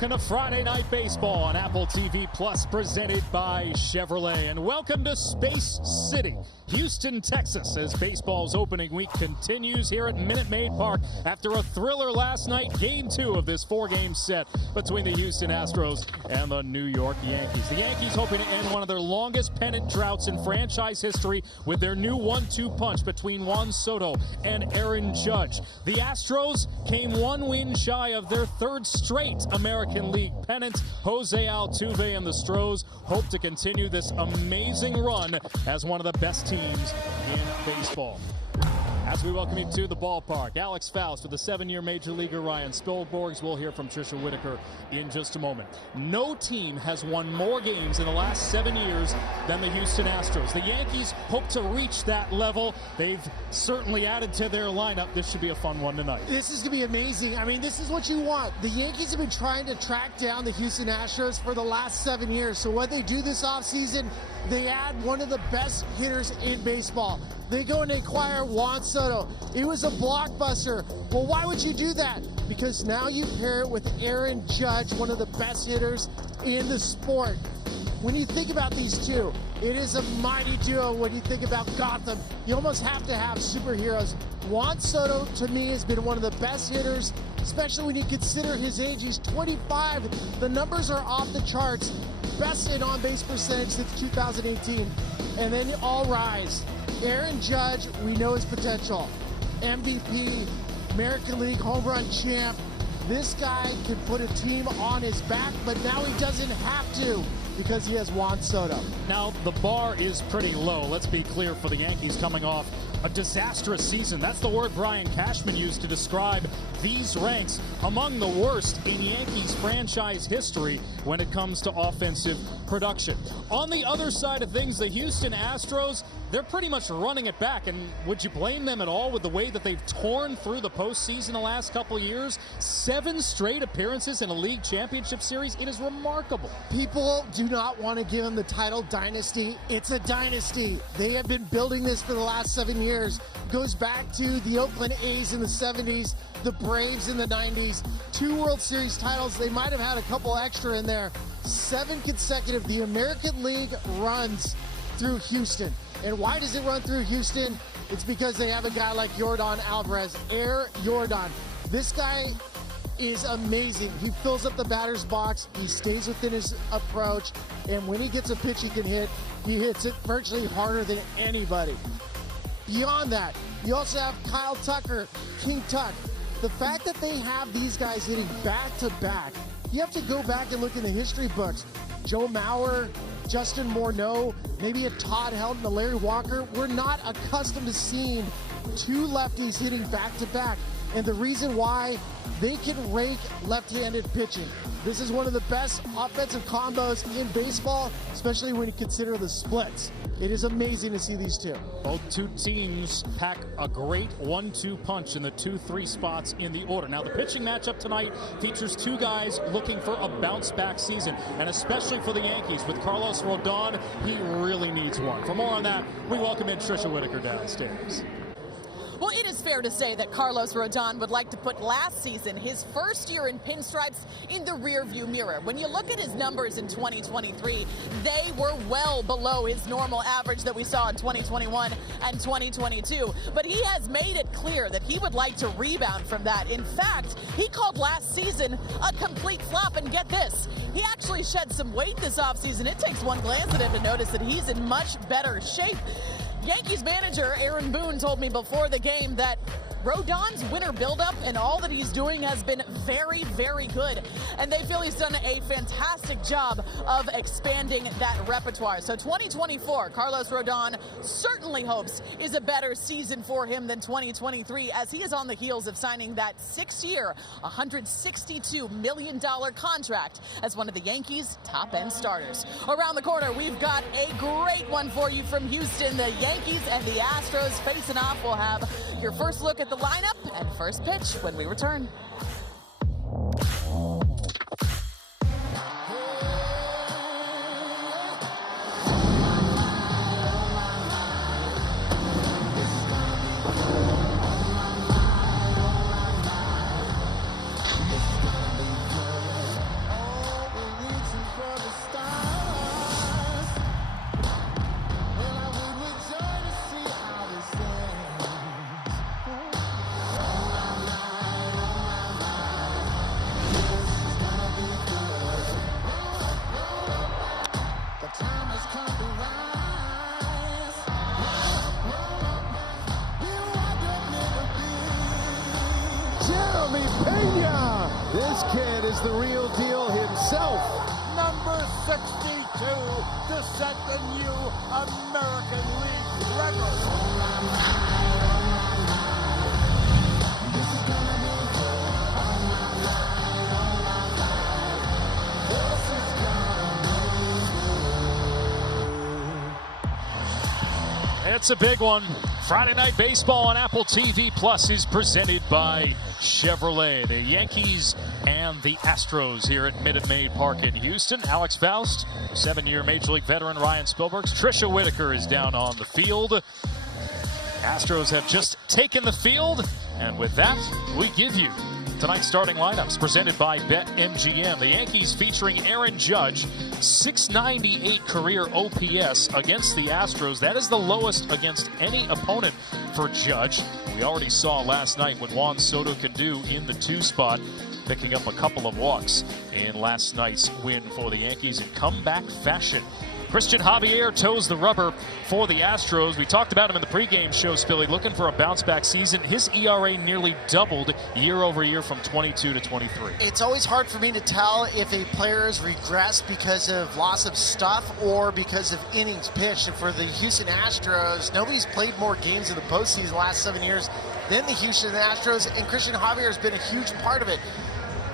Welcome to Friday Night Baseball on Apple TV Plus, presented by Chevrolet. And welcome to Space City, Houston, Texas, as baseball's opening week continues here at Minute Maid Park after a thriller last night, Game 2 of this four-game set between the Houston Astros and the New York Yankees. The Yankees hoping to end one of their longest pennant droughts in franchise history with their new 1-2 punch between Juan Soto and Aaron Judge. The Astros came one win shy of their third straight American League pennant. Jose Altuve and the Stros hope to continue this amazing run as one of the best teams in baseball. As we welcome you to the ballpark, Alex Faust with the 7-year Major Leaguer Ryan Spilborghs. We'll hear from Trisha Whitaker in just a moment. No team has won more games in the last 7 years than the Houston Astros. The Yankees hope to reach that level. They've certainly added to their lineup. This should be a fun one tonight. This is going to be amazing. I mean, this is what you want. The Yankees have been trying to track down the Houston Astros for the last 7 years. So what they do this offseason, they add one of the best hitters in baseball. They go and acquire Juan Soto. It was a blockbuster. Well, why would you do that? Because now you pair it with Aaron Judge, one of the best hitters in the sport. When you think about these two, it is a mighty duo. When you think about Gotham, you almost have to have superheroes. Juan Soto, to me, has been one of the best hitters, especially when you consider his age. He's 25. The numbers are off the charts. Best in on-base percentage since 2018. And then all rise. Aaron Judge, we know his potential. MVP, American League home run champ. This guy can put a team on his back, but now he doesn't have to because he has Juan Soto. Now, the bar is pretty low. Let's be clear, for the Yankees coming off a disastrous season. That's the word Brian Cashman used to describe these ranks, among the worst in Yankees franchise history when it comes to offensive production. On the other side of things, the Houston Astros, they're pretty much running it back. And would you blame them at all with the way that they've torn through the postseason the last couple years? 7 straight appearances in a league championship series. It is remarkable. People do not want to give them the title dynasty. It's a dynasty. They have been building this for the last 7 years. Goes back to the Oakland A's in the 70s, the Braves in the 90s, 2 World Series titles. They might have had a couple extra in there. 7 consecutive. The American League runs through Houston. And why does it run through Houston? It's because they have a guy like Yordan Alvarez, Air Yordan. This guy is amazing. He fills up the batter's box. He stays within his approach. And when he gets a pitch he can hit, he hits it virtually harder than anybody. Beyond that, you also have Kyle Tucker, King Tuck. The fact that they have these guys hitting back-to-back, you have to go back and look in the history books. Joe Mauer, Justin Morneau, maybe a Todd Helton, a Larry Walker. We're not accustomed to seeing 2 lefties hitting back-to-back. And the reason why, they can rake left-handed pitching. This is one of the best offensive combos in baseball, especially when you consider the splits. It is amazing to see these two. Both two teams pack a great 1-2 punch in the 2-3 spots in the order. Now, the pitching matchup tonight features 2 guys looking for a bounce-back season, and especially for the Yankees, with Carlos Rodon, he really needs one. For more on that, we welcome in Trisha Whitaker downstairs. Well, it is fair to say that Carlos Rodon would like to put last season, his first year in pinstripes, in the rearview mirror. When you look at his numbers in 2023, they were well below his normal average that we saw in 2021 and 2022. But he has made it clear that he would like to rebound from that. In fact, he called last season a complete flop, and get this, he actually shed some weight this offseason. It takes one glance at him to notice that he's in much better shape. Yankees manager Aaron Boone told me before the game that Rodon's winter buildup and all that he's doing has been very, very good. And they feel he's done a fantastic job of expanding that repertoire. So 2024, Carlos Rodon certainly hopes is a better season for him than 2023, as he is on the heels of signing that 6-year, $162 million contract as one of the Yankees' top-end starters. Around the corner, we've got a great one for you from Houston. The Yankees and the Astros facing off. We'll have your first look at the lineup and first pitch when we return. Jeremy Pena! This kid is the real deal himself. Number 62 to set the new American League record. It's a big one. Friday Night Baseball on Apple TV Plus is presented by Chevrolet. The Yankees and the Astros here at Minute Maid Park in Houston. Alex Faust, 7-year Major League veteran Ryan Spilbergs. Trisha Whitaker is down on the field. Astros have just taken the field, and with that, we give you tonight's starting lineups presented by BetMGM. The Yankees featuring Aaron Judge, 698 career OPS against the Astros. That is the lowest against any opponent for Judge. We already saw last night what Juan Soto could do in the 2 spot, picking up a couple of walks in last night's win for the Yankees in comeback fashion. Christian Javier toes the rubber for the Astros. We talked about him in the pregame show, Spilly, looking for a bounce-back season. His ERA nearly doubled year over year from 22 to 23. It's always hard for me to tell if a player has regressed because of loss of stuff or because of innings pitched. And for the Houston Astros, nobody's played more games in the postseason the last 7 years than the Houston Astros, and Christian Javier has been a huge part of it.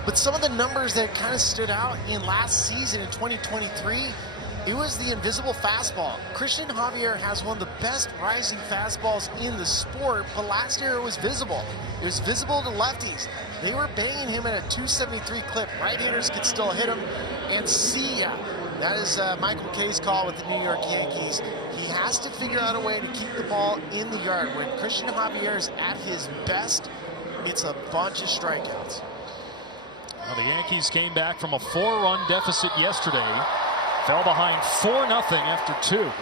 But some of the numbers that kind of stood out in last season in 2023, it was the invisible fastball. Christian Javier has one of the best rising fastballs in the sport, but last year it was visible. It was visible to lefties. They were banging him at a 273 clip. Right-handers could still hit him, and see ya. That is Michael Kay's call with the New York Yankees. He has to figure out a way to keep the ball in the yard. When Christian Javier is at his best, it's a bunch of strikeouts. Well, the Yankees came back from a 4-run deficit yesterday. Fell behind 4-0 after 2.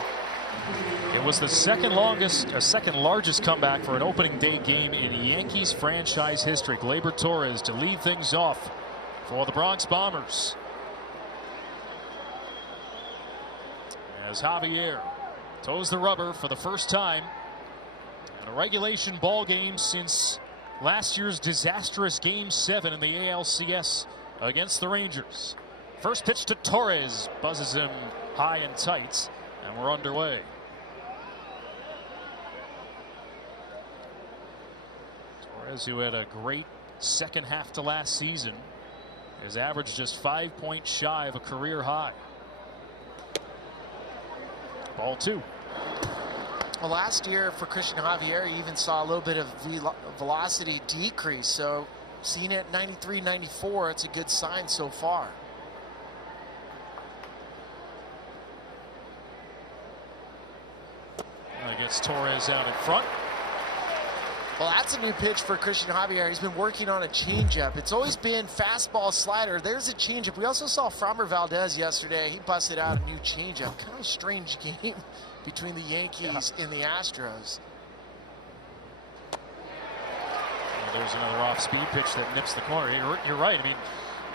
It was the second largest comeback for an opening day game in Yankees franchise history. Gleyber Torres to lead things off for the Bronx Bombers. As Javier toes the rubber for the first time in a regulation ball game since last year's disastrous Game 7 in the ALCS against the Rangers. First pitch to Torres, buzzes him high and tight, and we're underway. Torres, who had a great second half to last season, is averaged just 5 points shy of a career high. Ball 2. Well, last year for Christian Javier, he even saw a little bit of velocity decrease. So seeing it at 93, 94, it's a good sign so far. Gets Torres out in front. Well, that's a new pitch for Christian Javier. He's been working on a changeup. It's always been fastball, slider. There's a changeup. We also saw Framber Valdez yesterday. He busted out a new changeup. Kind of a strange game between the Yankees and the Astros. Well, there's another off-speed pitch that nips the corner. You're right. I mean,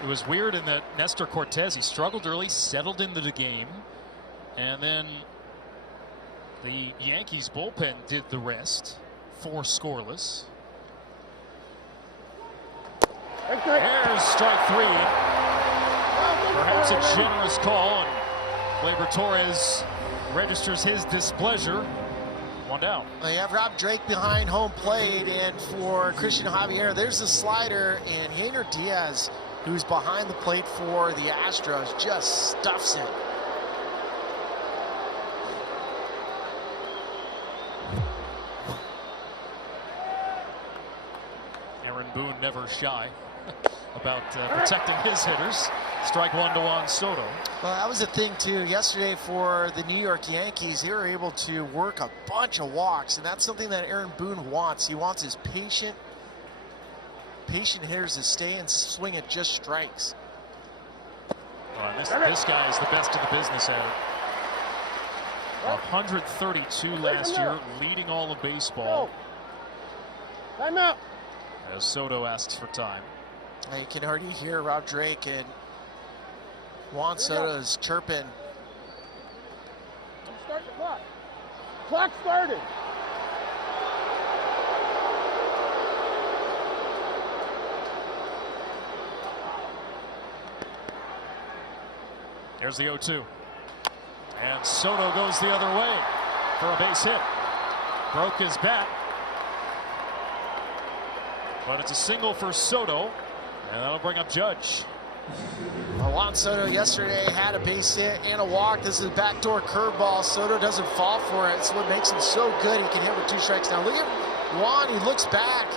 it was weird in that Nestor Cortez, he struggled early, settled into the game, and then the Yankees bullpen did the rest. 4 scoreless. There's strike 3. Perhaps a generous call, and Gleyber Torres registers his displeasure. 1 down. Well, you have Rob Drake behind home plate, and for Christian Javier, there's the slider, and Javier Diaz, who's behind the plate for the Astros, just stuffs it. Boone never shy about protecting his hitters. Strike 1 to Juan Soto. Well, that was the thing too. Yesterday for the New York Yankees, they were able to work a bunch of walks, and that's something that Aaron Boone wants. He wants his patient hitters to stay and swing at just strikes. This guy is the best in the business at it. 132 last year, leading all of baseball. Time out. As Soto asks for time. You can already hear Rob Drake and Juan Soto's chirping. Clock started. Here's the 0-2. And Soto goes the other way for a base hit. Broke his bat. But it's a single for Soto. And that'll bring up Judge. Well, Juan Soto yesterday had a base hit and a walk. This is a backdoor curveball. Soto doesn't fall for it. It's what makes him so good. He can hit with 2 strikes. Now look at Juan. He looks back,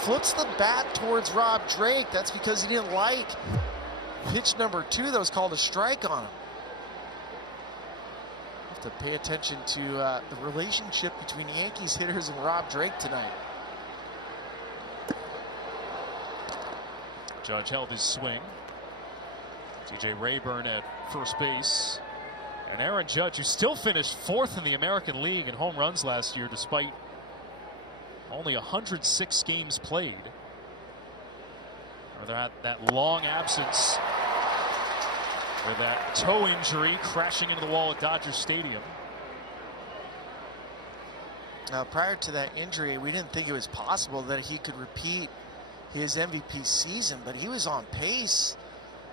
flips the bat towards Rob Drake. That's because he didn't like pitch number 2 that was called a strike on him. Have to pay attention to the relationship between Yankees hitters and Rob Drake tonight. Judge held his swing. TJ Rayburn at first base. And Aaron Judge, who still finished 4th in the American League in home runs last year despite only 106 games played. Or that long absence with that toe injury crashing into the wall at Dodger Stadium. Now, prior to that injury, we didn't think it was possible that he could repeat his MVP season, but he was on pace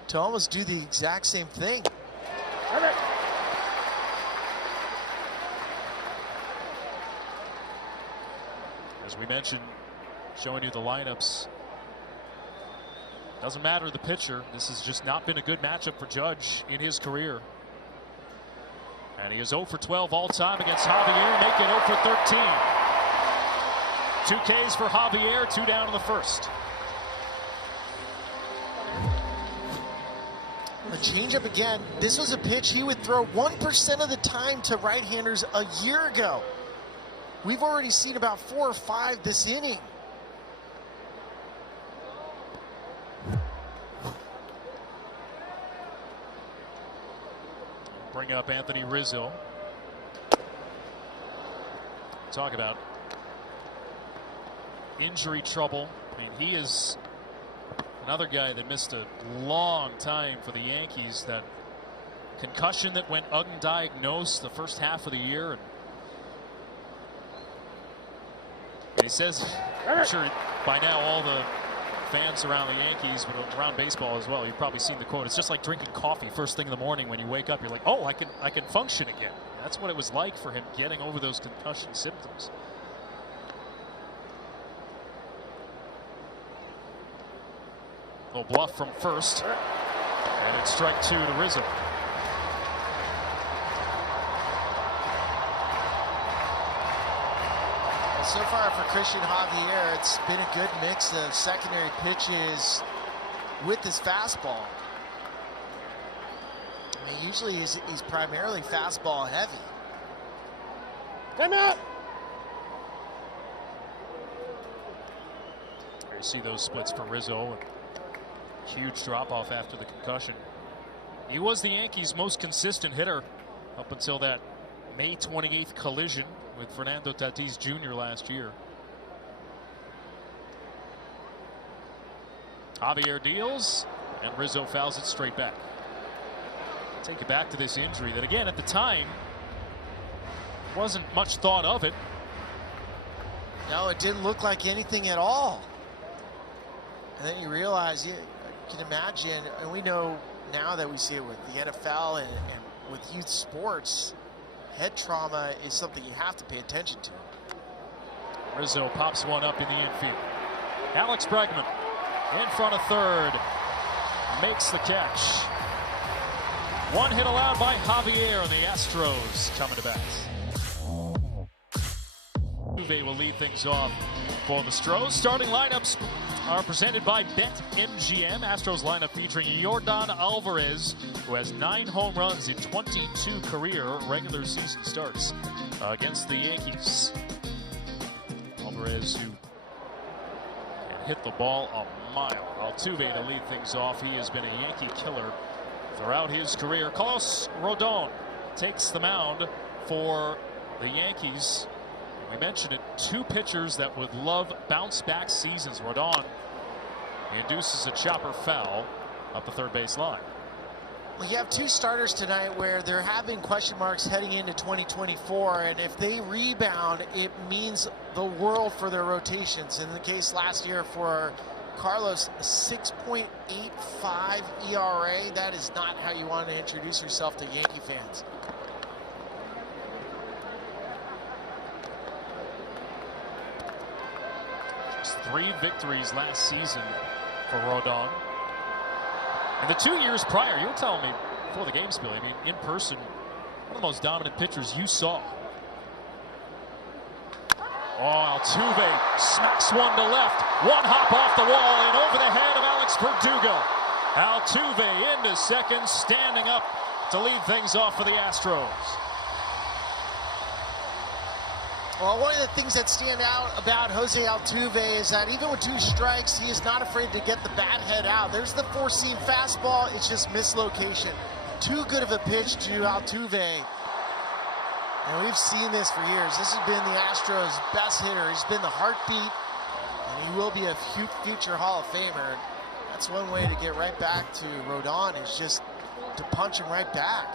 to almost do the exact same thing. As we mentioned, showing you the lineups. Doesn't matter the pitcher. This has just not been a good matchup for Judge in his career. And he is 0 for 12 all time against Javier, making 0 for 13. 2 Ks for Javier, 2 down in the first. A changeup again. This was a pitch he would throw 1% of the time to right-handers a year ago. We've already seen about 4 or 5 this inning. Bring up Anthony Rizzo. Talk about injury trouble. I mean, he is another guy that missed a long time for the Yankees. That concussion that went undiagnosed the first half of the year. And he says, I'm sure by now all the fans around the Yankees, but around baseball as well, you've probably seen the quote. It's just like drinking coffee first thing in the morning. When you wake up, you're like, oh, I can function again. That's what it was like for him, getting over those concussion symptoms. Little bluff from first, and it's strike 2 to Rizzo. So far for Christian Javier, it's been a good mix of secondary pitches with his fastball. I mean, usually he's primarily fastball heavy. Come out. You see those splits for Rizzo. Huge drop off after the concussion. He was the Yankees' most consistent hitter up until that May 28th collision with Fernando Tatis Jr. last year. Javier deals, and Rizzo fouls it straight back. Take it back to this injury that, again, at the time, wasn't much thought of it. No, it didn't look like anything at all. And then you realize, you can imagine, and we know now that we see it with the NFL and with youth sports, head trauma is something you have to pay attention to. Rizzo pops one up in the infield. Alex Bregman in front of third, makes the catch. One hit allowed by Javier, and the Astros coming to bat. Juve will lead things off for the Stros. Starting lineups are presented by BetMGM. Astros lineup featuring Yordan Alvarez, who has 9 home runs in 22 career regular season starts against the Yankees. Alvarez, who can hit the ball a mile. Altuve to lead things off. He has been a Yankee killer throughout his career. Carlos Rodon takes the mound for the Yankees. We mentioned it, 2 pitchers that would love bounce-back seasons. Rodon induces a chopper foul up the third base line. Well, you have two starters tonight where they're having question marks heading into 2024, and if they rebound, it means the world for their rotations. In the case last year for Carlos, 6.85 ERA. That is not how you want to introduce yourself to Yankee fans. Just 3 victories last season for Rodon. And the 2 years prior, you were telling me before the game, Billy, I mean, in person, one of the most dominant pitchers you saw. Oh, Altuve smacks one to left. One hop off the wall and over the head of Alex Verdugo. Altuve into second, standing up to lead things off for the Astros. Well, one of the things that stand out about Jose Altuve is that even with 2 strikes, he is not afraid to get the bat head out. There's the 4-seam fastball. It's just mislocation. Too good of a pitch to Altuve. And we've seen this for years. This has been the Astros' best hitter. He's been the heartbeat, and he will be a future Hall of Famer. That's one way to get right back to Rodon, is just to punch him right back.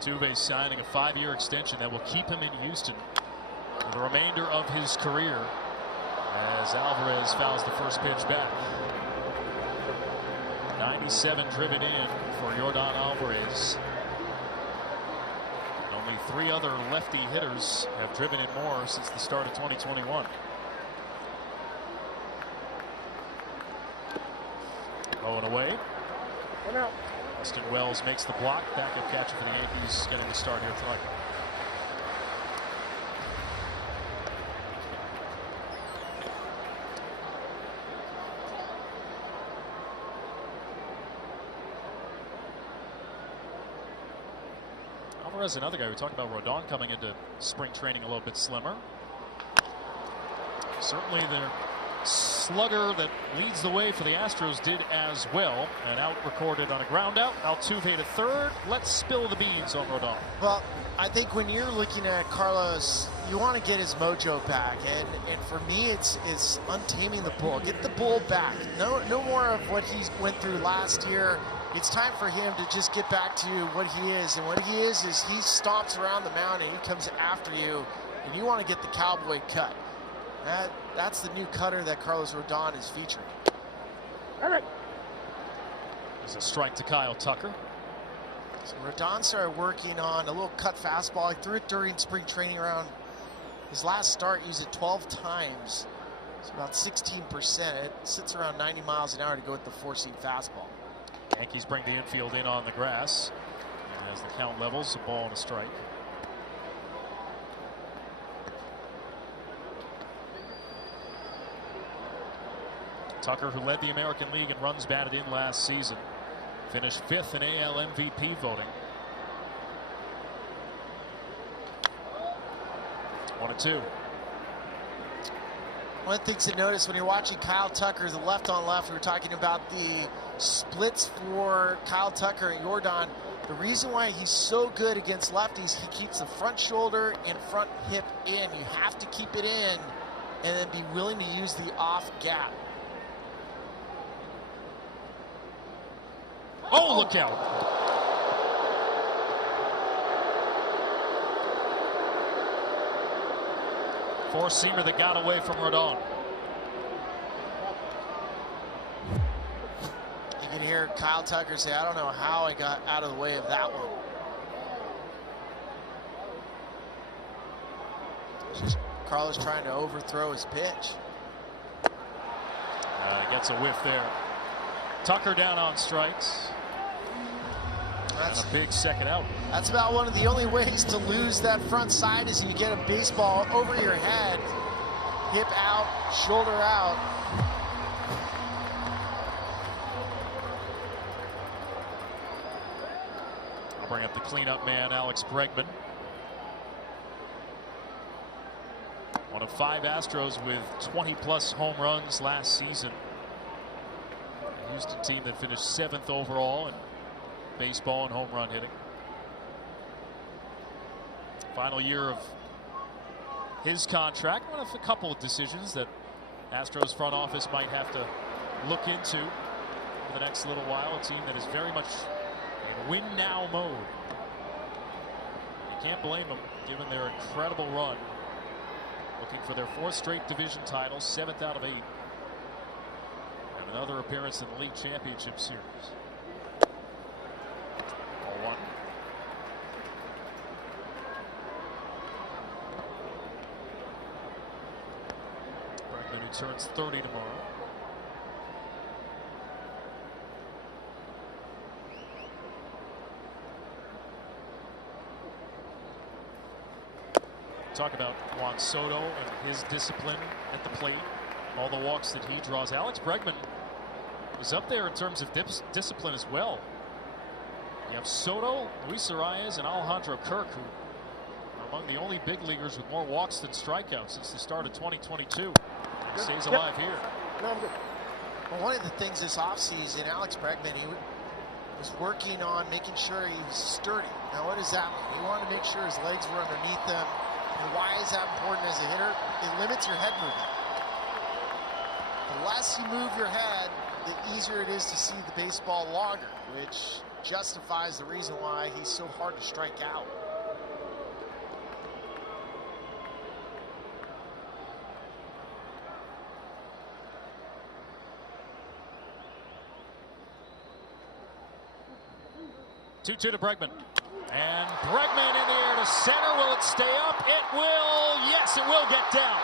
Altuve signing a 5-year extension that will keep him in Houston for the remainder of his career as Alvarez fouls the first pitch back. 97 driven in for Yordan Alvarez. Only 3 other lefty hitters have driven in more since the start of 2021. Oh, and away. Austin Wells makes the block. Backup catcher for the Yankees getting the start here tonight. Alvarez, another guy we talked about, Rodon coming into spring training a little bit slimmer. Certainly the slugger that leads the way for the Astros did as well. And out recorded on a ground out. Altuve to third. Let's spill the beans on Rodon. Well, I think when you're looking at Carlos, you want to get his mojo back. And for me, it's untaming the bull. Get the bull back. No more of what he went through last year. It's time for him to just get back to what he is. And what he is he stomps around the mound and he comes after you. And you want to get the cowboy cut. That's the new cutter that Carlos Rodon is featuring. There's a strike to Kyle Tucker. So Rodon started working on a little cut fastball. He threw it during spring training around his last start. Used it 12 times. It's about 16%. It sits around 90 miles an hour to go with the 4-seam fastball. Yankees bring the infield in on the grass. And as the count levels, a ball and a strike. Tucker, who led the American League in runs batted in last season, finished 5th in AL MVP voting. 1-2. One of the things to notice when you're watching Kyle Tucker, the left on left, we were talking about the splits for Kyle Tucker and Yordan. The reason why he's so good against lefties, he keeps the front shoulder and front hip in. You have to keep it in and then be willing to use the off gap. Oh, look out. Four-seamer that got away from Rodon. You can hear Kyle Tucker say, I don't know how I got out of the way of that one. Just Carlos trying to overthrow his pitch. Gets a whiff there. Tucker down on strikes. That's a big second out. That's about one of the only ways to lose that front side is you get a baseball over your head, hip out, shoulder out. I'll bring up the cleanup man, Alex Bregman. One of 5 Astros with 20+ home runs last season. A Houston team that finished 7th overall in baseball and home run hitting. Final year of his contract. One of a couple of decisions that Astros front office might have to look into for the next little while. A team that is very much win now mode. You can't blame them, given their incredible run. Looking for their 4th straight division title, 7th out of 8. And another appearance in the league championship series. Ball 1. Bregman, who turns 30 tomorrow. Talk about Juan Soto and his discipline at the plate, all the walks that he draws. Alex Bregman is up there in terms of discipline as well. You have Soto, Luis Arias, and Alejandro Kirk, who are among the only big leaguers with more walks than strikeouts since the start of 2022. He stays alive here. Well, one of the things this offseason, Alex Bregman, he was working on making sure he was sturdy. Now, what does that mean? He wanted to make sure his legs were underneath them. And why is that important as a hitter? It limits your head movement. The less you move your head, the easier it is to see the baseball longer, which justifies the reason why he's so hard to strike out. Two-two to Bregman. And Bregman in the air to center. Will it stay up? It will. Yes, it will get down.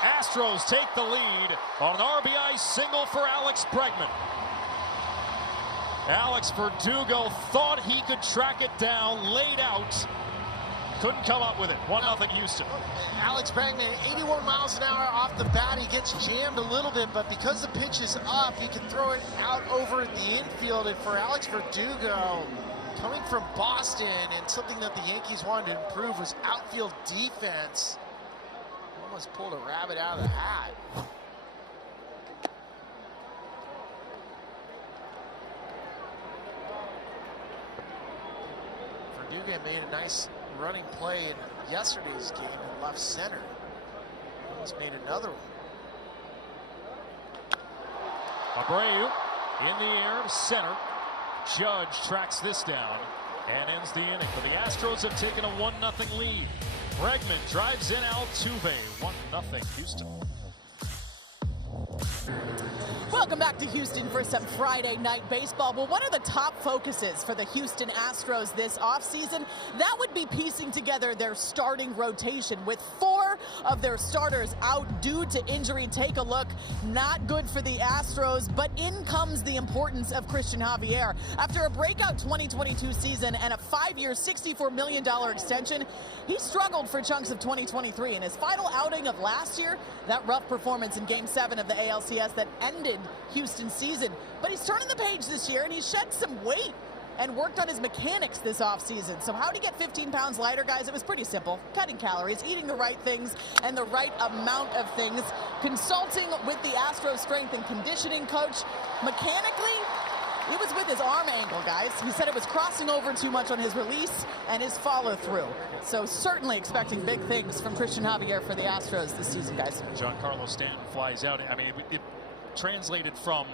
Astros take the lead on an RBI single for Alex Bregman. Alex Verdugo thought he could track it down, laid out. Couldn't come up with it. 1-0 Houston. Alex Bregman, 81 miles an hour off the bat. He gets jammed a little bit, but because the pitch is up, he can throw it out over the infield. And for Alex Verdugo, coming from Boston, and something that the Yankees wanted to improve was outfield defense. Almost pulled a rabbit out of the hat. Verdugo made a nice running play in yesterday's game in left center. He's made another one. Abreu in the air to center. Judge tracks this down and ends the inning. But the Astros have taken a 1-0 lead. Bregman drives in Altuve. 1-0 Houston. Welcome back to Houston for some Friday night baseball. Well, what are the top focuses for the Houston Astros this offseason? That would be piecing together their starting rotation with 4 of their starters out due to injury. Take a look. Not good for the Astros, but in comes the importance of Christian Javier. After a breakout 2022 season and a 5-year, $64 million extension, he struggled for chunks of 2023. In his final outing of last year, that rough performance in Game 7 of the ALCS that ended Houston's season. But he's turning the page this year, and he's shed some weight and worked on his mechanics this offseason. So how did he get 15 pounds lighter, guys? It was pretty simple. Cutting calories, eating the right things, and the right amount of things. Consulting with the Astros strength and conditioning coach. Mechanically, it was with his arm angle, guys. He said it was crossing over too much on his release and his follow-through. So certainly expecting big things from Christian Javier for the Astros this season, guys. Giancarlo Stanton flies out. I mean, it translated from,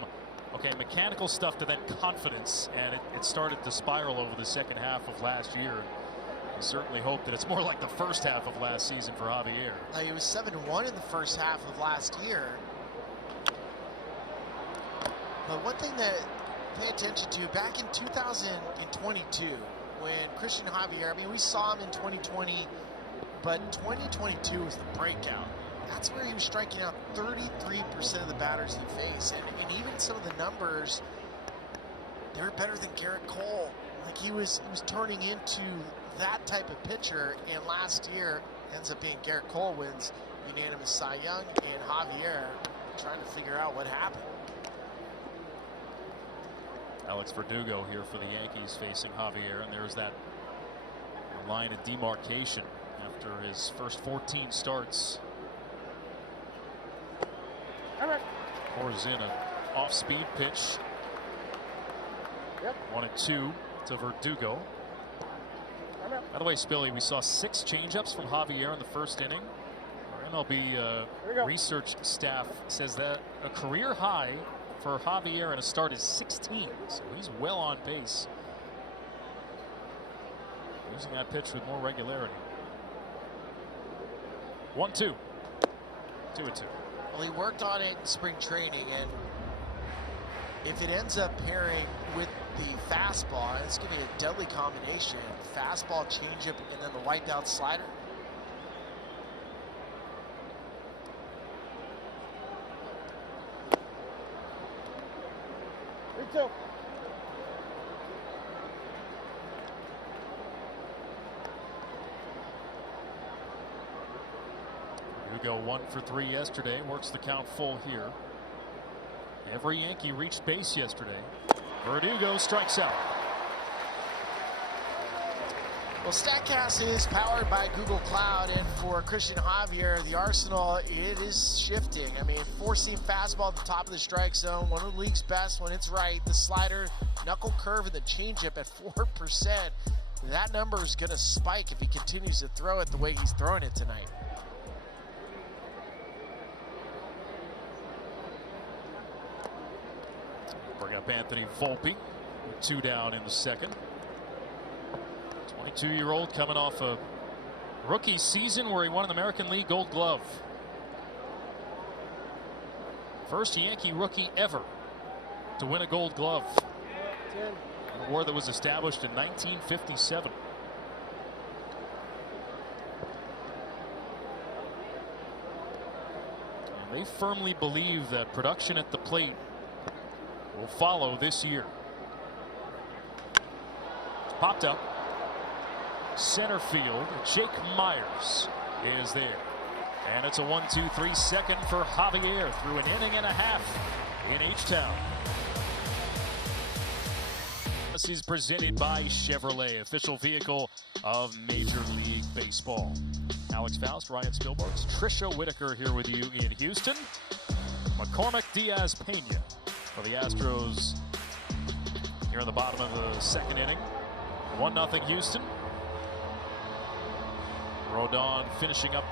okay, mechanical stuff to then confidence, and it started to spiral over the second half of last year. I certainly hope that it's more like the first half of last season for Javier. He was 7-1 in the first half of last year. But one thing that pay attention to, back in 2022, when Christian Javier, I mean, we saw him in 2020, but 2022 was the breakout. That's where he was striking out 33% of the batters he faced. And even some of the numbers, they were better than Garrett Cole. Like he was turning into that type of pitcher. And last year ends up being Garrett Cole wins unanimous Cy Young, and Javier trying to figure out what happened. Alex Verdugo here for the Yankees facing Javier, and there's that line of demarcation after his first 14 starts. Pours in an off-speed pitch. 1-2 to Verdugo. By the way, Spilly, we saw 6 changeups from Javier in the first inning. Our MLB research staff says that a career high for Javier in a start is 16, so he's well on pace using that pitch with more regularity. 1-2. 2-2. Well, he worked on it in spring training, and if it ends up pairing with the fastball, it's going to be a deadly combination. Fastball, changeup, and then the wiped out slider. Two. Hugo 1 for 3 yesterday, works the count full here. Every Yankee reached base yesterday. Verdugo strikes out. Well, StatCast is powered by Google Cloud, and for Christian Javier, the arsenal, it is shifting. I mean, four-seam fastball at the top of the strike zone, one of the league's best when it's right. The slider, knuckle curve, and the changeup at 4%. That number is going to spike if he continues to throw it the way he's throwing it tonight. Bring up Anthony Volpe with 2 down in the second. 22-year-old coming off a rookie season where he won an American League Gold Glove. First Yankee rookie ever to win a Gold Glove. An award that was established in 1957. And they firmly believe that production at the plate will follow this year. Popped up. Center field, Jake Myers is there. And it's a 1-2-3 second for Javier through an inning and a half in H-Town. This is presented by Chevrolet, official vehicle of Major League Baseball. Alex Faust, Ryan Spilborghs, Trisha Whitaker here with you in Houston. McCormick Diaz-Pena for the Astros here in the bottom of the second inning. 1-0 Houston. Rodon finishing up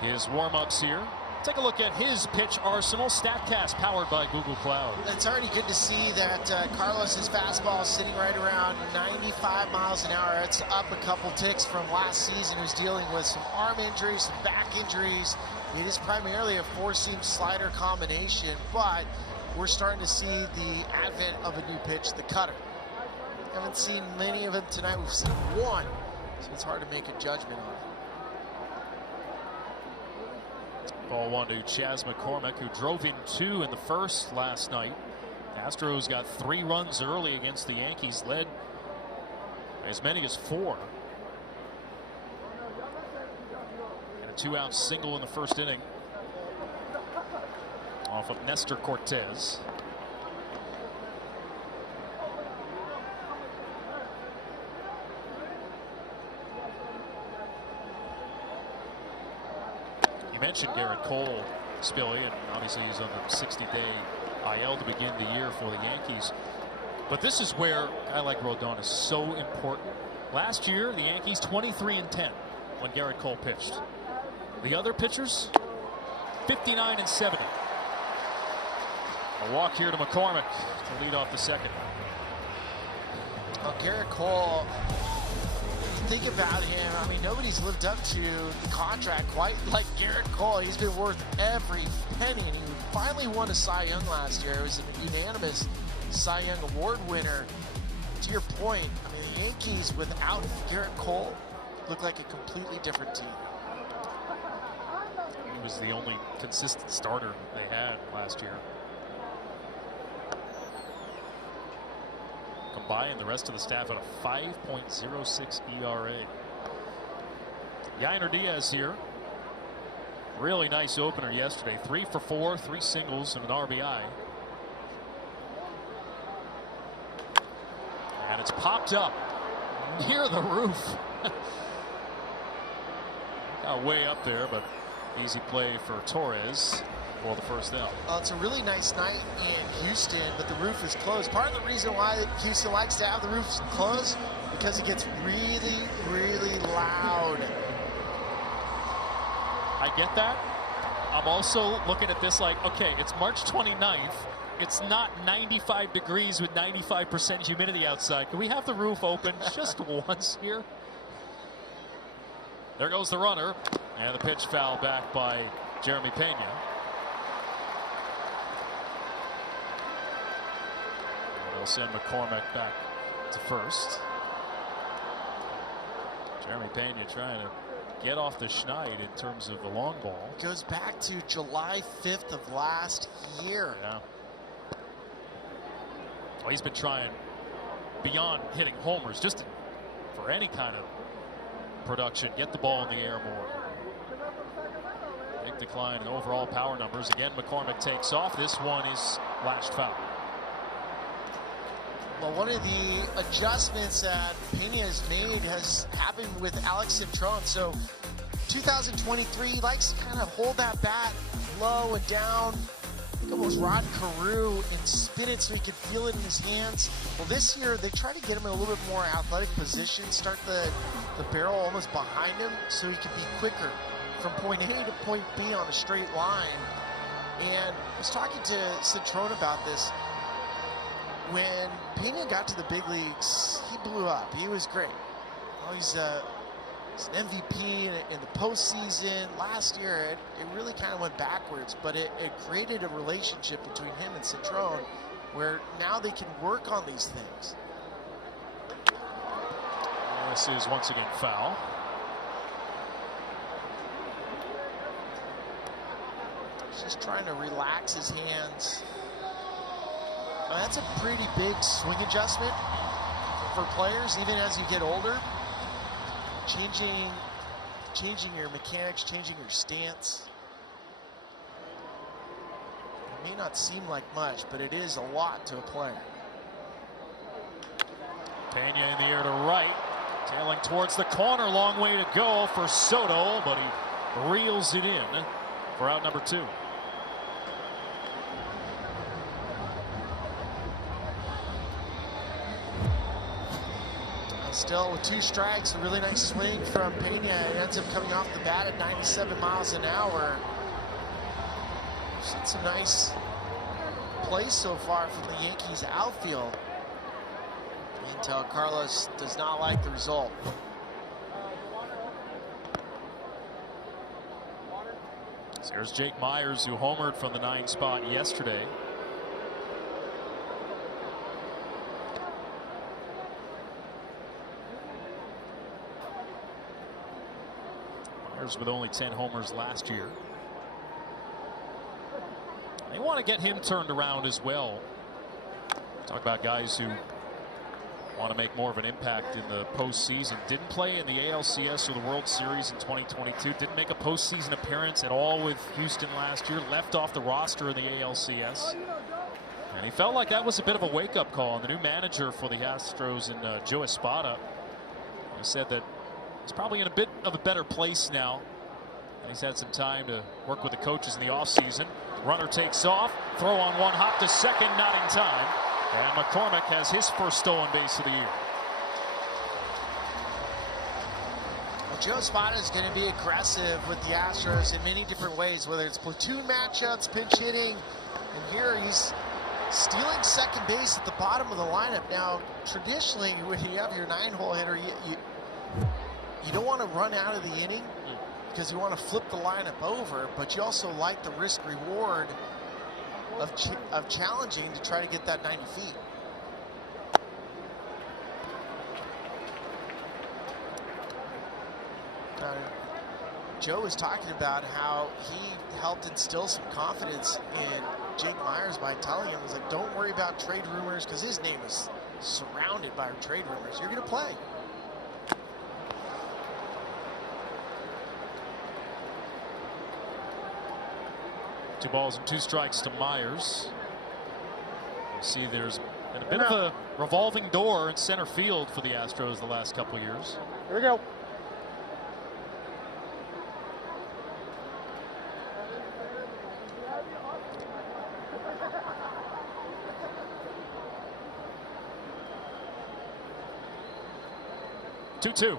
his warm-ups here. Take a look at his pitch arsenal. StatCast powered by Google Cloud. It's already good to see that Carlos's fastball is sitting right around 95 miles an hour. It's up a couple ticks from last season. He was dealing with some arm injuries, some back injuries. It is primarily a four-seam slider combination, but we're starting to see the advent of a new pitch, the cutter. Haven't seen many of them tonight. We've seen one, so it's hard to make a judgment on it. Ball 1 to Chas McCormick, who drove in 2 in the first last night. Astros got 3 runs early against the Yankees, led as many as 4. And a 2-out single in the first inning off of Nestor Cortez. You mentioned Garrett Cole, Spilly, and obviously he's on the 60-day IL to begin the year for the Yankees. But this is where a guy like Rodon is so important. Last year, the Yankees 23-10 when Garrett Cole pitched. The other pitchers, 59-70. A walk here to McCormick to lead off the second. Well, Garrett Cole, think about him. I mean, nobody's lived up to the contract quite like Garrett Cole. He's been worth every penny, and he finally won a Cy Young last year. It was an unanimous Cy Young Award winner. To your point, I mean, the Yankees without Garrett Cole look like a completely different team. He was the only consistent starter they had last year. Combined, the rest of the staff at a 5.06 ERA. Yainer Diaz here. Really nice opener yesterday. 3 for 4, 3 singles and an RBI. And it's popped up near the roof. Got way up there, but easy play for Torres for the first out. Well, it's a really nice night in Houston, but the roof is closed. Part of the reason why Houston likes to have the roofs closed, because it gets really, really loud. I get that. I'm also looking at this like, okay, it's March 29th. It's not 95 degrees with 95% humidity outside. Can we have the roof open just once here? There goes the runner, and the pitch foul back by Jeremy Pena. And they'll send McCormick back to first. Jeremy Pena trying to get off the schneid in terms of the long ball. Goes back to July 5th of last year. Yeah. Well, he's been trying beyond hitting homers, just for any kind of production, get the ball in the air more. Big decline in overall power numbers. Again, McCormick takes off. This one is lashed foul. Well, one of the adjustments that Pena has made has happened with Alex Cintron. So 2023, he likes to kind of hold that bat low and down. I think almost Rod Carew and spin it so he could feel it in his hands. Well, this year they try to get him in a little bit more athletic position, start the barrel almost behind him so he can be quicker from point A to point B on a straight line. And I was talking to Cintron about this. When Pena got to the big leagues, he blew up. He was great. Well, he's an MVP in the postseason. Last year, it really kind of went backwards, but it created a relationship between him and Cintron where now they can work on these things. This is once again foul. He's just trying to relax his hands. Now, that's a pretty big swing adjustment for players, even as you get older. Changing your mechanics, changing your stance. It may not seem like much, but it is a lot to a player. Pena in the air to right, tailing towards the corner. Long way to go for Soto, but he reels it in for out number 2. Still with 2 strikes, a really nice swing from Pena. It ends up coming off the bat at 97 miles an hour. We've seen some nice plays so far from the Yankees outfield until Carlos does not like the result. So here's Jake Myers, who homered from the 9 spot yesterday. With only 10 homers last year. They want to get him turned around as well. Talk about guys who want to make more of an impact in the postseason. Didn't play in the ALCS or the World Series in 2022. Didn't make a postseason appearance at all with Houston last year. Left off the roster in the ALCS. And he felt like that was a bit of a wake-up call. And the new manager for the Astros, Joe Espada, said that he's probably in a bit of a better place now. And he's had some time to work with the coaches in the offseason. Runner takes off. Throw on one, hop to second, not in time. And McCormick has his first stolen base of the year. Well, Joe Espada is going to be aggressive with the Astros in many different ways, whether it's platoon matchups, pinch hitting, and here he's stealing second base at the bottom of the lineup. Now, traditionally, when you have your 9-hole hitter, you don't want to run out of the inning because you want to flip the lineup over, but you also like the risk reward of challenging to try to get that 90 feet. Joe was talking about how he helped instill some confidence in Jake Myers by telling him, he's like, don't worry about trade rumors, because his name is surrounded by trade rumors. You're going to play. Two balls and 2 strikes to Myers. You see there's been a bit of a revolving door in center field for the Astros the last couple years. Here we go. Two.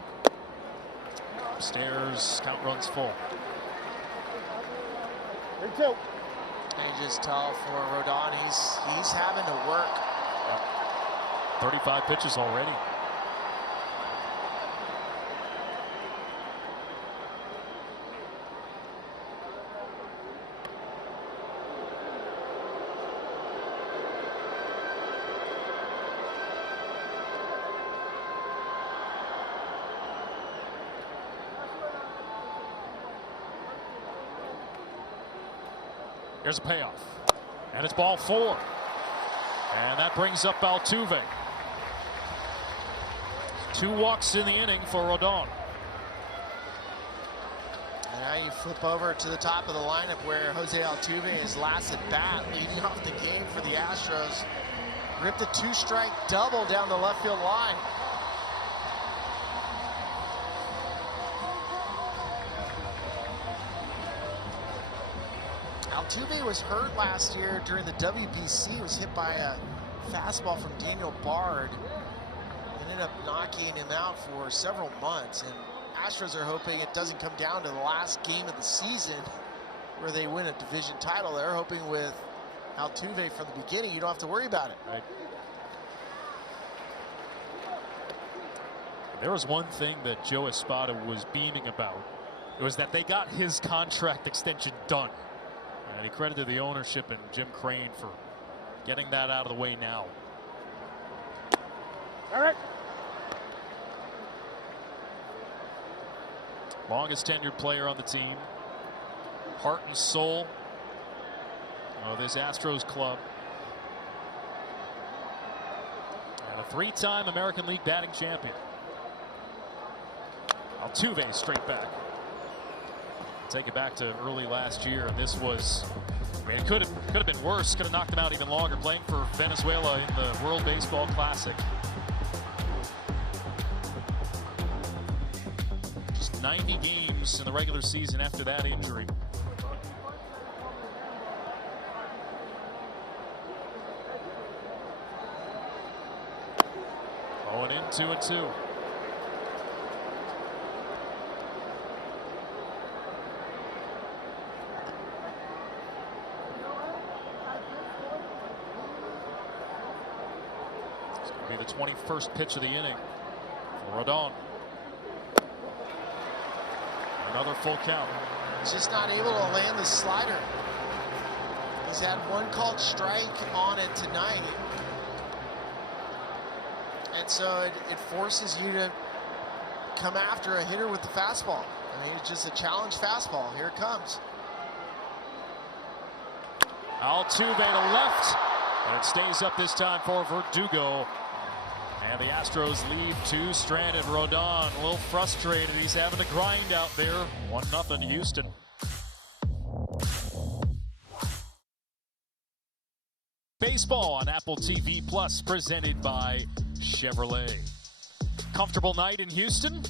Upstairs, count runs full. Here we go. And you just tell for Rodon, he's having to work. 35 pitches already. Here's a payoff. And it's ball 4. And that brings up Altuve. 2 walks in the inning for Rodon. And now you flip over to the top of the lineup where Jose Altuve is last at bat, leading off the game for the Astros. Ripped a 2-strike double down the left field line. Altuve was hurt last year during the WBC. He was hit by a fastball from Daniel Bard. Ended up knocking him out for several months. And Astros are hoping it doesn't come down to the last game of the season where they win a division title. They're hoping with Altuve from the beginning, you don't have to worry about it. Right. There was one thing that Joe Espada was beaming about. It was that they got his contract extension done. And he credited the ownership and Jim Crane for getting that out of the way now. All right. Longest tenured player on the team. Heart and soul of this Astros club. And a 3-time American League batting champion. Altuve straight back. Take it back to early last year, and this was, I mean, it could have been worse. Could have knocked him out even longer, playing for Venezuela in the World Baseball Classic. Just 90 games in the regular season after that injury. Going in 2-2. Be the 21st pitch of the inning for Rodon. Another full count. He's just not able to land the slider. He's had one called strike on it tonight. And so it forces you to come after a hitter with the fastball. I mean, it's just a challenge fastball. Here it comes. Altuve to left. And it stays up this time for Verdugo. And the Astros leave 2 stranded. Rodon a little frustrated. He's having to grind out there. 1-0 Houston. Baseball on Apple TV Plus, presented by Chevrolet. Comfortable night in Houston.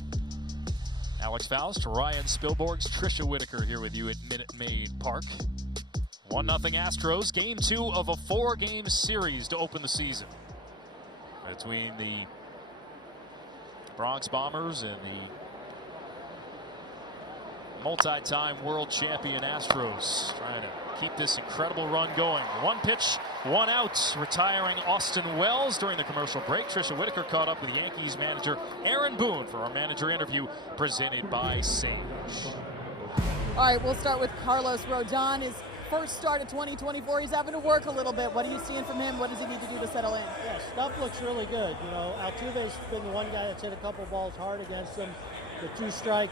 Alex Faust, Ryan Spilborghs, Trisha Whitaker here with you at Minute Maid Park. 1-0 Astros. Game 2 of a 4-game series to open the season between the Bronx Bombers and the multi-time world champion Astros, trying to keep this incredible run going. 1 pitch, 1 out, retiring Austin Wells during the commercial break. Trisha Whitaker caught up with Yankees manager Aaron Boone for our manager interview presented by Sage. All right, we'll start with Carlos Rodon. His first start of 2024. He's having to work a little bit. What are you seeing from him? What does he need to do to settle in? Yeah, stuff looks really good. You know, Altuve's been the one guy that's hit a couple balls hard against him. The 2-strike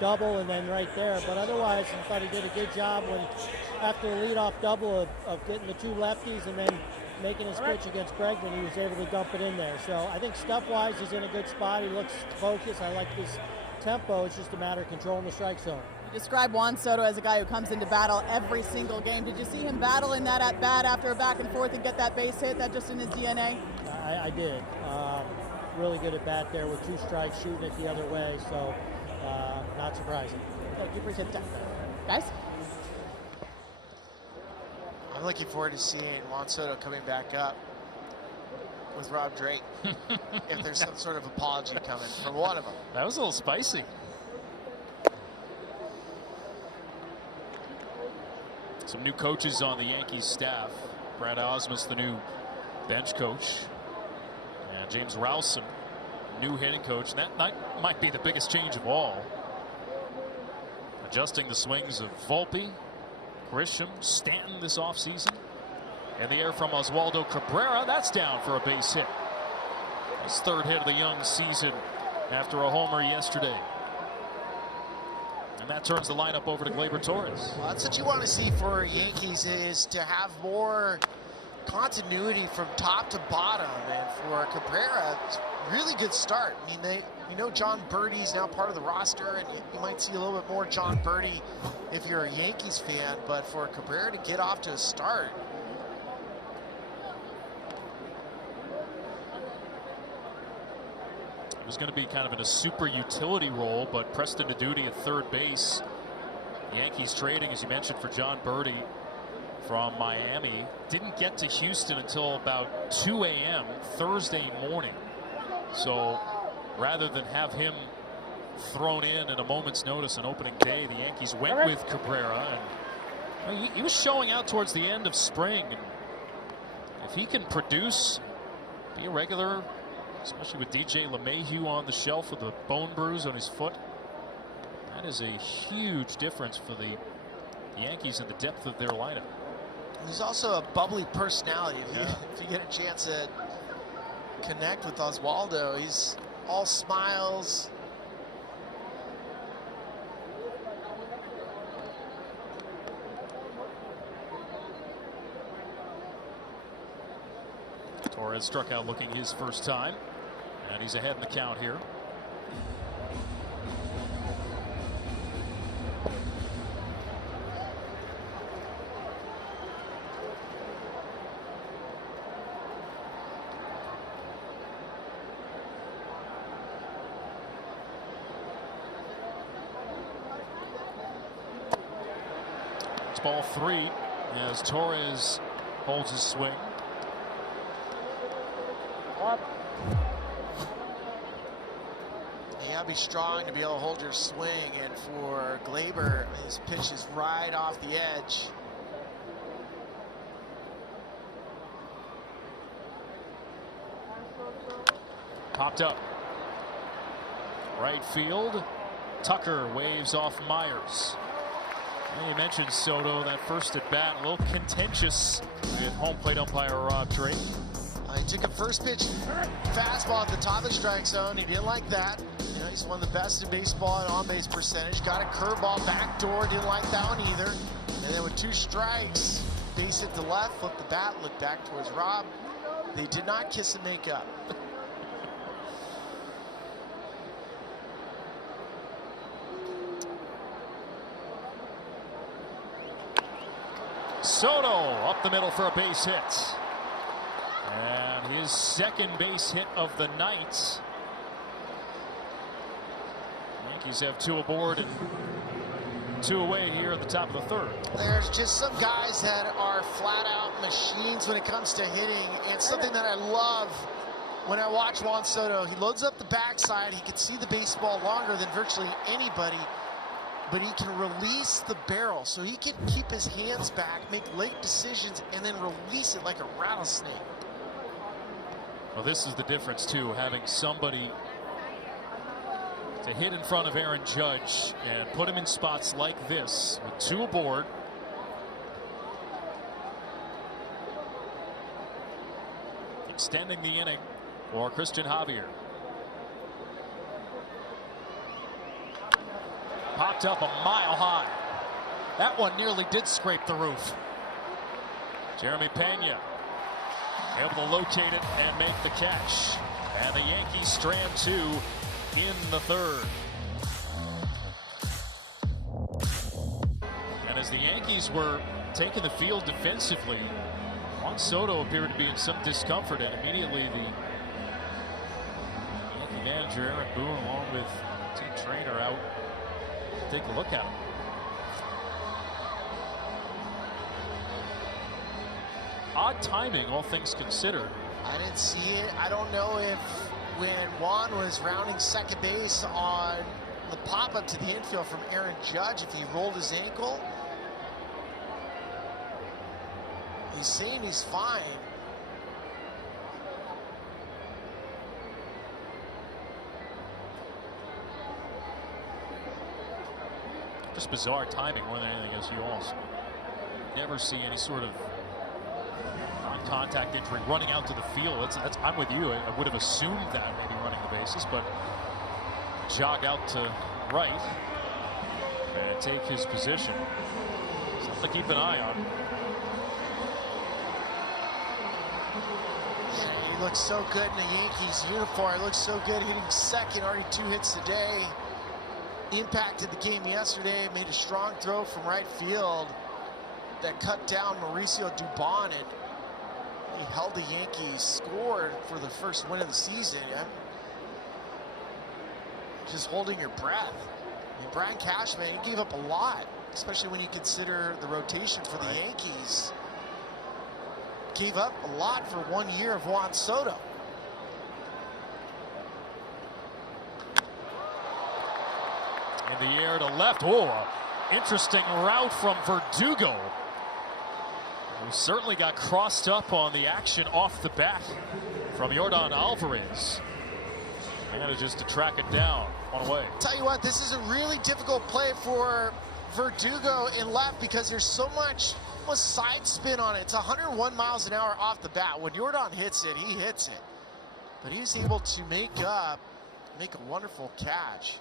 double and then right there. But otherwise, I thought he did a good job when, after the leadoff double of getting the 2 lefties and then making his pitch against Bregman, he was able to dump it in there. So I think stuff-wise, he's in a good spot. He looks focused. I like his tempo. It's just a matter of controlling the strike zone. You describe Juan Soto as a guy who comes into battle every single game. Did you see him battle in that at-bat after a back and forth and get that base hit? That just in his DNA? I did. Really good at bat there with 2 strikes, shooting it the other way. So not surprising. Thank you. Appreciate the time. Guys? I'm looking forward to seeing Juan Soto coming back up with Rob Drake. If there's some sort of apology coming from one of them. That was a little spicy. Some new coaches on the Yankees staff. Brad Osmus, the new bench coach. And James Rowson, new hitting coach. And that might be the biggest change of all. Adjusting the swings of Volpe, Grisham, Stanton this offseason. And the air from Oswaldo Cabrera. That's down for a base hit. His 3rd hit of the young season after a homer yesterday. And that turns the lineup over to Gleyber Torres. Well, that's what you want to see for Yankees, is to have more continuity from top to bottom. And for Cabrera, it's a really good start. I mean, John Birdie's now part of the roster, and you might see a little bit more John Birdie if you're a Yankees fan. But for Cabrera to get off to a start, it was going to be kind of in a super utility role, but Preston Duty at third base. The Yankees trading, as you mentioned, for John Birdie from Miami. Didn't get to Houston until about 2 a.m. Thursday morning. So rather than have him thrown in at a moment's notice on opening day, the Yankees went with Cabrera, and he was showing out towards the end of spring. And if he can produce, be a regular, especially with DJ LeMahieu on the shelf with a bone bruise on his foot, that is a huge difference for the Yankees in the depth of their lineup. He's also a bubbly personality. If you get a chance to connect with Oswaldo, he's all smiles. Torres struck out looking his first time, and he's ahead in the count here. It's ball 3 as Torres holds his swing. You gotta be strong to be able to hold your swing, and for Gleyber, his pitch is right off the edge. Popped up. Right field. Tucker waves off Myers. And you mentioned Soto, that first at bat, a little contentious with home plate umpire Rob Drake. He took a first pitch fastball at the top of the strike zone. He didn't like that. He's one of the best in baseball in on-base percentage. Got a curveball backdoor, didn't like that one either. And then with 2 strikes, base hit to left, flipped the bat, looked back towards Rob. They did not kiss and make up. Soto up the middle for a base hit. And his second base hit of the night. Yankees have 2 aboard and 2 away here at the top of the third. There's just some guys that are flat out machines when it comes to hitting. It's something that I love when I watch Juan Soto. He loads up the backside. He can see the baseball longer than virtually anybody, but he can release the barrel, so he can keep his hands back, make late decisions, and then release it like a rattlesnake. Well, this is the difference, too, having somebody to hit in front of Aaron Judge and put him in spots like this with 2 aboard. Extending the inning for Christian Javier. Popped up a mile high. That one nearly did scrape the roof. Jeremy Pena able to locate it and make the catch. And the Yankees strand 2 in the third. And as the Yankees were taking the field defensively, Juan Soto appeared to be in some discomfort, and immediately the Yankee manager Aaron Boone, along with team trainer, out to take a look at him. Odd timing, all things considered. I didn't see it. I don't know if when Juan was rounding second base on the pop-up to the infield from Aaron Judge, if he rolled his ankle. He's saying he's fine. Just bizarre timing more than anything else. You also never see any sort of non-contact injury running out to the field. I'm with you. I would have assumed that maybe running the bases, but jog out to right. and take his position. Something to keep an eye on. Yeah, he looks so good in the Yankees uniform. He looks so good hitting second, already 2 hits today. Impacted the game yesterday, made a strong throw from right field that cut down Mauricio Dubon, and he held the Yankees scored for the first win of the season. Just holding your breath. I mean, Brian Cashman, he gave up a lot, especially when you consider the rotation for the Yankees. Gave up a lot for 1 year of Juan Soto. In the air to left. Oh, interesting route from Verdugo, who certainly got crossed up on the action off the bat from Yordan Alvarez. And just to track it down on away. Tell you what, this is a really difficult play for Verdugo in left because there's so much side spin on it. It's 101 miles an hour off the bat. When Yordan hits it, he hits it. But he's able to make a wonderful catch.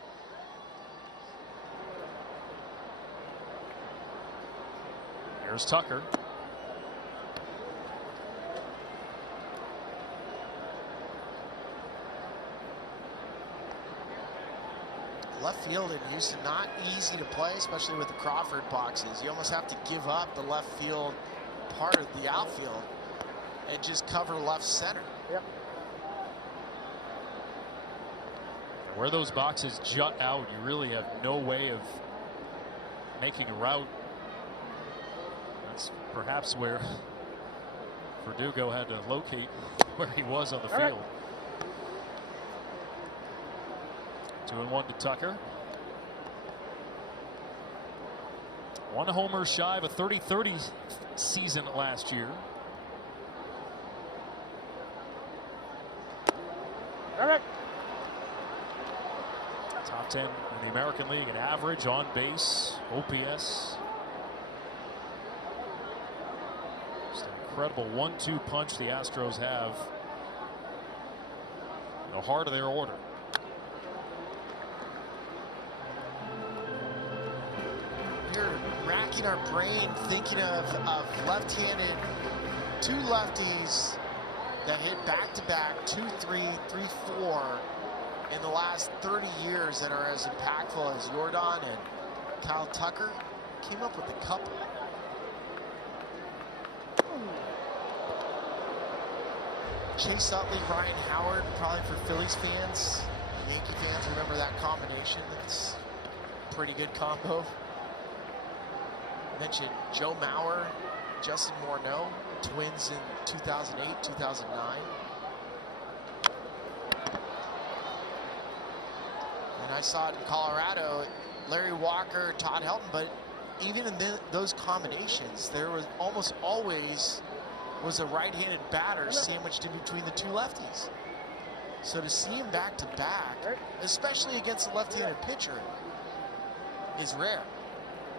Here's Tucker. Left field in Houston, not easy to play, especially with the Crawford boxes. You almost have to give up the left field part of the outfield and just cover left center. Yep. Where those boxes jut out, you really have no way of making a route. That's perhaps where Verdugo had to locate where he was on the field. 2-1 to Tucker. 1 homer shy of a 30-30 season last year. Top 10 in the American League in average, on base, OPS. Just an incredible 1-2 punch the Astros have in the heart of their order. Racking our brain thinking of left-handed, 2 lefties that hit back-to-back 2-3, 3-4 in the last 30 years that are as impactful as Yordan and Kyle Tucker. Came up with a couple. Chase Utley, Ryan Howard, probably for Phillies fans. Yankee fans remember that combination. It's a pretty good combo. Mentioned Joe Mauer, Justin Morneau, Twins in 2008, 2009. And I saw it in Colorado, Larry Walker, Todd Helton, but even in those combinations, there was almost always a right-handed batter sandwiched in between the 2 lefties. So to see him back-to-back, especially against a left-handed pitcher, is rare.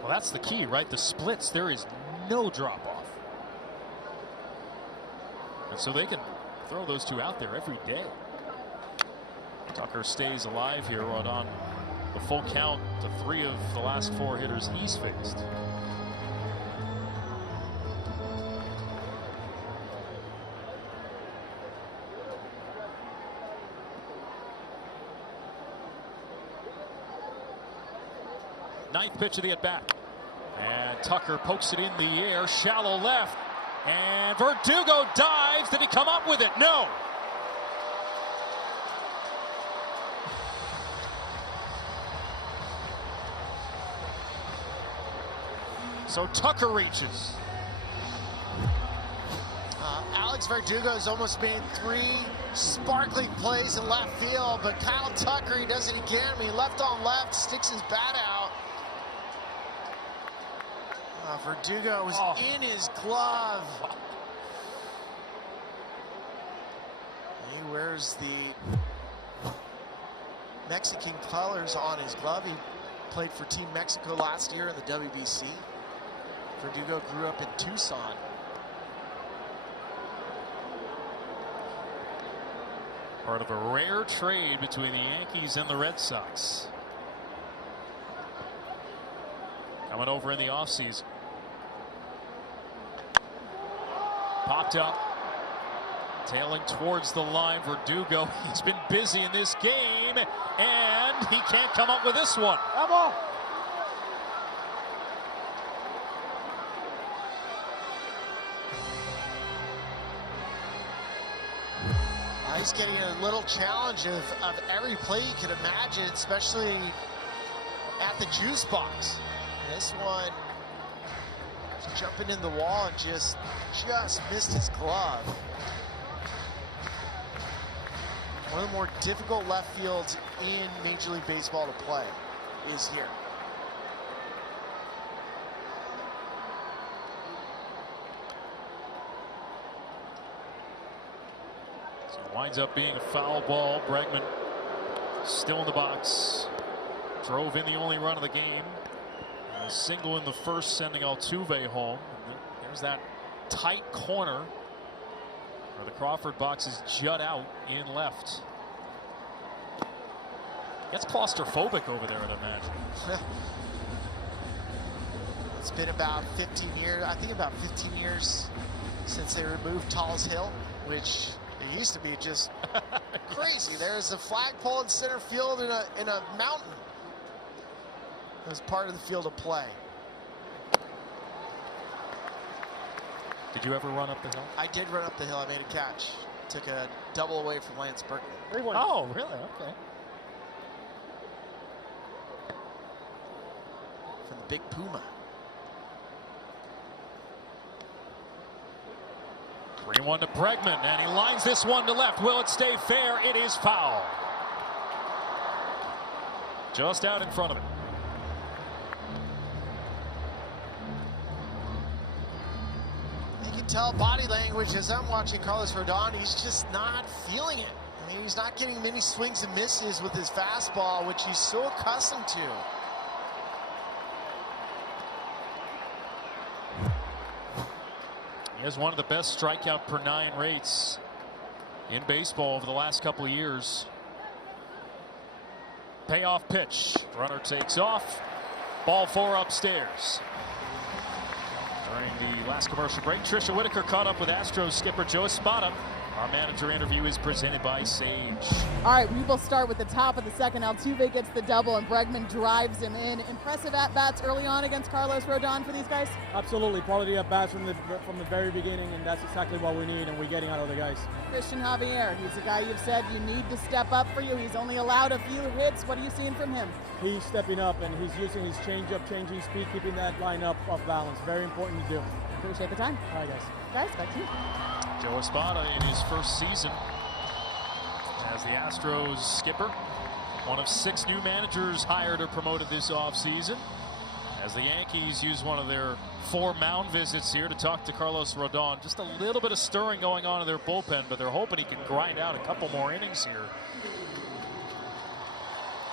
Well, that's the key, right? The splits, there is no drop-off. And so they can throw those 2 out there every day. Tucker stays alive here on the full count to 3 of the last 4 hitters he's faced. Ninth pitch of the at-bat. And Tucker pokes it in the air, shallow left. And Verdugo dives. Did he come up with it? No. So Tucker reaches. Alex Verdugo has almost made 3 sparkling plays in left field, but Kyle Tucker, he does it again. I mean, left on left, sticks his bat out. Verdugo was in his glove. He wears the Mexican colors on his glove. He played for Team Mexico last year in the WBC. Verdugo grew up in Tucson. Part of a rare trade between the Yankees and the Red Sox. coming over in the offseason. Popped up, tailing towards the line. Verdugo, he's been busy in this game, and he can't come up with this one. Come on. He's getting a little challenge of every play you could imagine, especially at the juice box. This one, jumping in the wall and just missed his glove. One of the more difficult left fields in Major League Baseball to play is here. So it winds up being a foul ball. Bregman still in the box. Drove in the only run of the game. A single in the first, sending Altuve home. And there's that tight corner where the Crawford boxes jut out in left. Gets claustrophobic over there, I'd imagine. It's been about 15 years, I think about 15 years since they removed Tal's Hill, which it used to be just crazy. There's a flagpole in center field in a mountain. It was part of the field of play. Did you ever run up the hill? I did run up the hill. I made a catch. Took a double away from Lance Berkman. Oh, really? Okay. From the Big Puma. 3-1 to Bregman, and he lines this one to left. Will it stay fair? It is foul. Just out in front of him. Tell body language as I'm watching Carlos Rodon, he's just not feeling it. I mean, he's not getting many swings and misses with his fastball, which he's so accustomed to. He has one of the best strikeout per 9 rates in baseball over the last couple of years. Payoff pitch. Runner takes off. Ball 4 upstairs. During the last commercial break, Trisha Whitaker caught up with Astros skipper Joe Espada. Our manager interview is presented by Sage. All right, we will start with the top of the second. Altuve gets the double, and Bregman drives him in. Impressive at-bats early on against Carlos Rodon for these guys? Absolutely. Quality at-bats from the very beginning, and that's exactly what we need, and we're getting out of the guys. Christian Javier, he's a guy you've said you need to step up for you. He's only allowed a few hits. What are you seeing from him? He's stepping up, and he's using his changeup, changing speed, keeping that lineup off balance. Very important to do. Appreciate the time. All right, guys. Guys, back to you. Joe Espada in his first season as the Astros skipper. One of 6 new managers hired or promoted this offseason. As the Yankees use one of their 4 mound visits here to talk to Carlos Rodon. Just a little bit of stirring going on in their bullpen, but they're hoping he can grind out a couple more innings here.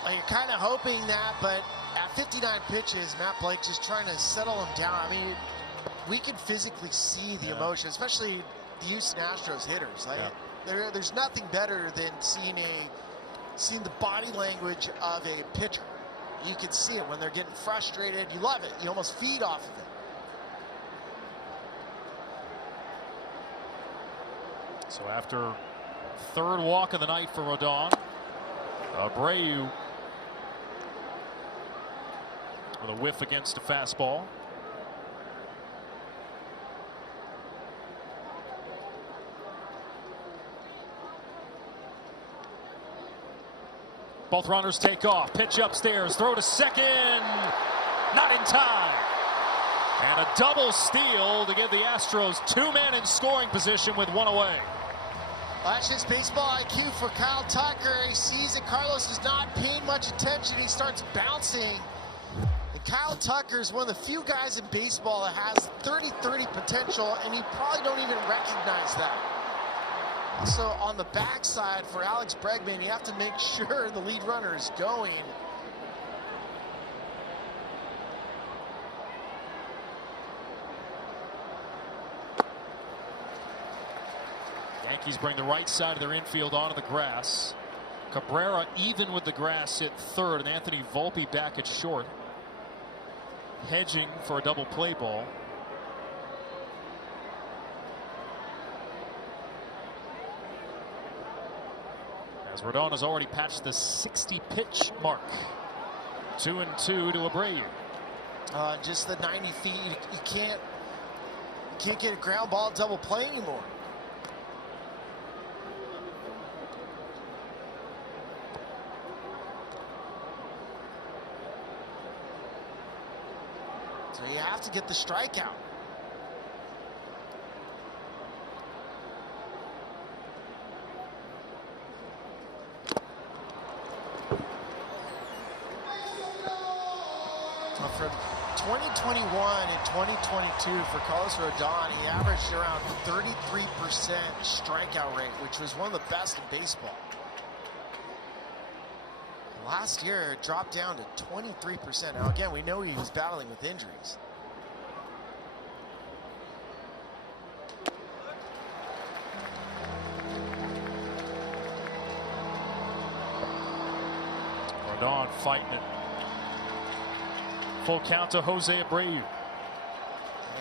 Well, you're kind of hoping that, but at 59 pitches, Matt Blake just trying to settle him down. I mean, we can physically see the emotion, especially the Houston Astros hitters. Like, there's nothing better than seeing the body language of a pitcher. You can see it when they're getting frustrated. You love it. You almost feed off of it. So after 3rd walk of the night for Rodon, Abreu with a whiff against a fastball. Both runners take off. Pitch upstairs. Throw to second. Not in time. And a double steal to give the Astros 2 men in scoring position with 1 away. Well, that's just baseball IQ for Kyle Tucker. He sees that Carlos is not paying much attention. He starts bouncing. And Kyle Tucker is one of the few guys in baseball that has 30-30 potential, and he probably don't even recognize that. So on the backside for Alex Bregman, you have to make sure the lead runner is going. Yankees bring the right side of their infield onto the grass. Cabrera even with the grass at 3rd, and Anthony Volpe back at short. hedging for a double play ball. As Rodon has already patched the 60 pitch mark. 2-2 to Abreu. Just the 90 feet. You can't get a ground ball double play anymore. So you have to get the strikeout. From 2021 and 2022 for Carlos Rodon, he averaged around 33% strikeout rate, which was one of the best in baseball. Last year, it dropped down to 23%. Now, again, we know he was battling with injuries. Rodon fighting it. Full count to Jose Abreu.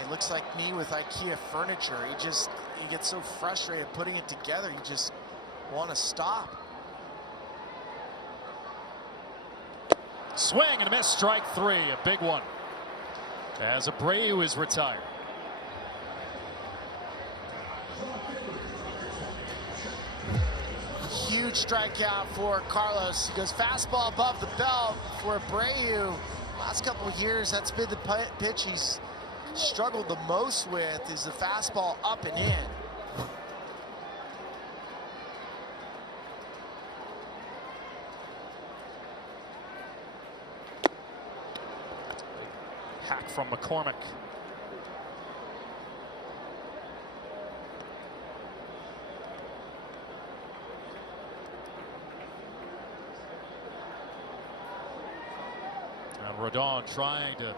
It looks like me with IKEA furniture. He gets so frustrated putting it together, you just want to stop. Swing and a miss, strike three, a big one. As Abreu is retired. Huge strikeout for Carlos. He goes fastball above the belt for Abreu. Last couple of years, that's been the pitch he's struggled the most with, is the fastball up and in. Hack from McCormick. And Rodon trying to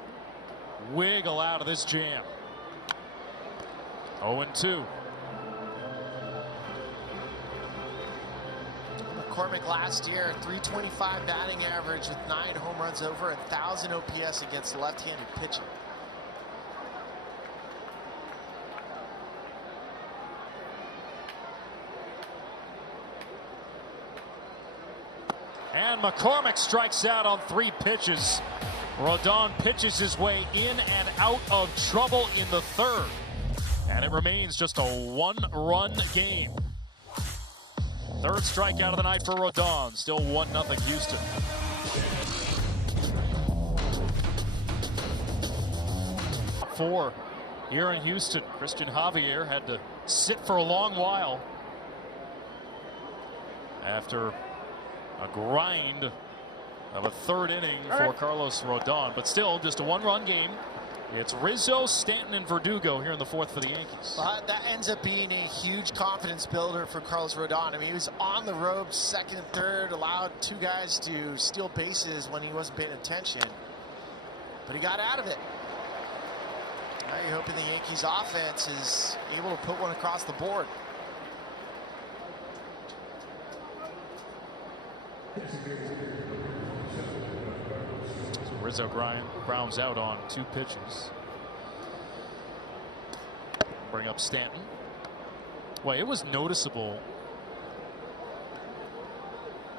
wiggle out of this jam. 0-2. McCormick last year, 325 batting average with 9 home runs, over 1,000 OPS against left-handed pitching. And McCormick strikes out on 3 pitches. Rodon pitches his way in and out of trouble in the 3rd. And it remains just a 1-run game. 3rd strikeout of the night for Rodon. Still 1-0 Houston. Four here in Houston. Christian Javier had to sit for a long while after a grind of a 3rd inning for Carlos Rodon, but still just a 1-run game. It's Rizzo, Stanton, and Verdugo here in the 4th for the Yankees. That ends up being a huge confidence builder for Carlos Rodon. I mean, he was on the ropes 2nd and 3rd, allowed 2 guys to steal bases when he wasn't paying attention, but he got out of it. Now you're hoping the Yankees offense is able to put one across the board. So Rizzo grounds out on 2 pitches. Bring up Stanton. Well, it was noticeable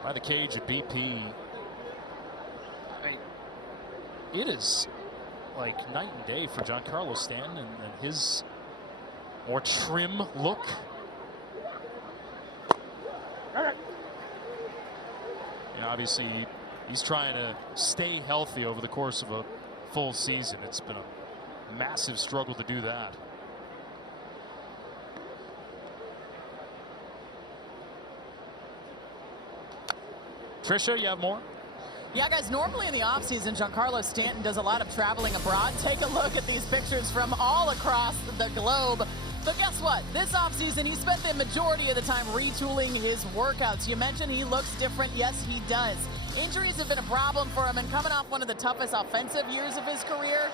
by the cage at BP. It is like night and day for Giancarlo Stanton and his more trim look. You know, obviously, he's trying to stay healthy over the course of a full season. It's been a massive struggle to do that. Trisha, you have more? Yeah, guys, normally in the offseason, Giancarlo Stanton does a lot of traveling abroad. Take a look at these pictures from all across the globe. But guess what? This offseason, he spent the majority of the time retooling his workouts. You mentioned he looks different. Yes, he does. Injuries have been a problem for him, and coming off one of the toughest offensive years of his career,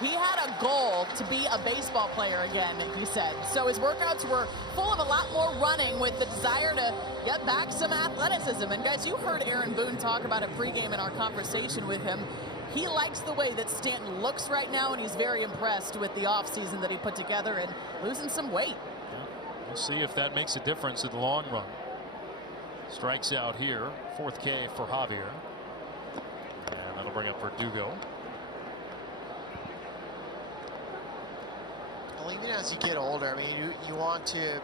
he had a goal to be a baseball player again, he said. So his workouts were full of a lot more running with the desire to get back some athleticism. And guys, you heard Aaron Boone talk about it pregame in our conversation with him. he likes the way that Stanton looks right now, and he's very impressed with the offseason that he put together and losing some weight. Yeah. We'll see if that makes a difference in the long run. Strikes out here, 4th K for Javier. And that'll bring up Verdugo. Well, even as you get older, I mean, you want to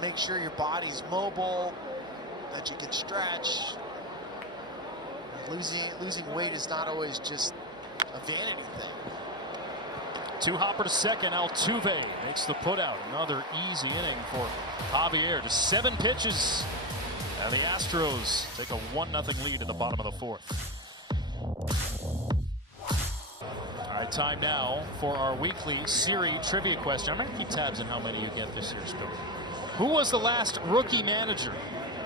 make sure your body's mobile, that you can stretch. Losing weight is not always just a vanity thing. Two-hopper to second. Altuve makes the putout. Another easy inning for Javier. Just 7 pitches. And the Astros take a 1-0 lead at the bottom of the 4th. All right, time now for our weekly Siri trivia question. I'm going to keep tabs on how many you get this year, Spill. Who was the last rookie manager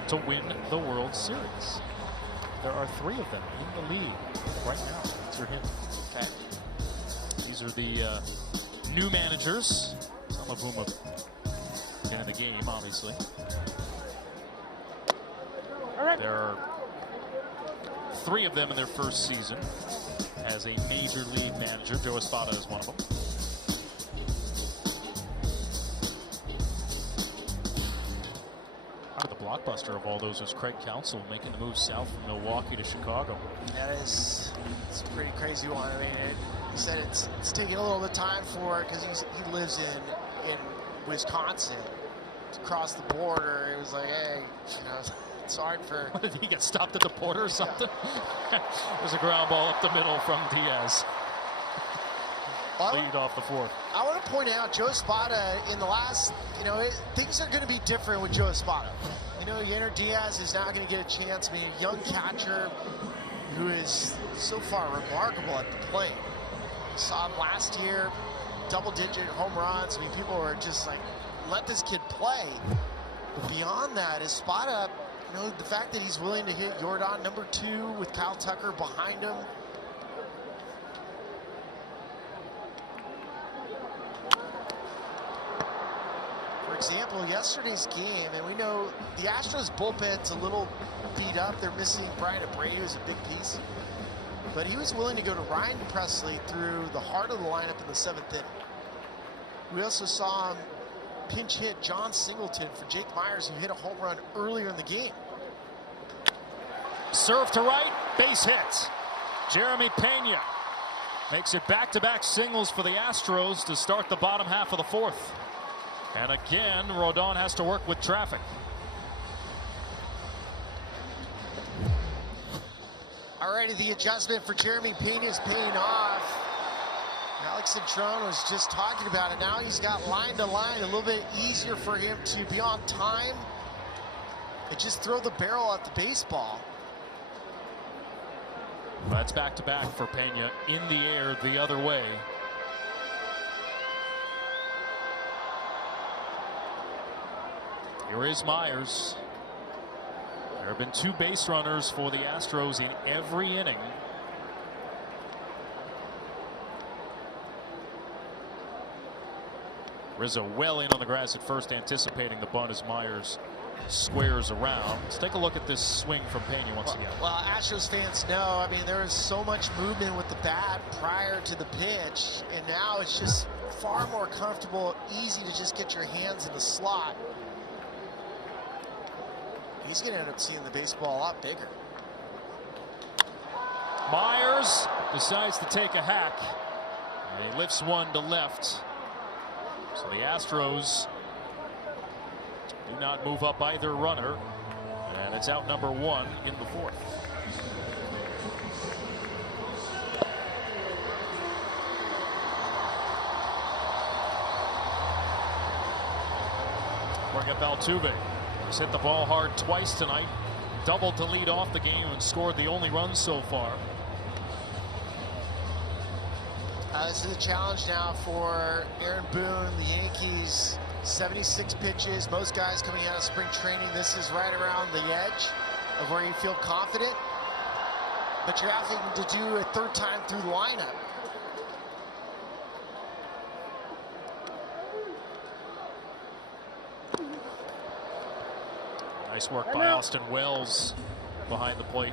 to win the World Series? There are 3 of them in the league right now. That's your hint. Okay. These are the new managers, some of whom have been in the game, obviously. All right. There are 3 of them in their first season as a major league manager. Joe Espada is one of them. Probably the blockbuster of all those is Craig Counsell making the move south from Milwaukee to Chicago. It's a pretty crazy one. I mean, he said it's taking a little bit of time for it because he lives in Wisconsin. To cross the border, it was like, hey, it's hard for. Did he get stopped at the border or something? Yeah. There's a ground ball up the middle from Diaz. Lead off the 4th. I want to point out Joe Espada in the last, things are going to be different with Joe Espada. Yainer Diaz is now going to get a chance. I mean, a young catcher who is so far remarkable at the plate. We saw him last year, double-digit home runs. I mean, people were just like, let this kid play. But beyond that, Espada, the fact that he's willing to hit Jordan number 2 with Kyle Tucker behind him. For example, yesterday's game, and we know the Astros bullpen's a little beat up. They're missing Brian Abreu, who's a big piece. But he was willing to go to Ryan Presley through the heart of the lineup in the 7th inning. We also saw him pinch hit John Singleton for Jake Myers, who hit a home run earlier in the game. Serve to right, base hit. Jeremy Pena makes it back-to-back singles for the Astros to start the bottom half of the 4th. And again, Rodon has to work with traffic. Alrighty, the adjustment for Jeremy Pena is paying off. Alex Cintron was just talking about it. Now he's got line to line, a little bit easier for him to be on time and just throw the barrel at the baseball. That's back-to-back for Pena in the air the other way. Here is Myers. There have been 2 base runners for the Astros in every inning. Rizzo well in on the grass at first, anticipating the bunt as Myers squares around. Let's take a look at this swing from Pena once again. Well, Astros fans know, I mean, there was so much movement with the bat prior to the pitch, and now it's just far more comfortable, easy to just get your hands in the slot. He's going to end up seeing the baseball a lot bigger. Myers decides to take a hack, and he lifts one to left. So the Astros do not move up either runner, and it's out number 1 in the 4th. Bring up Altuve. He's hit the ball hard twice tonight, doubled to lead off the game and scored the only run so far. This is a challenge now for Aaron Boone, the Yankees. 76 pitches, most guys coming out of spring training. This is right around the edge of where you feel confident, but you're having to do a 3rd time through the lineup. Nice work by Austin Wells behind the plate.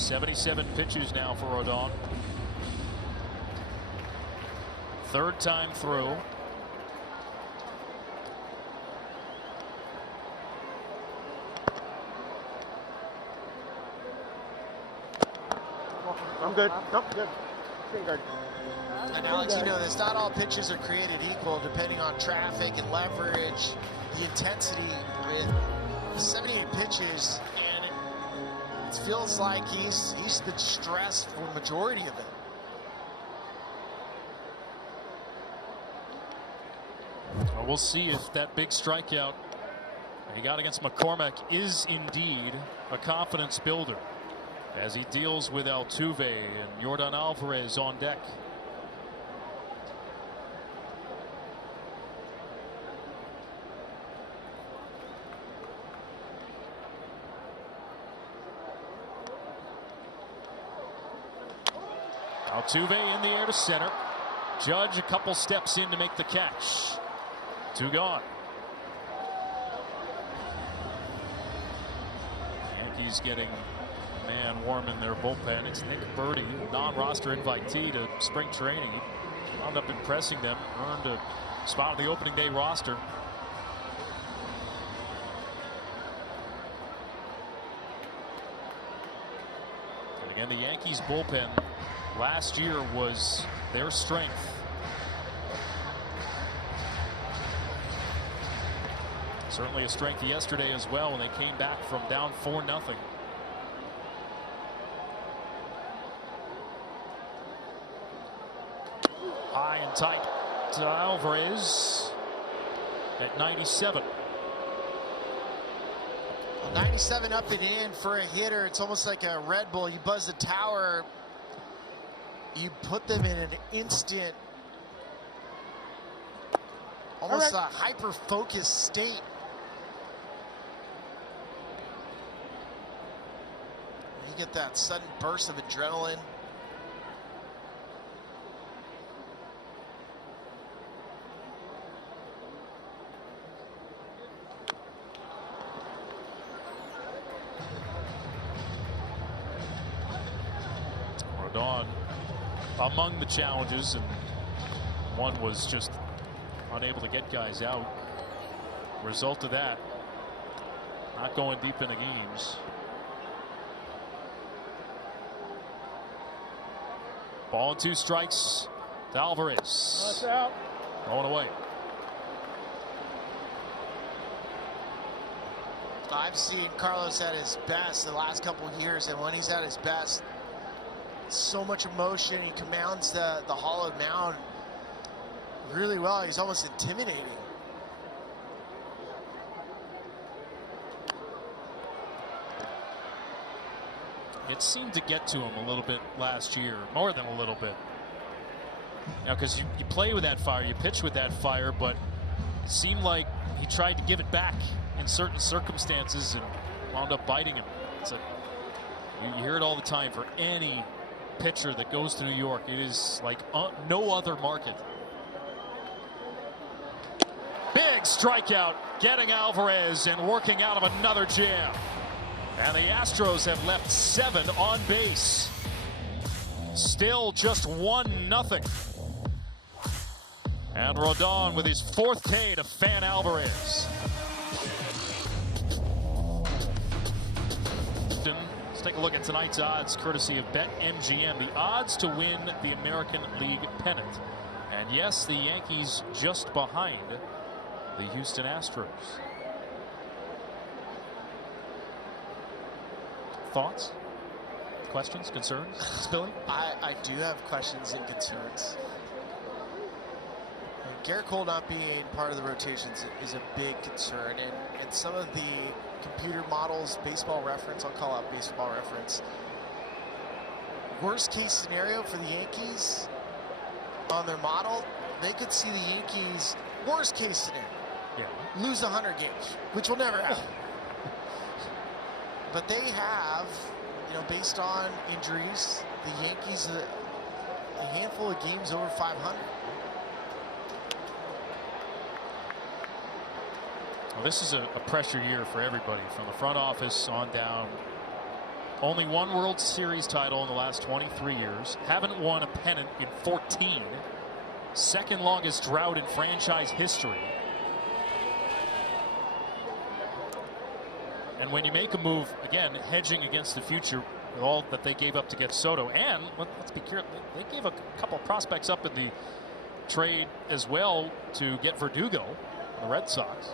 77 pitches now for Rodon. Third time through. I'm good. Nope, good. Good. And Alex, you know this, not all pitches are created equal depending on traffic and leverage, the intensity. With 78 pitches, and it feels like he's been stressed for the majority of it. Well, we'll see if that big strikeout he got against McCormick is indeed a confidence builder as he deals with Altuve and Yordan Alvarez on deck. Altuve in the air to center. Judge a couple steps in to make the catch. 2 gone. Yankees getting a man warm in their bullpen. It's Nick Birdie, non-roster invitee to spring training. He wound up impressing them, earned a spot on the opening day roster. And again, the Yankees bullpen last year was their strength. Certainly a strength yesterday as well when they came back from down 4-0. High and tight to Alvarez at 97. 97 up and in for a hitter. It's almost like a Red Bull. You buzz the tower, you put them in an instant, almost a hyper-focused state. You get that sudden burst of adrenaline. Rodon among the challenges, and one was just unable to get guys out. Result of that, not going deep into games. Ball and 2 strikes to Alvarez. That's out. Going away. I've seen Carlos at his best the last couple of years, and when he's at his best, so much emotion. He commands the hollowed mound really well. He's almost intimidating. It seemed to get to him a little bit last year, more than a little bit. Now, because you play with that fire, you pitch with that fire, but it seemed like he tried to give it back in certain circumstances and wound up biting him. It's you hear it all the time for any pitcher that goes to New York. It is like no other market. Big strikeout, getting Alvarez and working out of another jam. And the Astros have left 7 on base. Still just 1-0. And Rodon with his 4th K to fan Alvarez. Let's take a look at tonight's odds, courtesy of BetMGM. The odds to win the American League pennant. And yes, the Yankees just behind the Houston Astros. Thoughts? Questions? Concerns? Spilly? I do have questions and concerns. Garrett Cole not being part of the rotations is a big concern, and some of the computer models, Baseball Reference, I'll call out Baseball Reference, worst case scenario for the Yankees on their model, they could see the Yankees worst case scenario lose 100 games, which will never happen. But they have, based on injuries, the Yankees a handful of games over 500. Well, this is a pressure year for everybody, from the front office on down. Only one World Series title in the last 23 years. Haven't won a pennant in 14. Second longest drought in franchise history. And when you make a move, again, hedging against the future with all that they gave up to get Soto, and let's be clear, they gave a couple prospects up in the trade as well to get Verdugo, the Red Sox.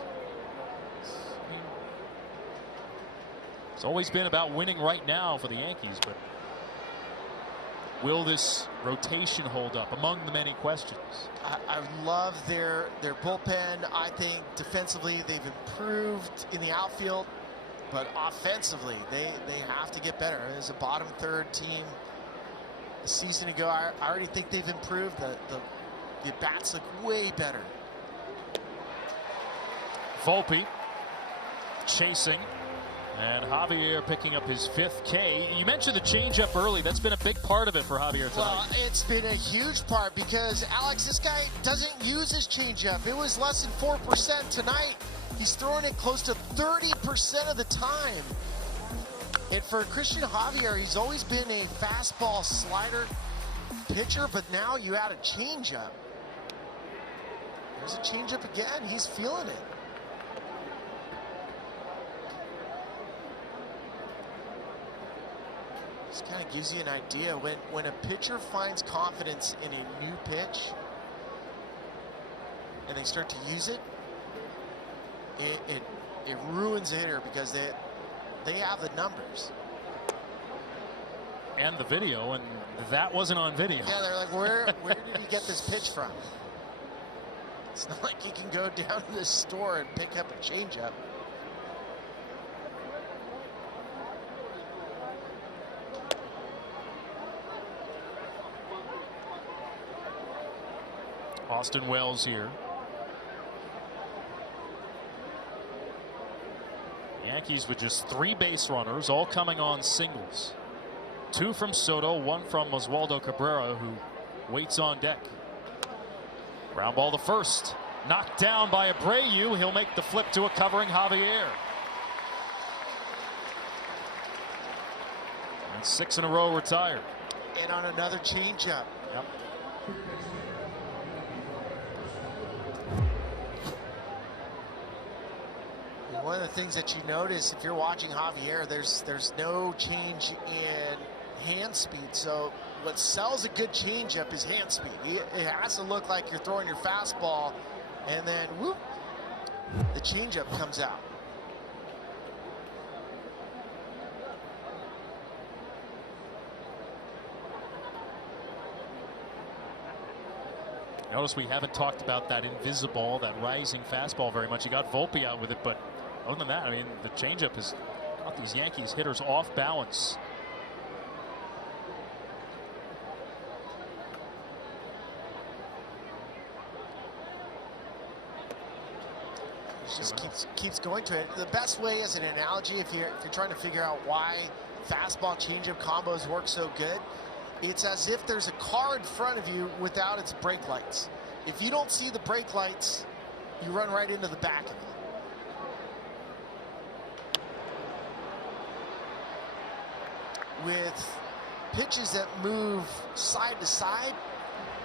It's always been about winning right now for the Yankees, but will this rotation hold up? Among the many questions. I love their bullpen. I think defensively they've improved in the outfield. But offensively, they have to get better. As a bottom third team a season ago, I already think they've improved. The bats look way better. Volpe chasing, and Javier picking up his 5th K. You mentioned the changeup early. That's been a big part of it for Javier tonight. Well, it's been a huge part because, Alex, this guy doesn't use his changeup. It was less than 4% tonight. He's throwing it close to 30% of the time. And for Christian Javier, he's always been a fastball slider pitcher, but now you add a changeup. There's a changeup again. He's feeling it. This kind of gives you an idea. When a pitcher finds confidence in a new pitch and they start to use it, it ruins a hitter because they have the numbers and the video, and that wasn't on video. Yeah, they're like, where did he get this pitch from? It's not like you can go down to the store and pick up a changeup. Austin Wells here. Yankees with just 3 base runners, all coming on singles. 2 from Soto, 1 from Oswaldo Cabrera, who waits on deck. Ground ball to first. Knocked down by Abreu. He'll make the flip to a covering Javier. And 6 in a row retired. And on another changeup. Yep. One of the things that you notice if you're watching Javier, there's no change in hand speed. So what sells a good changeup is hand speed. It has to look like you're throwing your fastball, and then whoop, the changeup comes out. Notice we haven't talked about that invisible, that rising fastball very much. He got Volpe out with it, but other than that, I mean, the changeup has got these Yankees hitters off balance. Just keeps going to it. The best way as an analogy, if you're trying to figure out why fastball changeup combos work so good, it's as if there's a car in front of you without its brake lights. If you don't see the brake lights, you run right into the back of it. With pitches that move side to side,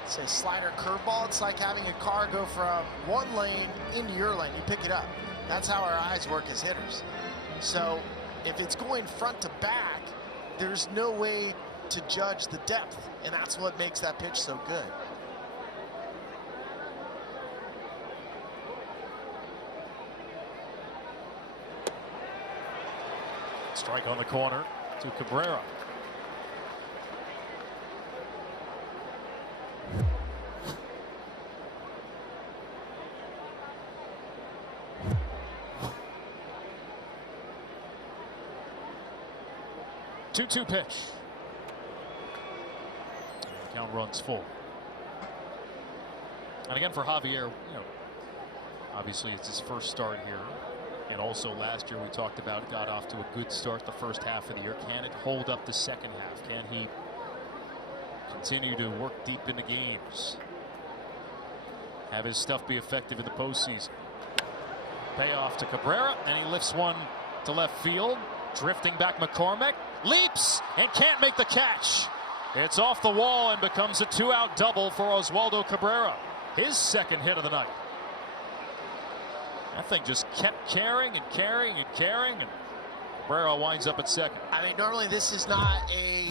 say slider curveball, it's like having a car go from one lane into your lane. You pick it up. That's how our eyes work as hitters. So if it's going front to back, there's no way to judge the depth, and that's what makes that pitch so good. Strike on the corner to Cabrera. Two-two pitch. Count runs full. And again for Javier, you know, obviously it's his first start here. And also last year we talked about got off to a good start the first half of the year. Can it hold up the second half? Can he continue to work deep into games? Have his stuff be effective in the postseason? Payoff to Cabrera, and he lifts one to left field. Drifting back McCormick, leaps and can't make the catch. It's off the wall and becomes a 2-out double for Oswaldo Cabrera. His second hit of the night. That thing just kept carrying and carrying and carrying, and Cabrera winds up at second. I mean, normally this is not a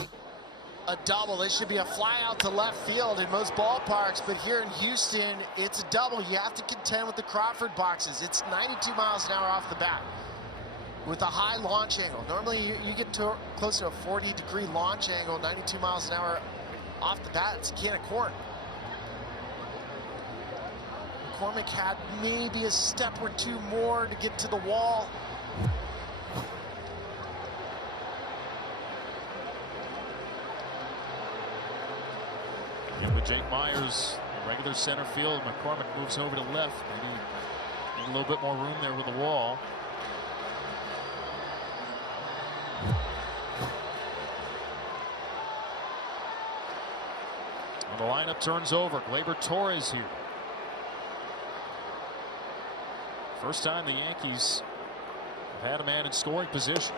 double. This should be a fly out to left field in most ballparks, but here in Houston, it's a double. You have to contend with the Crawford boxes. It's 92 miles an hour off the bat with a high launch angle. Normally you get to closer to a 40-degree launch angle, 92 miles an hour off the bat. It's a can of corn. McCormick had maybe a step or two more to get to the wall. And with Jake Myers in regular center field, McCormick moves over to left. Maybe a little bit more room there with the wall. And the lineup turns over. Gleyber Torres here. First time the Yankees have had a man in scoring position.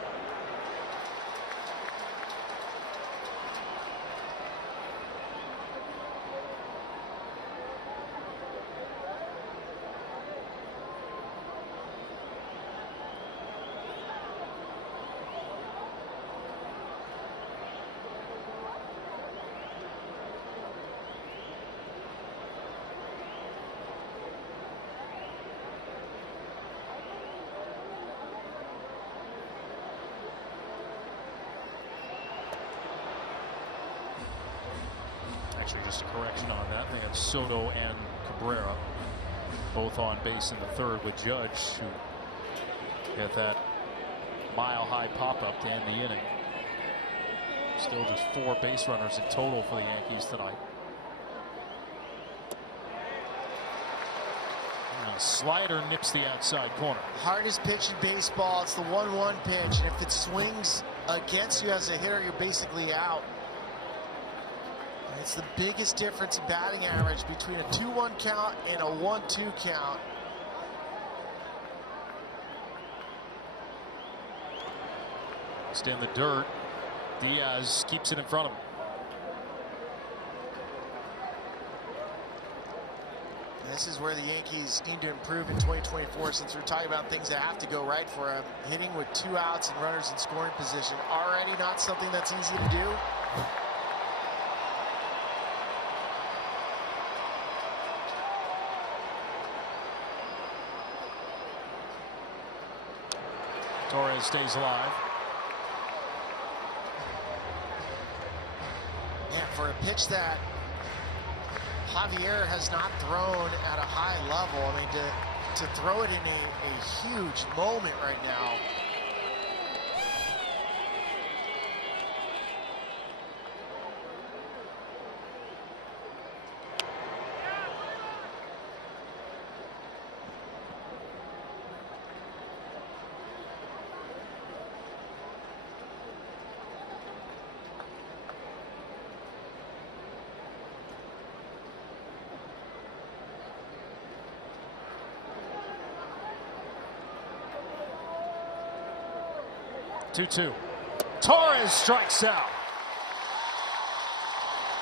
Actually, just a correction on that. They have Soto and Cabrera both on base in the third, with Judge, who had that mile-high pop-up to end the inning. Still just 4 base runners in total for the Yankees tonight. And a slider nips the outside corner. Hardest pitch in baseball, it's the 1-1 pitch, and if it swings against you as a hitter, you're basically out. It's the biggest difference in batting average between a 2-1 count and a 1-2 count. Just in the dirt. Diaz keeps it in front of him. This is where the Yankees need to improve in 2024, since we're talking about things that have to go right for them. Hitting with 2 outs and runners in scoring position, already not something that's easy to do. Torres stays alive. Yeah, for a pitch that Javier has not thrown at a high level, I mean, to throw it in a huge moment right now. Two. Torres strikes out.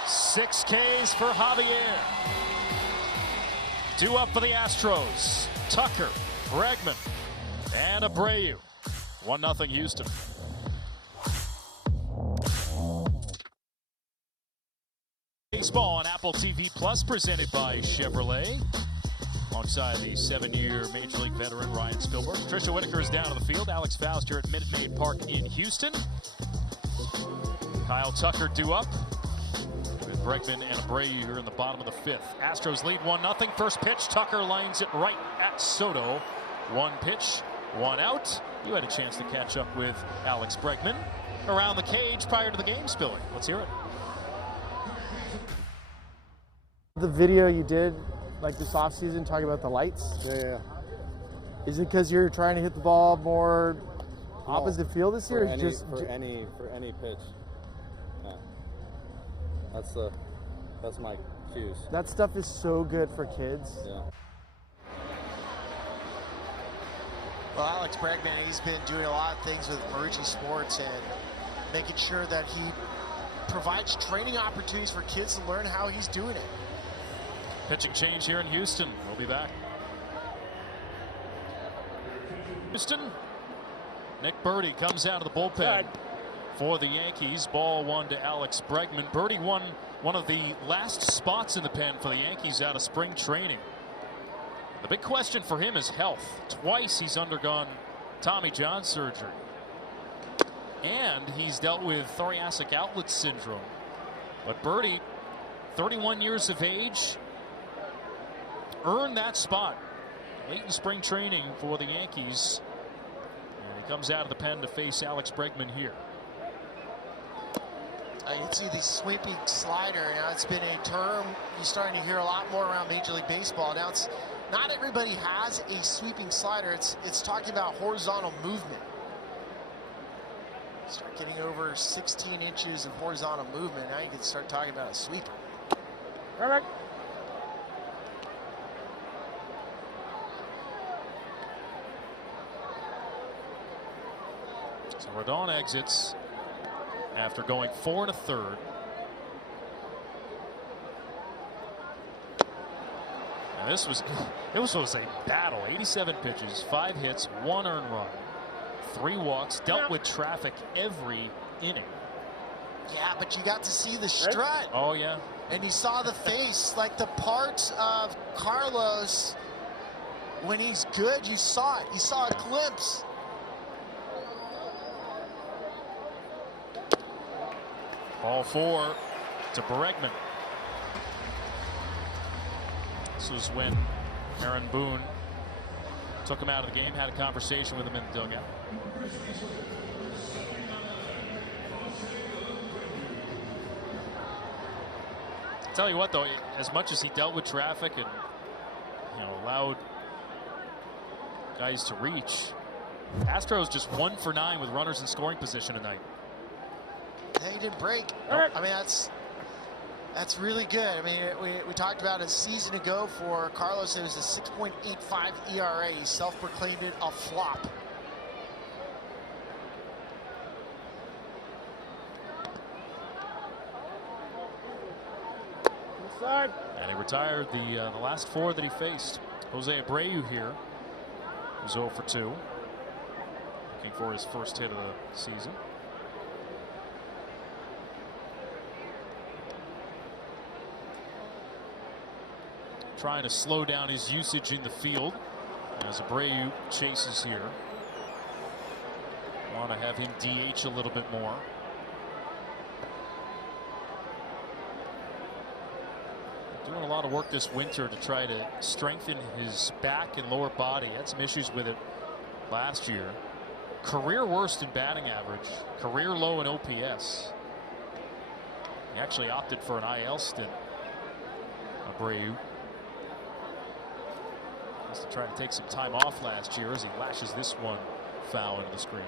6 Ks for Javier. 2 up for the Astros. Tucker, Bregman, and Abreu. 1-0 Houston. Baseball on Apple TV Plus, presented by Chevrolet. Alongside the 7-year Major League veteran Ryan Spielberg. Trisha Whitaker is down on the field. Alex Faust here at Minute Maid Park in Houston. Kyle Tucker due up. With Bregman and Abreu here in the bottom of the 5th. Astros lead 1-0. First pitch, Tucker lines it right at Soto. 1 pitch, 1 out. You had a chance to catch up with Alex Bregman around the cage prior to the game, Spiller. Let's hear it. The video you did, like this offseason, talking about the lights. Yeah. Is it because you're trying to hit the ball more opposite field this year? For any pitch. Yeah. That's my cues. That stuff is so good for kids. Yeah. Well, Alex Bregman, he's been doing a lot of things with Marucci Sports and making sure that he provides training opportunities for kids to learn how he's doing it. Pitching change here in Houston. We'll be back. Houston. Nick Birdie comes out of the bullpen for the Yankees. Ball one to Alex Bregman. Birdie won one of the last spots in the pen for the Yankees out of spring training. The big question for him is health. Twice he's undergone Tommy John surgery. And he's dealt with thoracic outlet syndrome. But Birdie, 31 years of age, earned that spot late in spring training for the Yankees. And he comes out of the pen to face Alex Bregman here. You can see the sweeping slider. Now it's been a term you're starting to hear a lot more around Major League Baseball. Now it's not everybody has a sweeping slider. It's talking about horizontal movement. Start getting over 16 inches of horizontal movement. Now you can start talking about a sweeper. Perfect. So Rodon exits after going 4 1/3. And this was a battle. 87 pitches, 5 hits, 1 earned run, 3 walks, dealt with traffic every inning. Yeah, but you got to see the strut. Oh yeah. And you saw the face, like the parts of Carlos when he's good. You saw it. You saw a glimpse. Ball 4 to Bregman. This was when Aaron Boone took him out of the game, had a conversation with him in the dugout. Tell you what, though, as much as he dealt with traffic and allowed guys to reach, Astros just 1 for 9 with runners in scoring position tonight. He didn't break. Nope. I mean, that's really good. I mean, we talked about a season ago for Carlos. It was a 6.85 ERA. He self-proclaimed it a flop. Inside. And he retired the last 4 that he faced. Jose Abreu here was 0 for 2. Looking for his first hit of the season. Trying to slow down his usage in the field as Abreu chases here. Want to have him DH a little bit more. Doing a lot of work this winter to try to strengthen his back and lower body. Had some issues with it last year. Career worst in batting average. Career low in OPS. He actually opted for an IL stint. Abreu. To try to take some time off last year as he lashes this one foul into the screen.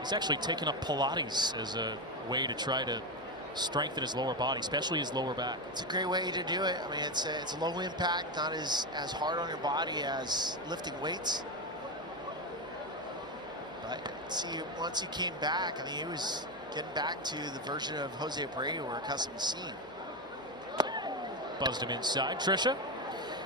He's actually taken up Pilates as a way to try to strengthen his lower body, especially his lower back. It's a great way to do it. I mean, it's a low impact, not as hard on your body as lifting weights. But see, once he came back, I mean, he was getting back to the version of Jose Abreu we're accustomed to seeing. Buzzed him inside. Trisha.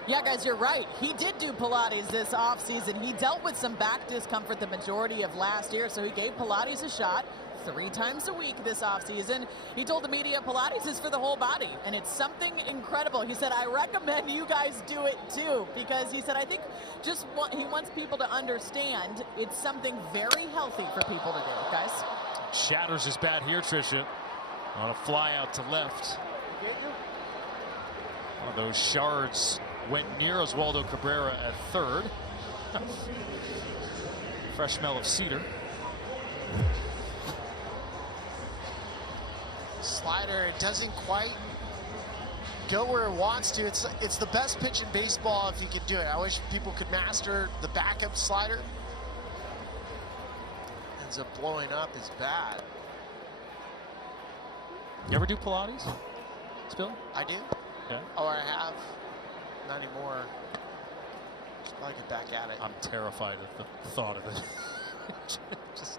Yeah, guys, you're right. He did do Pilates this offseason. He dealt with some back discomfort the majority of last year, so he gave Pilates a shot 3 times a week this offseason. He told the media Pilates is for the whole body, and it's something incredible. He said, I recommend you guys do it too, because he said, I think he wants people to understand it's something very healthy for people to do, guys. Shatters his bat here, Trisha, on a fly out to left. One of those shards went near Oswaldo Cabrera at third. Fresh smell of cedar. Slider doesn't quite go where it wants to. It's the best pitch in baseball if you can do it. I wish people could master the backup slider. Ends up blowing up his bat. You ever do Pilates, Spill? I do. Yeah. Oh, I have. Not anymore. I'll get back at it. I'm terrified at the thought of it. Just,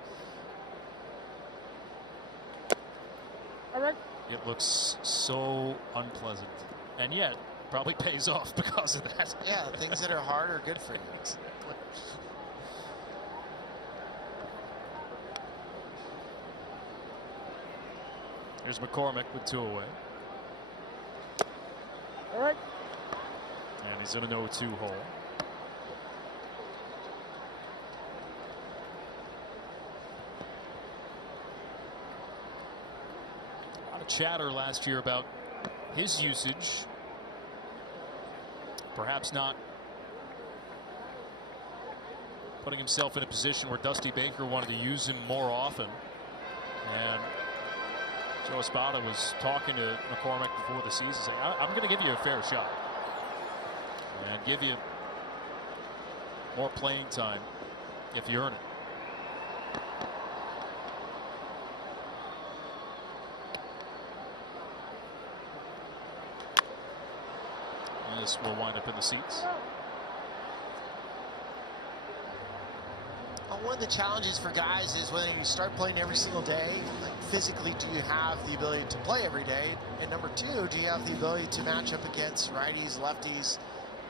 All right. it looks so unpleasant, and yet probably pays off because of that. Yeah, things that are hard are good for you. Here's McCormick with 2 away. All right. And he's in an 0-2 hole. A lot of chatter last year about his usage. Perhaps not putting himself in a position where Dusty Baker wanted to use him more often. And Joe Espada was talking to McCormick before the season, saying, I'm going to give you a fair shot and give you more playing time if you earn it. And this will wind up in the seats. One of the challenges for guys is whether you start playing every single day, like physically, do you have the ability to play every day? And number 2, do you have the ability to match up against righties, lefties?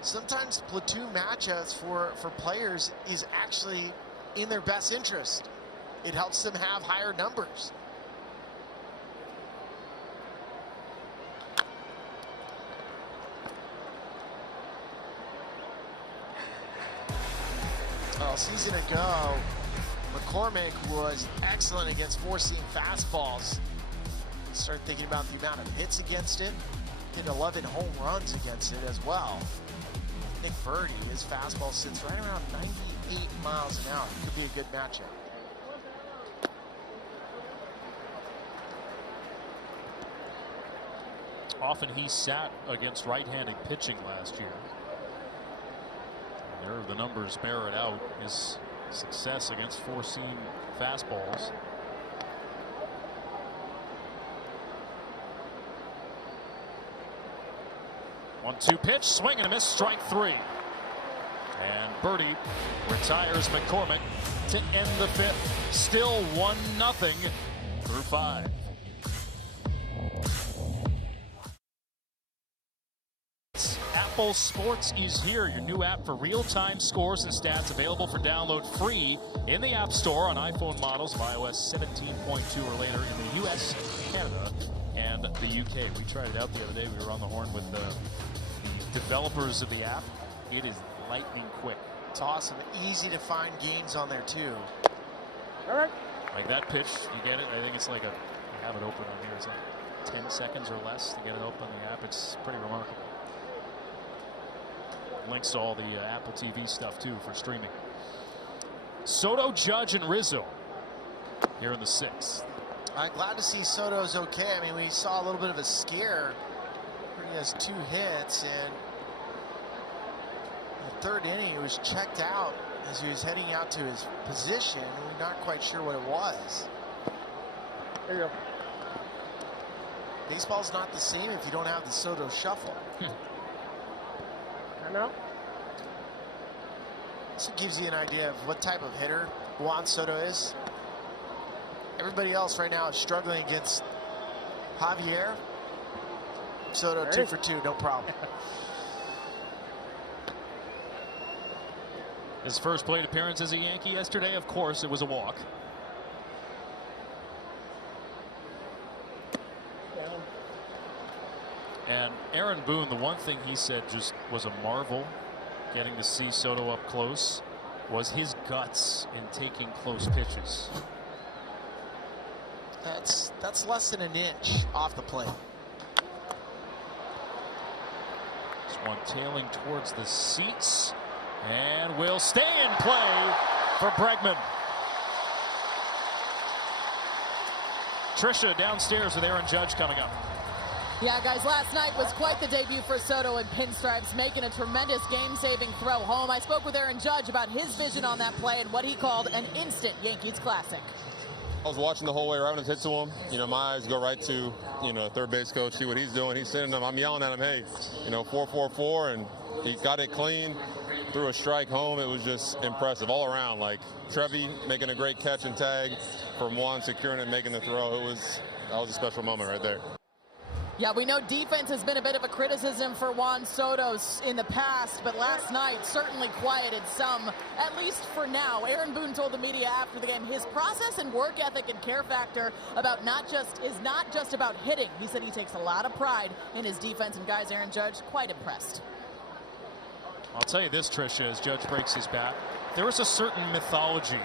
Sometimes platoon matchups for players is actually in their best interest. It helps them have higher numbers. Well, a season ago, McCormick was excellent against 4-seam fastballs. Start thinking about the amount of hits against it. Hit 11 home runs against it as well. Nick Birdie, his fastball sits right around 98 miles an hour. Could be a good matchup. Often he sat against right-handed pitching last year. There, the numbers bear it out. His success against 4-seam fastballs. One-two pitch, swing and a miss, strike 3. And Birdie retires McCormick to end the 5th. Still 1-0 through 5. Apple Sports is here, your new app for real-time scores and stats, available for download free in the App Store on iPhone models of iOS 17.2 or later in the US, Canada, and the UK. We tried it out the other day. We were on the horn with the developers of the app. It is lightning quick. It's awesome. Easy to find games on there too. All right. Like that pitch, you get it. I think it's like I have it open on here. It's like 10 seconds or less to get it open on the app. It's pretty remarkable. Links to all the Apple TV stuff too for streaming. Soto, Judge, and Rizzo here in the 6th. I'm glad to see Soto's okay. I mean, we saw a little bit of a scare. He has 2 hits, and in the 3rd inning, he was checked out as he was heading out to his position. We're not quite sure what it was. There you go. Baseball's not the same if you don't have the Soto shuffle. I know. This gives you an idea of what type of hitter Juan Soto is. Everybody else right now is struggling against Javier. Soto 2 for 2, no problem. His first plate appearance as a Yankee yesterday, of course, it was a walk. And Aaron Boone, the one thing he said just was a marvel getting to see Soto up close was his guts in taking close pitches. That's less than an inch off the plate. This one tailing towards the seats and will stay in play for Bregman. Trisha downstairs with Aaron Judge coming up. Yeah, guys, last night was quite the debut for Soto in pinstripes, making a tremendous game-saving throw home. I spoke with Aaron Judge about his vision on that play and what he called an instant Yankees classic. I was watching the whole way right when it hit to him. You know, my eyes go right to, you know, third base coach, see what he's doing. He's sitting there. I'm yelling at him, hey, you know, 4-4-4, and he got it clean, threw a strike home. It was just impressive all around. Like Trevi making a great catch and tag from Juan securing and making the throw. That was a special moment right there. Yeah, we know defense has been a bit of a criticism for Juan Soto in the past, but last night certainly quieted some, at least for now. Aaron Boone told the media after the game his process and work ethic and care factor is not just about hitting. He said he takes a lot of pride in his defense, and guys, Aaron Judge, quite impressed. I'll tell you this, Tricia, as Judge breaks his back, there is a certain mythology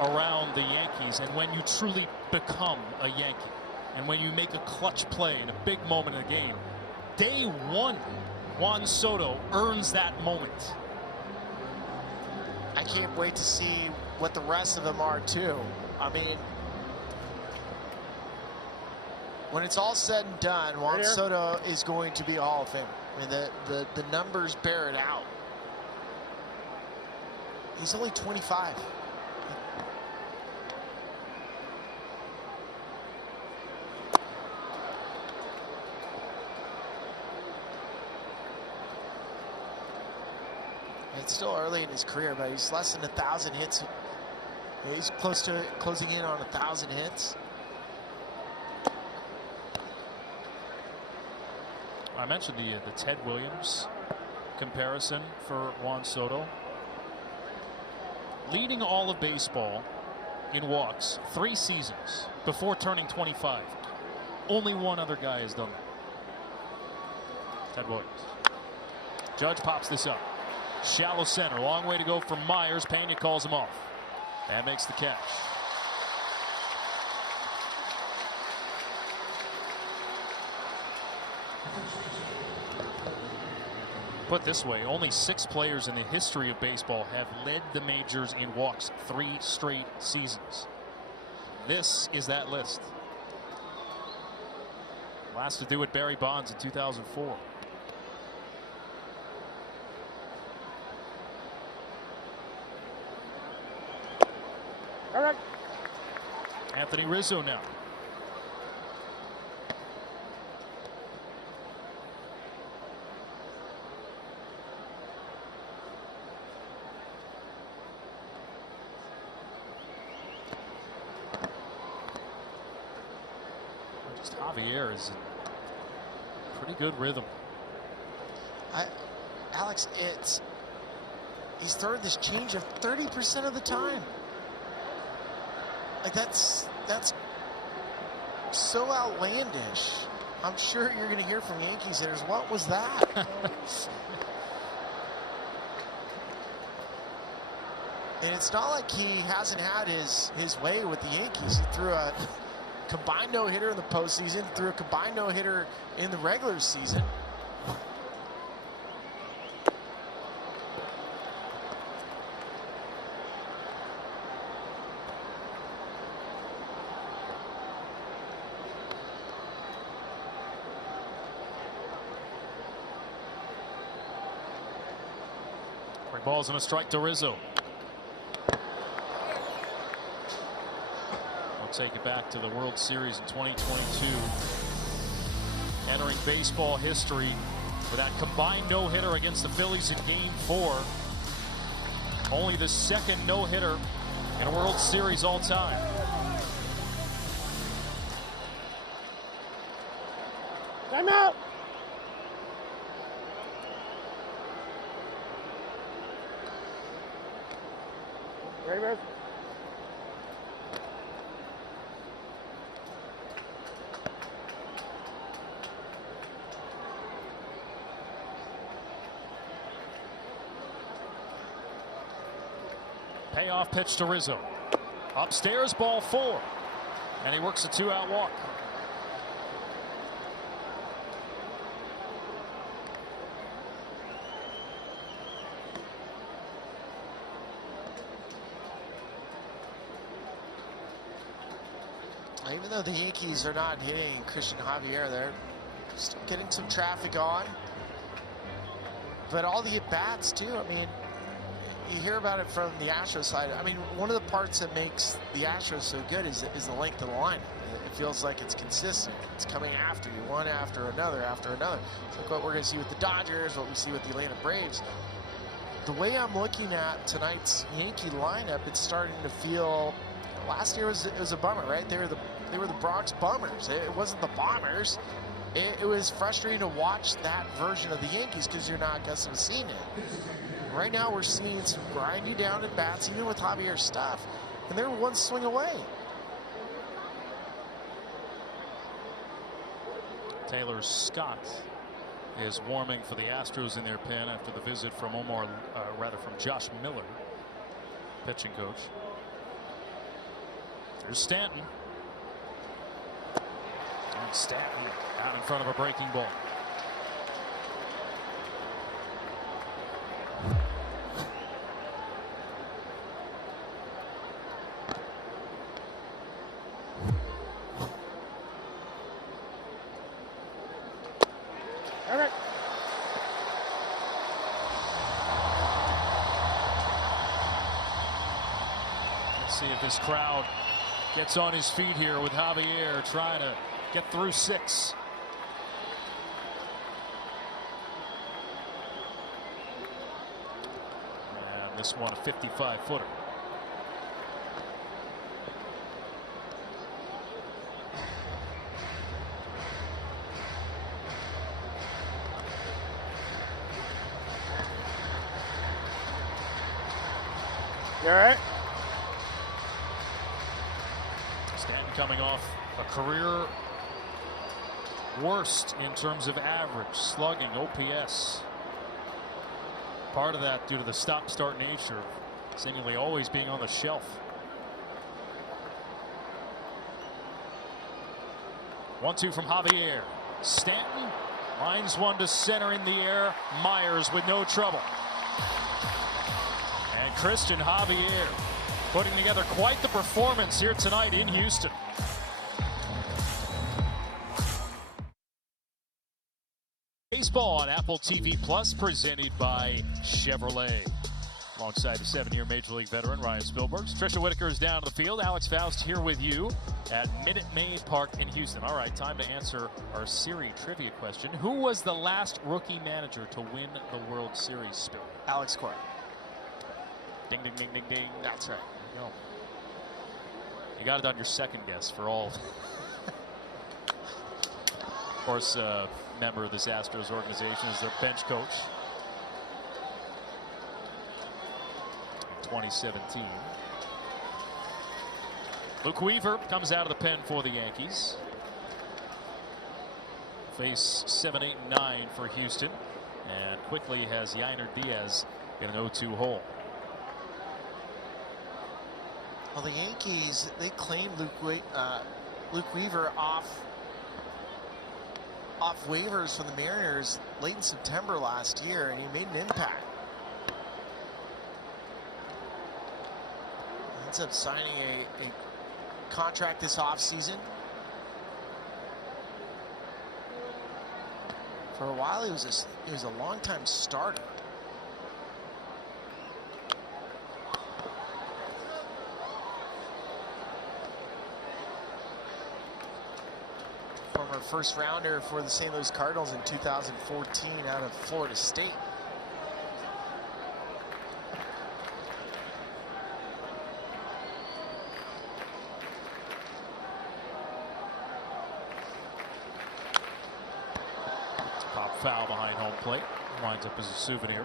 around the Yankees, and when you truly become a Yankee, and when you make a clutch play in a big moment in a game, day one, Juan Soto earns that moment. I can't wait to see what the rest of them are, too. I mean, when it's all said and done, Juan Soto is going to be a Hall of Famer. I mean, the numbers bear it out. He's only 25. It's still early in his career, but he's less than 1,000 hits. He's close to closing in on 1,000 hits. I mentioned the Ted Williams comparison for Juan Soto. Leading all of baseball in walks 3 seasons before turning 25. Only one other guy has done that. Ted Williams. Judge pops this up. Shallow center. Long way to go from Myers. Pena calls him off. And makes the catch. Put this way, only 6 players in the history of baseball have led the majors in walks 3 straight seasons. This is that list. Last to do it, Barry Bonds in 2004. All right. Anthony Rizzo now. Just Javier is in pretty good rhythm. Alex, he's throwing this changeup 30% of the time. Like that's so outlandish. I'm sure you're going to hear from Yankees hitters, what was that? And it's not like he hasn't had his way with the Yankees. He threw a combined no-hitter in the postseason, threw a combined no-hitter in the regular season. Balls and a strike to Rizzo. We'll take it back to the World Series in 2022. Entering baseball history with that combined no-hitter against the Phillies in Game 4. Only the second no-hitter in a World Series all time. Time out. Ready, Bears? Payoff pitch to Rizzo. Upstairs, ball 4. And he works a 2-out walk. Even though the Yankees are not hitting Christian Javier, they're still getting some traffic on. But all the at-bats, too. I mean, you hear about it from the Astros side. I mean, one of the parts that makes the Astros so good is the length of the line. It feels like it's consistent. It's coming after you, one after another after another. It's like what we're going to see with the Dodgers, what we see with the Atlanta Braves. The way I'm looking at tonight's Yankee lineup, it's starting to feel. Last year it was a bummer, right? They were the Bronx Bummers. It wasn't the Bombers. It was frustrating to watch that version of the Yankees because you're not accustomed to seeing it. Right now we're seeing some grindy down at bats, even with Javier's stuff, and they're one swing away. Taylor Scott is warming for the Astros in their pen after the visit from from Josh Miller, pitching coach. Here's Stanton. And Stanton out in front of a breaking ball. Let's see if this crowd gets on his feet here with Javier trying to get through 6. And this one a 55-footer. You all right? Stanton coming off a career worst in terms of average, slugging, OPS. Part of that due to the stop-start nature, seemingly always being on the shelf. 1-2 from Javier. Stanton lines one to center in the air. Myers with no trouble. And Christian Javier putting together quite the performance here tonight in Houston. Baseball on Apple TV Plus, presented by Chevrolet. Alongside the 7-year Major League veteran Ryan Spielberg, Trisha Whitaker is down to the field. Alex Faust here with you at Minute Maid Park in Houston. All right, time to answer our Siri trivia question. Who was the last rookie manager to win the World Series, Spielberg? Alex Cora. Ding, ding, ding, ding, ding. That's right. There you go. You got it on your second guess for all. Of course, member of this Astros organization is their bench coach. 2017. Luke Weaver comes out of the pen for the Yankees. Face 7, 8, and 9 for Houston, and quickly has Yainer Diaz in an 0-2 hole. Well, the Yankees, they claimed Luke Weaver off waivers from the Mariners late in September last year, and he made an impact. Ends up signing a contract this offseason. For a while, he was a longtime starter. Former first rounder for the St. Louis Cardinals in 2014 out of Florida State. Pop foul behind home plate. Winds up as a souvenir.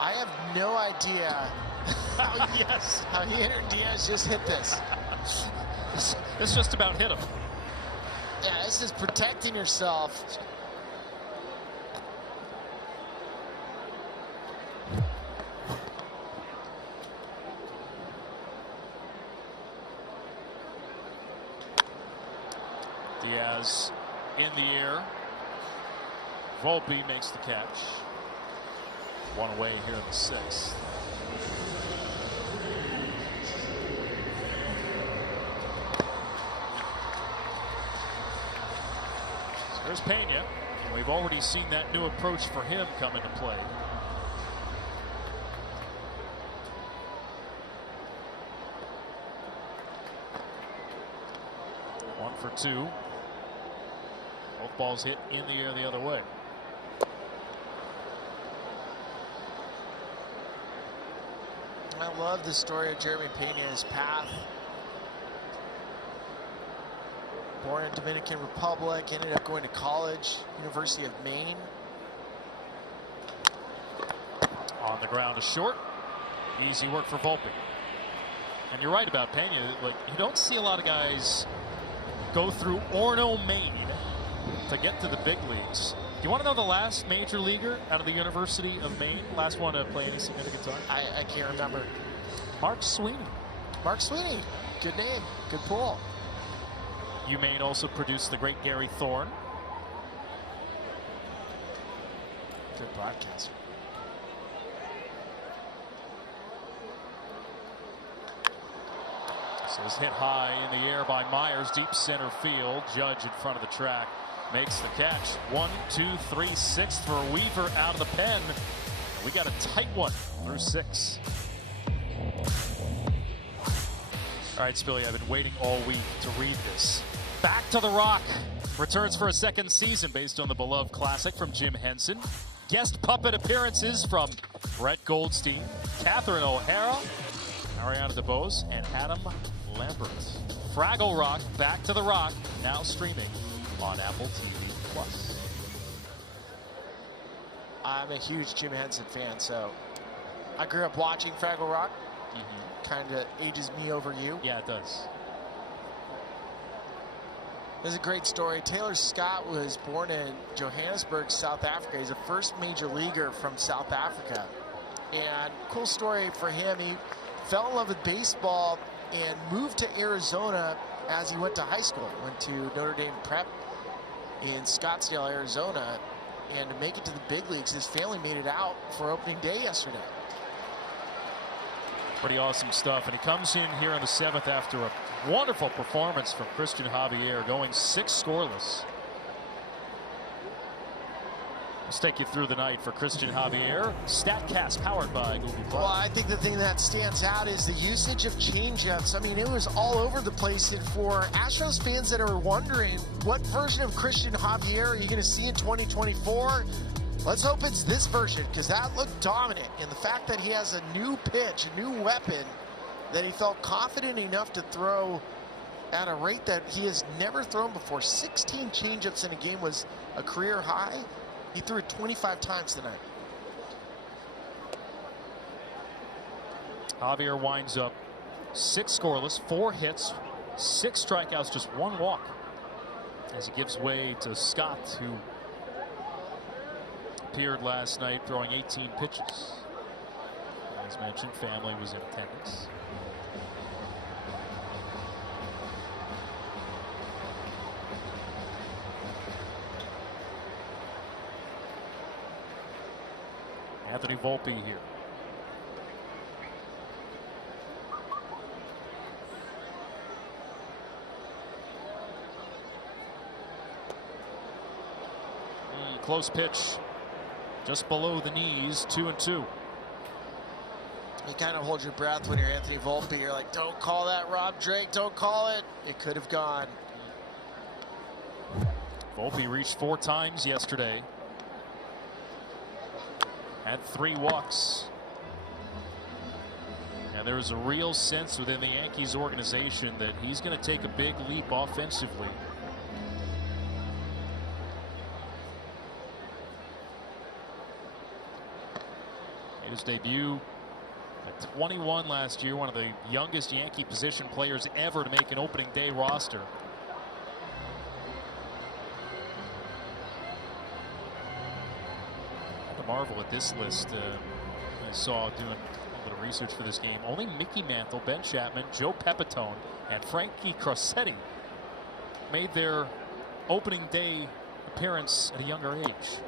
I have no idea how Yainer Diaz just hit this. This just about hit him. Yeah, this is protecting yourself. Diaz in the air. Volpe makes the catch. One away here in the 6th. So there's Pena. We've already seen that new approach for him come into play. One for two. Both balls hit in the air the other way. I love the story of Jeremy Pena, his path. Born in Dominican Republic, ended up going to college, University of Maine. On the ground is short. Easy work for Volpe. And you're right about Pena. Like, you don't see a lot of guys go through Orono, Maine to get to the big leagues. Do you want to know the last major leaguer out of the University of Maine? Last one to play any significant time? I can't remember. Mark Sweeney. Mark Sweeney. Good name. Good pull. UMaine also produced the great Gary Thorne. Good broadcaster. So it's hit high in the air by Myers, deep center field. Judge in front of the track makes the catch. 1, 2, 3, 6 for Weaver out of the pen. We got a tight one through 6. All right, Spilly, I've been waiting all week to read this. Back to the Rock returns for a second season based on the beloved classic from Jim Henson. Guest puppet appearances from Brett Goldstein, Catherine O'Hara, Ariana DeBose, and Adam Lambert. Fraggle Rock, Back to the Rock, now streaming on Apple TV+. I'm a huge Jim Henson fan, so I grew up watching Fraggle Rock. Kind of ages me over you. Yeah, it does. There's a great story. Taylor Scott was born in Johannesburg, South Africa. He's the first major leaguer from South Africa. And cool story for him. He fell in love with baseball and moved to Arizona as he went to high school. Went to Notre Dame Prep in Scottsdale, Arizona. And to make it to the big leagues, his family made it out for opening day yesterday. Pretty awesome stuff. And he comes in here in the 7th after a wonderful performance from Christian Javier, going 6 scoreless. Let's take you through the night for Christian Javier. StatCast powered by Google Play. Well, I think the thing that stands out is the usage of changeups. I mean, it was all over the place. And for Astros fans that are wondering what version of Christian Javier are you going to see in 2024, let's hope it's this version, because that looked dominant. And the fact that he has a new pitch, a new weapon, that he felt confident enough to throw at a rate that he has never thrown before. 16 changeups in a game was a career high. He threw it 25 times tonight. Javier winds up 6 scoreless, 4 hits, 6 strikeouts, just 1 walk, as he gives way to Scott, who appeared last night throwing 18 pitches. As mentioned, family was in attendance. Anthony Volpe here. Close pitch, just below the knees, 2-2. You kind of hold your breath when you're Anthony Volpe. You're like, don't call that, Rob Drake, don't call it. It could have gone. Volpe reached 4 times yesterday. Had 3 walks. And there's a real sense within the Yankees organization that he's going to take a big leap offensively. Made his debut at 21 last year, one of the youngest Yankee position players ever to make an opening day roster. Marvel at this list. I saw doing a little research for this game. Only Mickey Mantle, Ben Chapman, Joe Pepitone, and Frankie Crosetti made their opening day appearance at a younger age.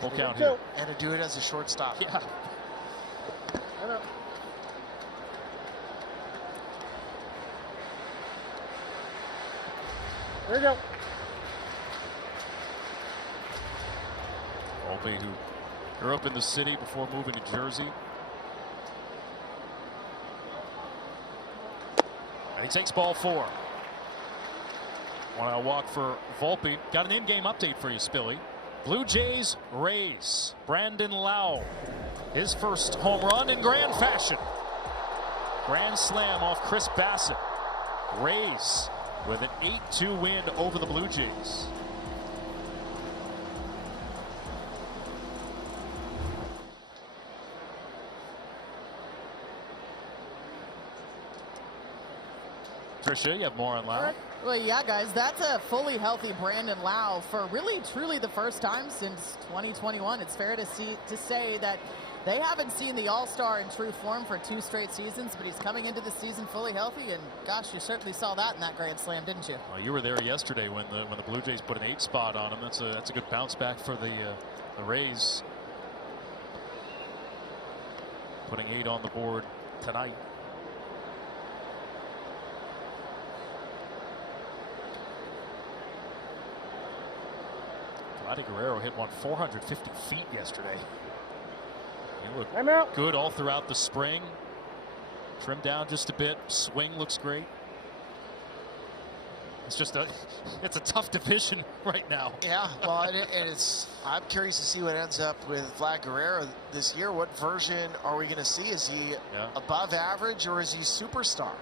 Full count here. And to do it as a shortstop. Yeah. There you go. Volpe, who grew up in the city before moving to Jersey. And he takes ball 4. 1 out walk for Volpe. Got an in-game update for you, Spilly. Blue Jays, Rays. Brandon Lau. His first home run in grand fashion. Grand slam off Chris Bassett. Rays with an 8-2 win over the Blue Jays. Trisha, you have more on Lau. Well, yeah, guys, that's a fully healthy Brandon Lau for really, truly the first time since 2021. It's fair to say that they haven't seen the All-Star in true form for 2 straight seasons, but he's coming into the season fully healthy, and gosh, you certainly saw that in that grand slam, didn't you? Well, you were there yesterday when the Blue Jays put an 8 spot on him. That's a good bounce back for the Rays. Putting 8 on the board tonight. Vladdy Guerrero hit one 450 feet yesterday. He looked good all throughout the spring. Trimmed down just a bit. Swing looks great. It's just it's a tough division right now. Yeah, well, I'm curious to see what ends up with Vlad Guerrero this year. What version are we going to see? Is he above average or is he superstar?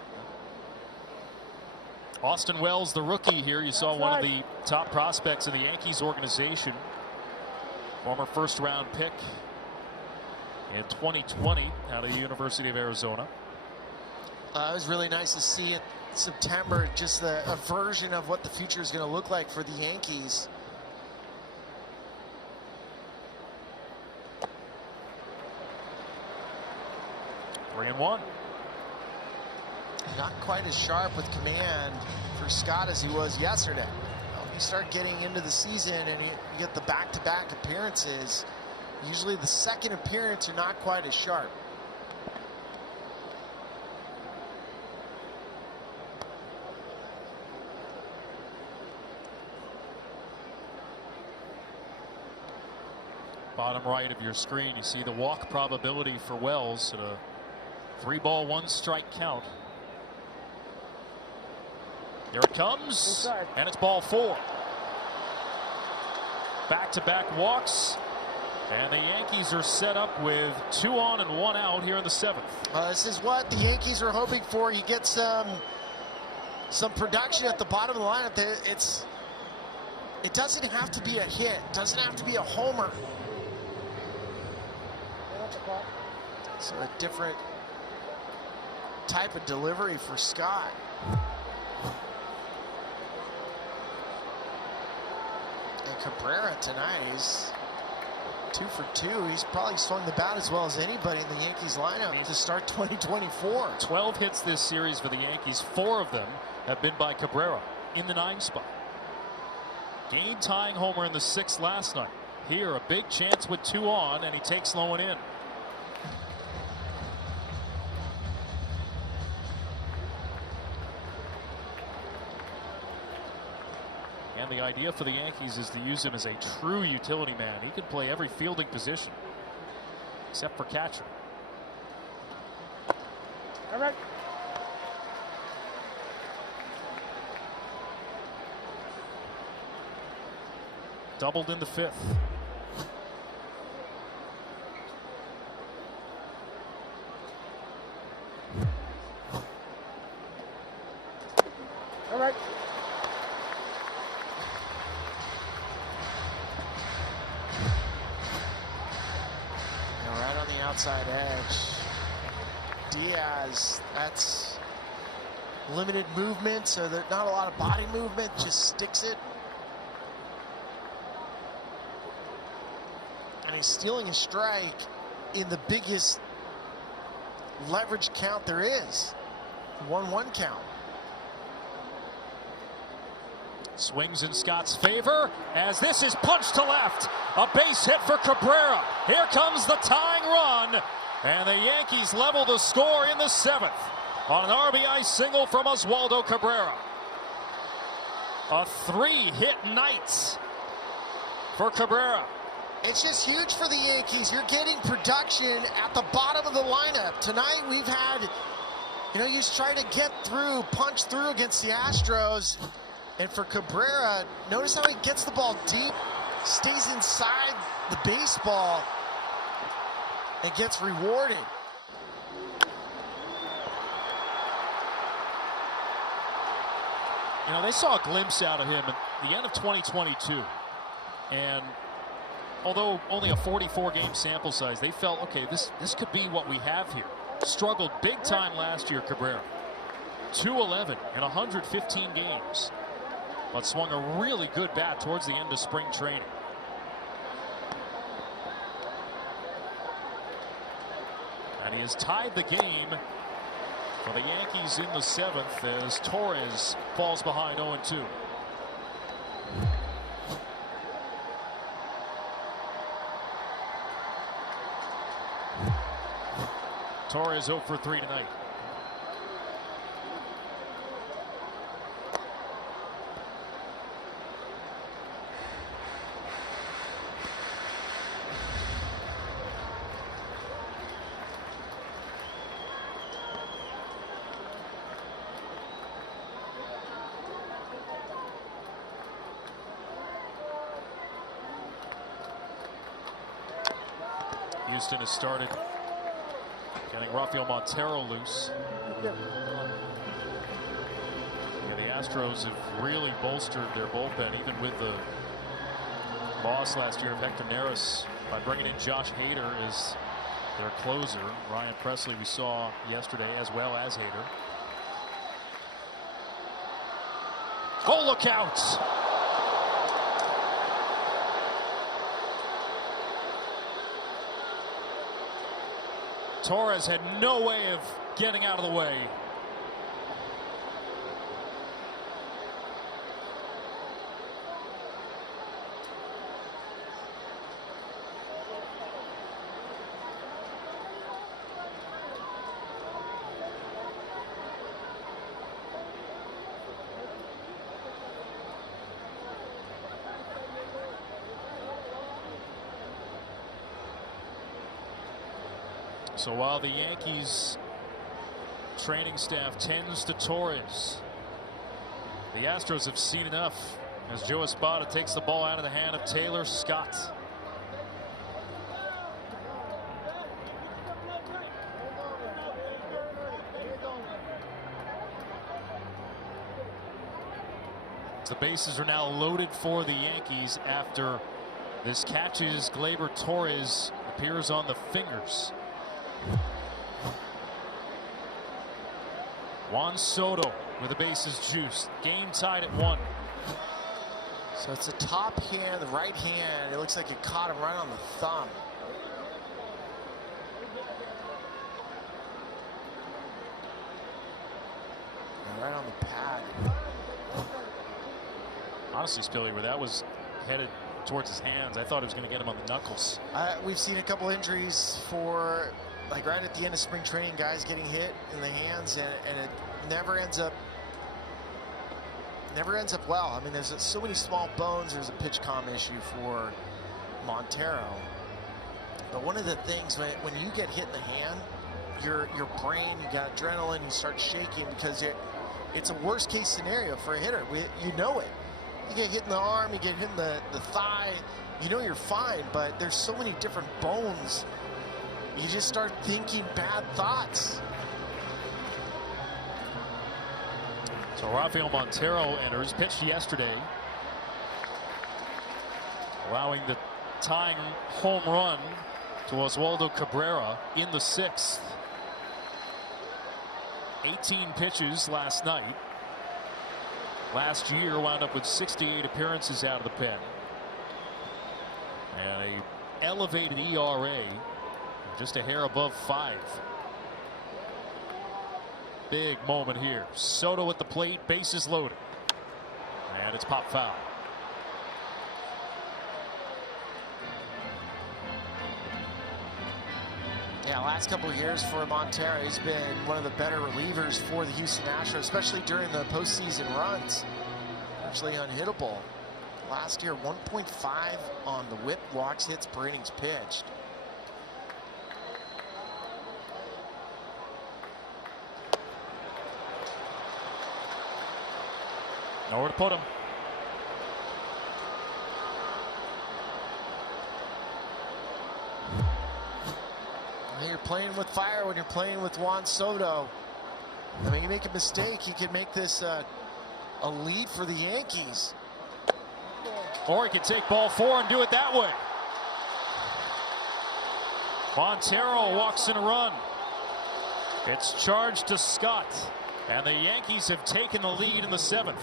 Austin Wells, the rookie here. You saw one of the top prospects in the Yankees organization. Former first-round pick in 2020 out of the University of Arizona. It was really nice to see in September just a version of what the future is going to look like for the Yankees. Three and one. Not quite as sharp with command for Scott as he was yesterday. You start getting into the season and you get the back-to-back appearances. Usually the second appearance are not quite as sharp. Bottom right of your screen, you see the walk probability for Wells at a 3-ball, 1-strike count. Here it comes, and it's ball 4. Back-to-back walks, and the Yankees are set up with 2 on and 1 out here in the 7th. This is what the Yankees are hoping for. You get some production at the bottom of the lineup. It doesn't have to be a hit. It doesn't have to be a homer. So a different type of delivery for Scott. And Cabrera tonight, he's 2 for 2. He's probably swung the bat as well as anybody in the Yankees lineup to start 2024. 12 hits this series for the Yankees. 4 of them have been by Cabrera in the 9 spot. Game tying homer in the 6th last night. Here a big chance with 2 on, and he takes low and in. And the idea for the Yankees is to use him as a true utility man. He can play every fielding position except for catcher. All right. Doubled in the 5th. All right. Right on the outside edge. Diaz, that's limited movement, so there's not a lot of body movement, just sticks it. And he's stealing a strike in the biggest leverage count there is. 1-1 count. Swings in Scott's favor as this is punched to left. A base hit for Cabrera. Here comes the tying run. And the Yankees level the score in the 7th on an RBI single from Oswaldo Cabrera. A 3-hit night for Cabrera. It's just huge for the Yankees. You're getting production at the bottom of the lineup. Tonight we've had, you try to get through, punch through against the Astros. And for Cabrera, notice how he gets the ball deep, stays inside the baseball, and gets rewarded. They saw a glimpse out of him at the end of 2022. And although only a 44-game sample size, they felt, okay, this could be what we have here. Struggled big time last year, Cabrera. 2-11 in 115 games. But swung a really good bat towards the end of spring training. And he has tied the game for the Yankees in the 7th as Torres falls behind 0-2. Torres 0 for 3 tonight. Houston has started getting Rafael Montero loose. Yeah, the Astros have really bolstered their bullpen, even with the loss last year of Hector Neris, by bringing in Josh Hader as their closer. Ryan Presley we saw yesterday, as well as Hader. Oh, look out! Torres had no way of getting out of the way. So while the Yankees training staff tends to Torres, the Astros have seen enough as Joe Espada takes the ball out of the hand of Taylor Scott. The bases are now loaded for the Yankees after this catches Gleyber Torres appears on the fingers. Juan Soto with the bases juiced. Game tied at 1. So it's a top hand, the right hand. It looks like it caught him right on the thumb. And right on the pad. Honestly, Spilly, where that was headed towards his hands, I thought it was going to get him on the knuckles. We've seen a couple injuries for, like, right at the end of spring training, guys getting hit in the hands, and it never ends up well. I mean, there's so many small bones. There's a pitch comm issue for Montero. But one of the things when you get hit in the hand, your brain, you got adrenaline, you start shaking because it's a worst case scenario for a hitter. You know it. You get hit in the arm, you get hit in the thigh, you know you're fine, but there's so many different bones. You just start thinking bad thoughts. So Rafael Montero enters, pitched yesterday, allowing the tying home run to Oswaldo Cabrera in the 6th. 18 pitches last night. Last year wound up with 68 appearances out of the pen. And an elevated ERA, just a hair above 5. Big moment here. Soto at the plate, bases loaded. And and it's pop foul. Yeah, last couple of years for Montero, he's been one of the better relievers for the Houston Astros, especially during the postseason runs. Actually unhittable. Last year, 1.5 on the whip, walks, hits per innings pitched. Nowhere to put him. You're playing with fire when you're playing with Juan Soto. I mean, you make a mistake, he can make this a lead for the Yankees. Or he can take ball 4 and do it that way. Montero walks in a run. It's charged to Scott, and the Yankees have taken the lead in the 7th.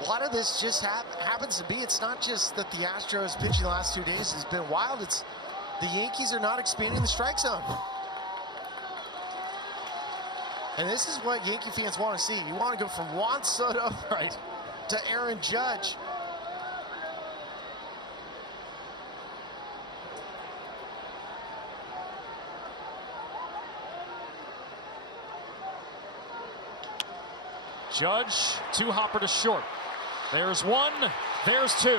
A lot of this just happens to be, it's not just that the Astros pitching the last 2 days has been wild, it's the Yankees are not expanding the strike zone. And this is what Yankee fans want to see. You want to go from Juan Soto right to Aaron Judge. Judge, 2-hopper to short. There's 1, there's 2.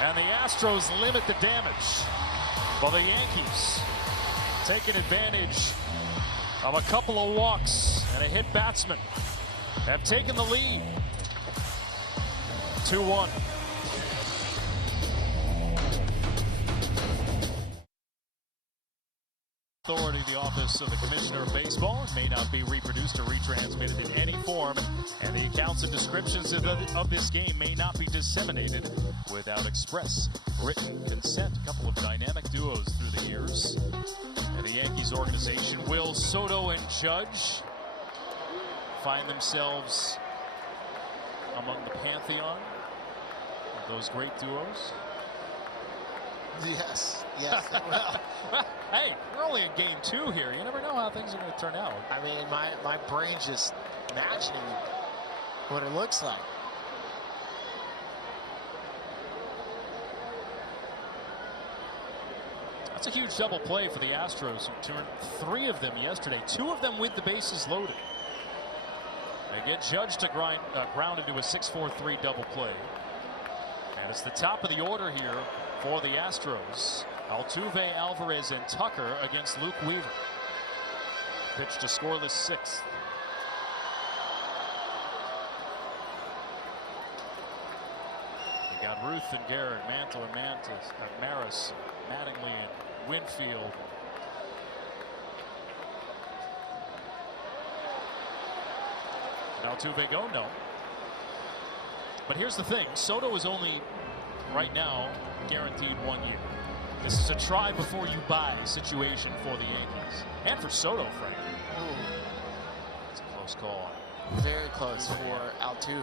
And the Astros limit the damage. While the Yankees taking advantage of a couple of walks and a hit batsman have taken the lead. 2-1. Authority, the Office of the Commissioner of Baseball, may not be reproduced or retransmitted in any form, and the accounts and descriptions of this game may not be disseminated without express written consent. A couple of dynamic duos through the years. And the Yankees organization, Will Soto and Judge, find themselves among the pantheon of those great duos. Yes, yes, well. Hey, we're only in game 2 here. You never know how things are going to turn out. I mean, my brain's just imagining what it looks like. That's a huge double play for the Astros, who turned 3 of them yesterday, 2 of them with the bases loaded. They get Judge to ground into a 6-4-3 double play. And it's the top of the order here for the Astros. Altuve, Alvarez, and Tucker against Luke Weaver. Pitch to scoreless 6th. We got Ruth and Garrett, Mantle and Maris, Mattingly and Winfield. Altuve go? No. But here's the thing. Soto is only, right now, guaranteed 1 year. This is a try before you buy situation for the Yankees. And for Soto, frankly. It's a close call. Very close for Altuve.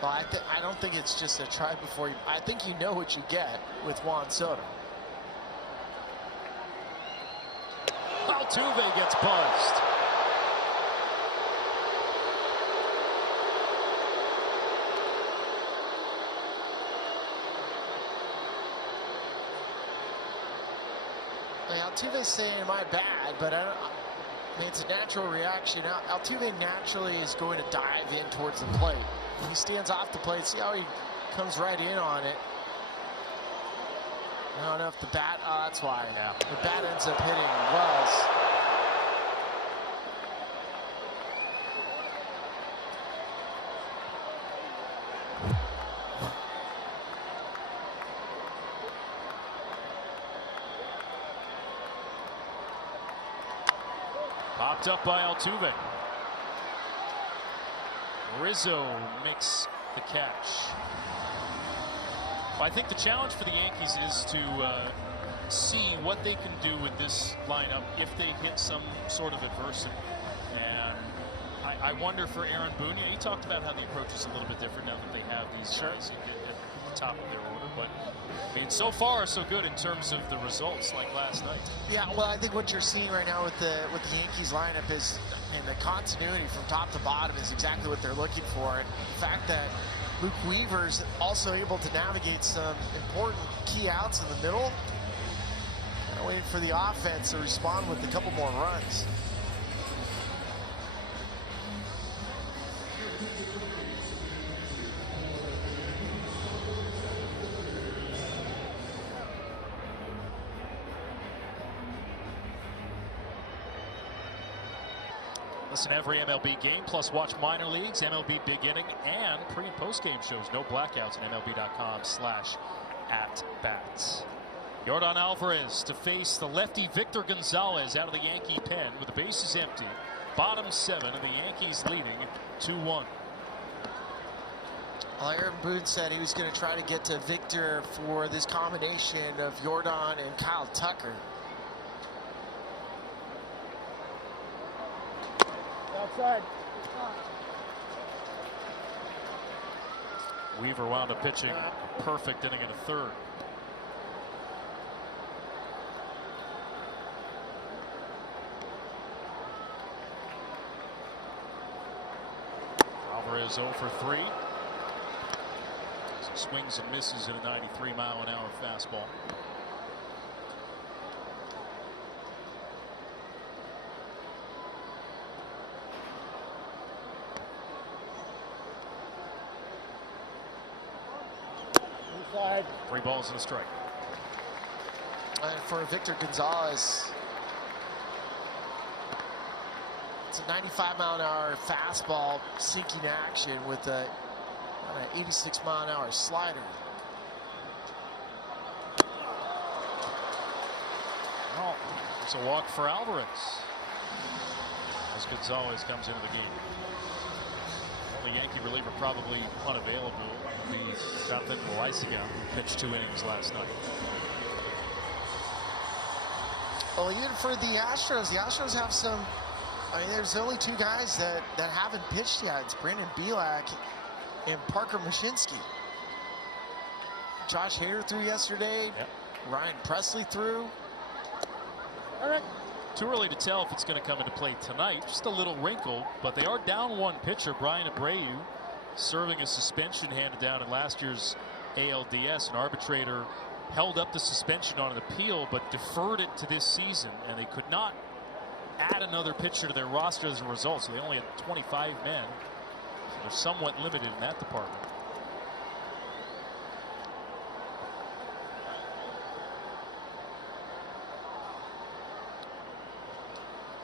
But I don't think it's just a try before you. I think you know what you get with Juan Soto. Altuve gets buzzed. Altuve's saying, "Am I bad?" But I mean, it's a natural reaction. Altuve naturally is going to dive in towards the plate. He stands off the plate. See how he comes right in on it. I don't know if the bat. Oh, that's why. Yeah. The bat ends up hitting Wells. Popped up by Altuve. Rizzo makes the catch. Well, I think the challenge for the Yankees is to see what they can do with this lineup if they hit some sort of adversity. And I wonder for Aaron Boone, he talked about how the approach is a little bit different now that they have these guys. top of their order. But I mean, so far so good in terms of the results, like last night. Yeah, well, I think what you're seeing right now with the Yankees lineup is, and the continuity from top to bottom is exactly what they're looking for. And the fact that Luke Weaver's also able to navigate some important key outs in the middle, kind of waiting for the offense to respond with a couple more runs. Listen to every MLB game, plus watch minor leagues, MLB Big Inning, and pre- and post-game shows. No blackouts at MLB.com/@bats. Yordan Alvarez to face the lefty Victor Gonzalez out of the Yankee pen with the bases empty. Bottom 7, and the Yankees leading 2-1. Well, Aaron Boone said he was going to try to get to Victor for this combination of Yordan and Kyle Tucker. Outside. Weaver wound up pitching a perfect inning in a third. Alvarez 0 for 3. As he swings and misses at a 93-mile-an-hour fastball. Inside. 3 balls and a strike. And for Victor Gonzalez, it's a 95-mile-an-hour fastball sinking action with an 86-mile-an-hour slider. Oh, it's a walk for Alvarez as Gonzalez comes into the game. Only Yankee reliever probably unavailable will be Jonathan Loaisiga, who pitched 2 innings last night. Well, even for the Astros have some. I mean, there's only 2 guys that haven't pitched yet. It's Brandon Bielak and Parker Mashinsky. Josh Hader threw yesterday. Yep. Ryan Presley threw. Too early to tell if it's going to come into play tonight. Just a little wrinkle, but they are down 1 pitcher, Brian Abreu, serving a suspension handed down in last year's ALDS. An arbitrator held up the suspension on an appeal, but deferred it to this season, and they could not add another pitcher to their roster as a result, so they only had 25 men. So they're somewhat limited in that department.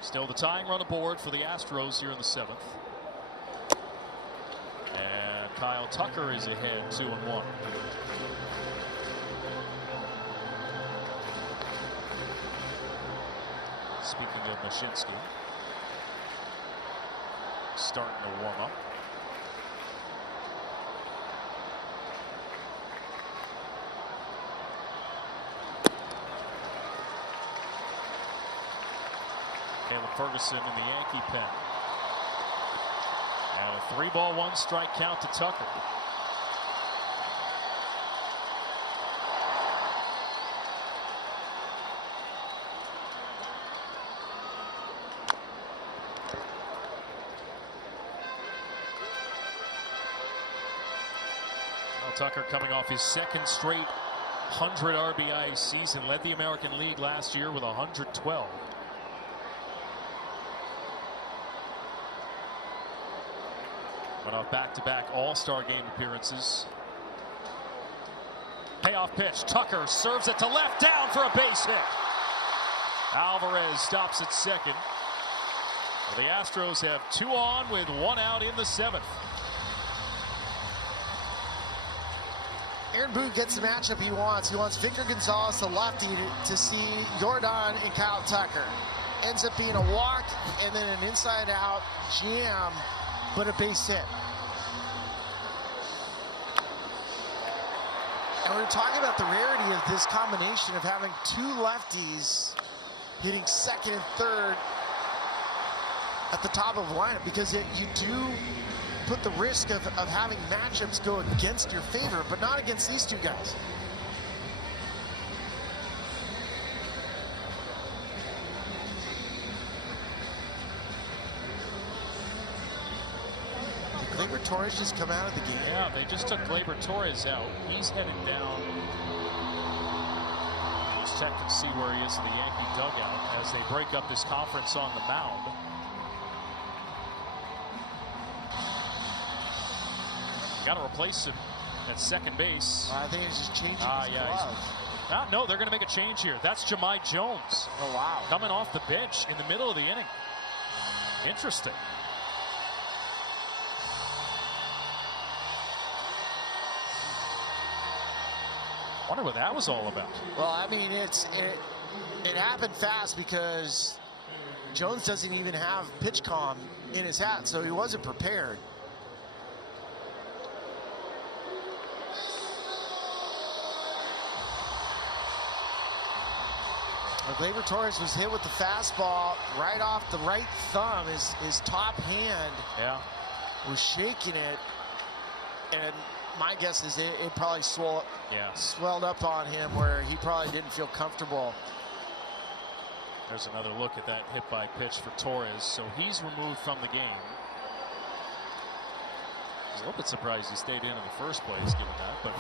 Still the tying run aboard for the Astros here in the 7th. And Kyle Tucker is ahead 2-1. Speaking of Mashinsky, starting to warm up. Caleb Ferguson in the Yankee pen. And a 3-ball 1-strike count to Tucker. Tucker coming off his 2nd straight 100 RBI season. Led the American League last year with 112. Went off back-to-back All-Star game appearances. Payoff pitch. Tucker serves it to left, down for a base hit. Alvarez stops at second. Well, the Astros have 2 on with 1 out in the 7th. Aaron Boone gets the matchup he wants. He wants Victor Gonzalez, the lefty, to see Yordan and Kyle Tucker. Ends up being a walk and then an inside-out jam, but a base hit. And we were talking about the rarity of this combination of having 2 lefties hitting 2nd and 3rd at the top of the lineup, because you do put the risk of having matchups go against your favor, but not against these two guys. Did Gleyber Torres just come out of the game? Yeah, they just took Gleyber Torres out. He's headed down. Let's check and see where he is in the Yankee dugout as they break up this conference on the mound. Got to replace him at second base. I think he's just changing his glove. No, they're going to make a change here. That's Jahmai Jones. Oh, wow. Coming off the bench in the middle of the inning. Interesting. Wonder what that was all about. Well, I mean, it happened fast because Jones doesn't even have PitchCom in his hat, so he wasn't prepared. Gleyber Torres was hit with the fastball right off the right thumb. His top hand was shaking it, and my guess is it probably swelled up on him where he probably didn't feel comfortable. There's another look at that hit by pitch for Torres. So he's removed from the game. I was a little bit surprised he stayed in the first place given that, but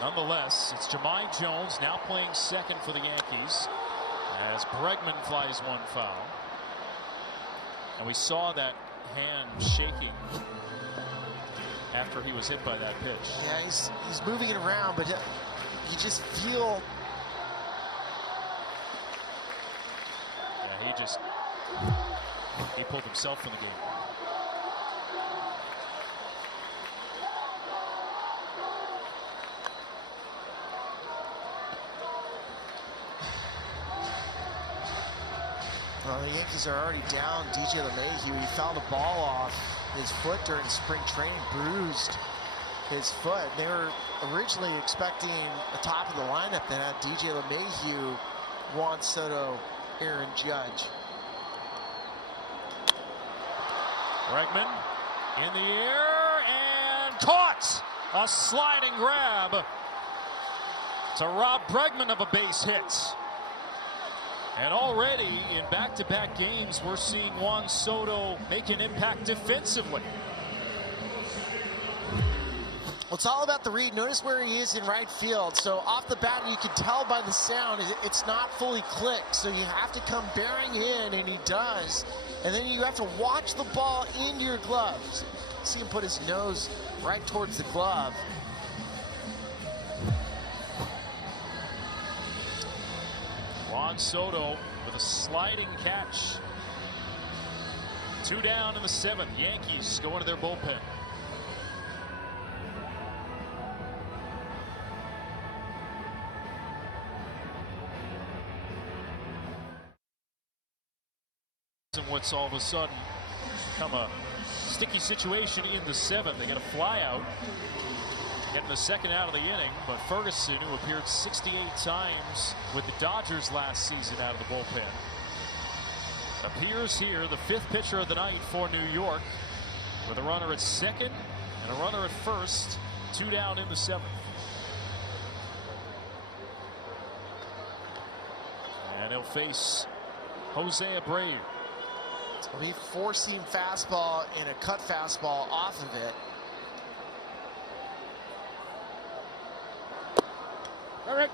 nonetheless, it's Jahmai Jones now playing second for the Yankees as Bregman flies one foul. And we saw that hand shaking after he was hit by that pitch. Yeah, he's moving it around, but you just feel. Yeah, he pulled himself from the game. Well, the Yankees are already down DJ LeMahieu. He fouled a ball off his foot during spring training, bruised his foot. They were originally expecting the top of the lineup that had DJ LeMahieu, Juan Soto, Aaron Judge. Bregman in the air and caught! A sliding grab to rob Bregman of a base hit. And already in back-to-back games, we're seeing Juan Soto make an impact defensively. Well, it's all about the read. Notice where he is in right field. So off the bat, you can tell by the sound, it's not fully clicked. So you have to come bearing in, and he does. And then you have to watch the ball into your gloves. See him put his nose right towards the glove. Juan Soto with a sliding catch. 2 down in the 7th. Yankees go into their bullpen. And what's all of a sudden become a sticky situation in the 7th. They get a fly out. Getting the second out of the inning, but Ferguson, who appeared 68 times with the Dodgers last season out of the bullpen, appears here, the 5th pitcher of the night for New York, with a runner at second and a runner at first, 2 down in the 7th. And he'll face Jose Abreu. So he four-seam fastball and a cut fastball off of it. All right.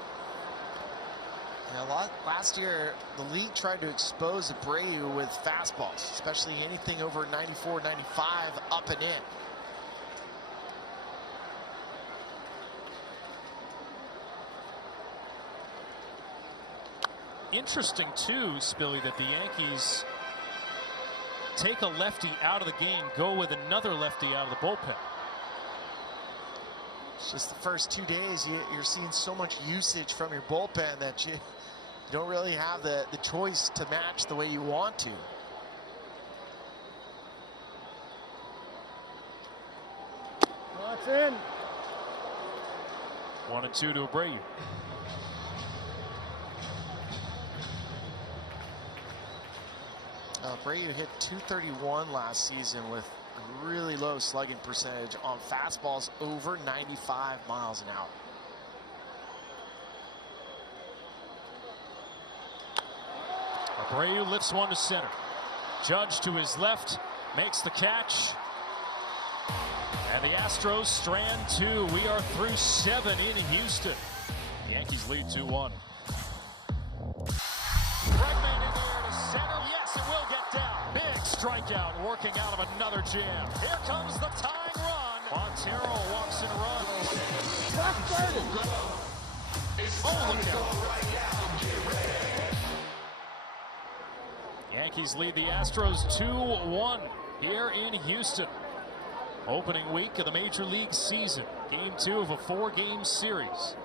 Yeah, last year, the league tried to expose Abreu with fastballs, especially anything over 94, 95, up and in. Interesting, too, Spilly, that the Yankees take a lefty out of the game, go with another lefty out of the bullpen. It's just the first 2 days, you're seeing so much usage from your bullpen that you don't really have the choice to match the way you want to. That's in. 1-2 to Abreu. Abreu hit .231 last season with really low slugging percentage on fastballs over 95 miles an hour. Abreu lifts one to center. Judge to his left makes the catch. And the Astros strand 2. We are through 7 in Houston. The Yankees lead 2-1. Bregman in the air to center. Yes, it will get down. Big strikeout working out of another jam. Here comes the tying run. Montero walks and runs. Oh, look out. Yankees lead the Astros 2-1 here in Houston. Opening week of the Major League season. Game 2 of a 4-game series.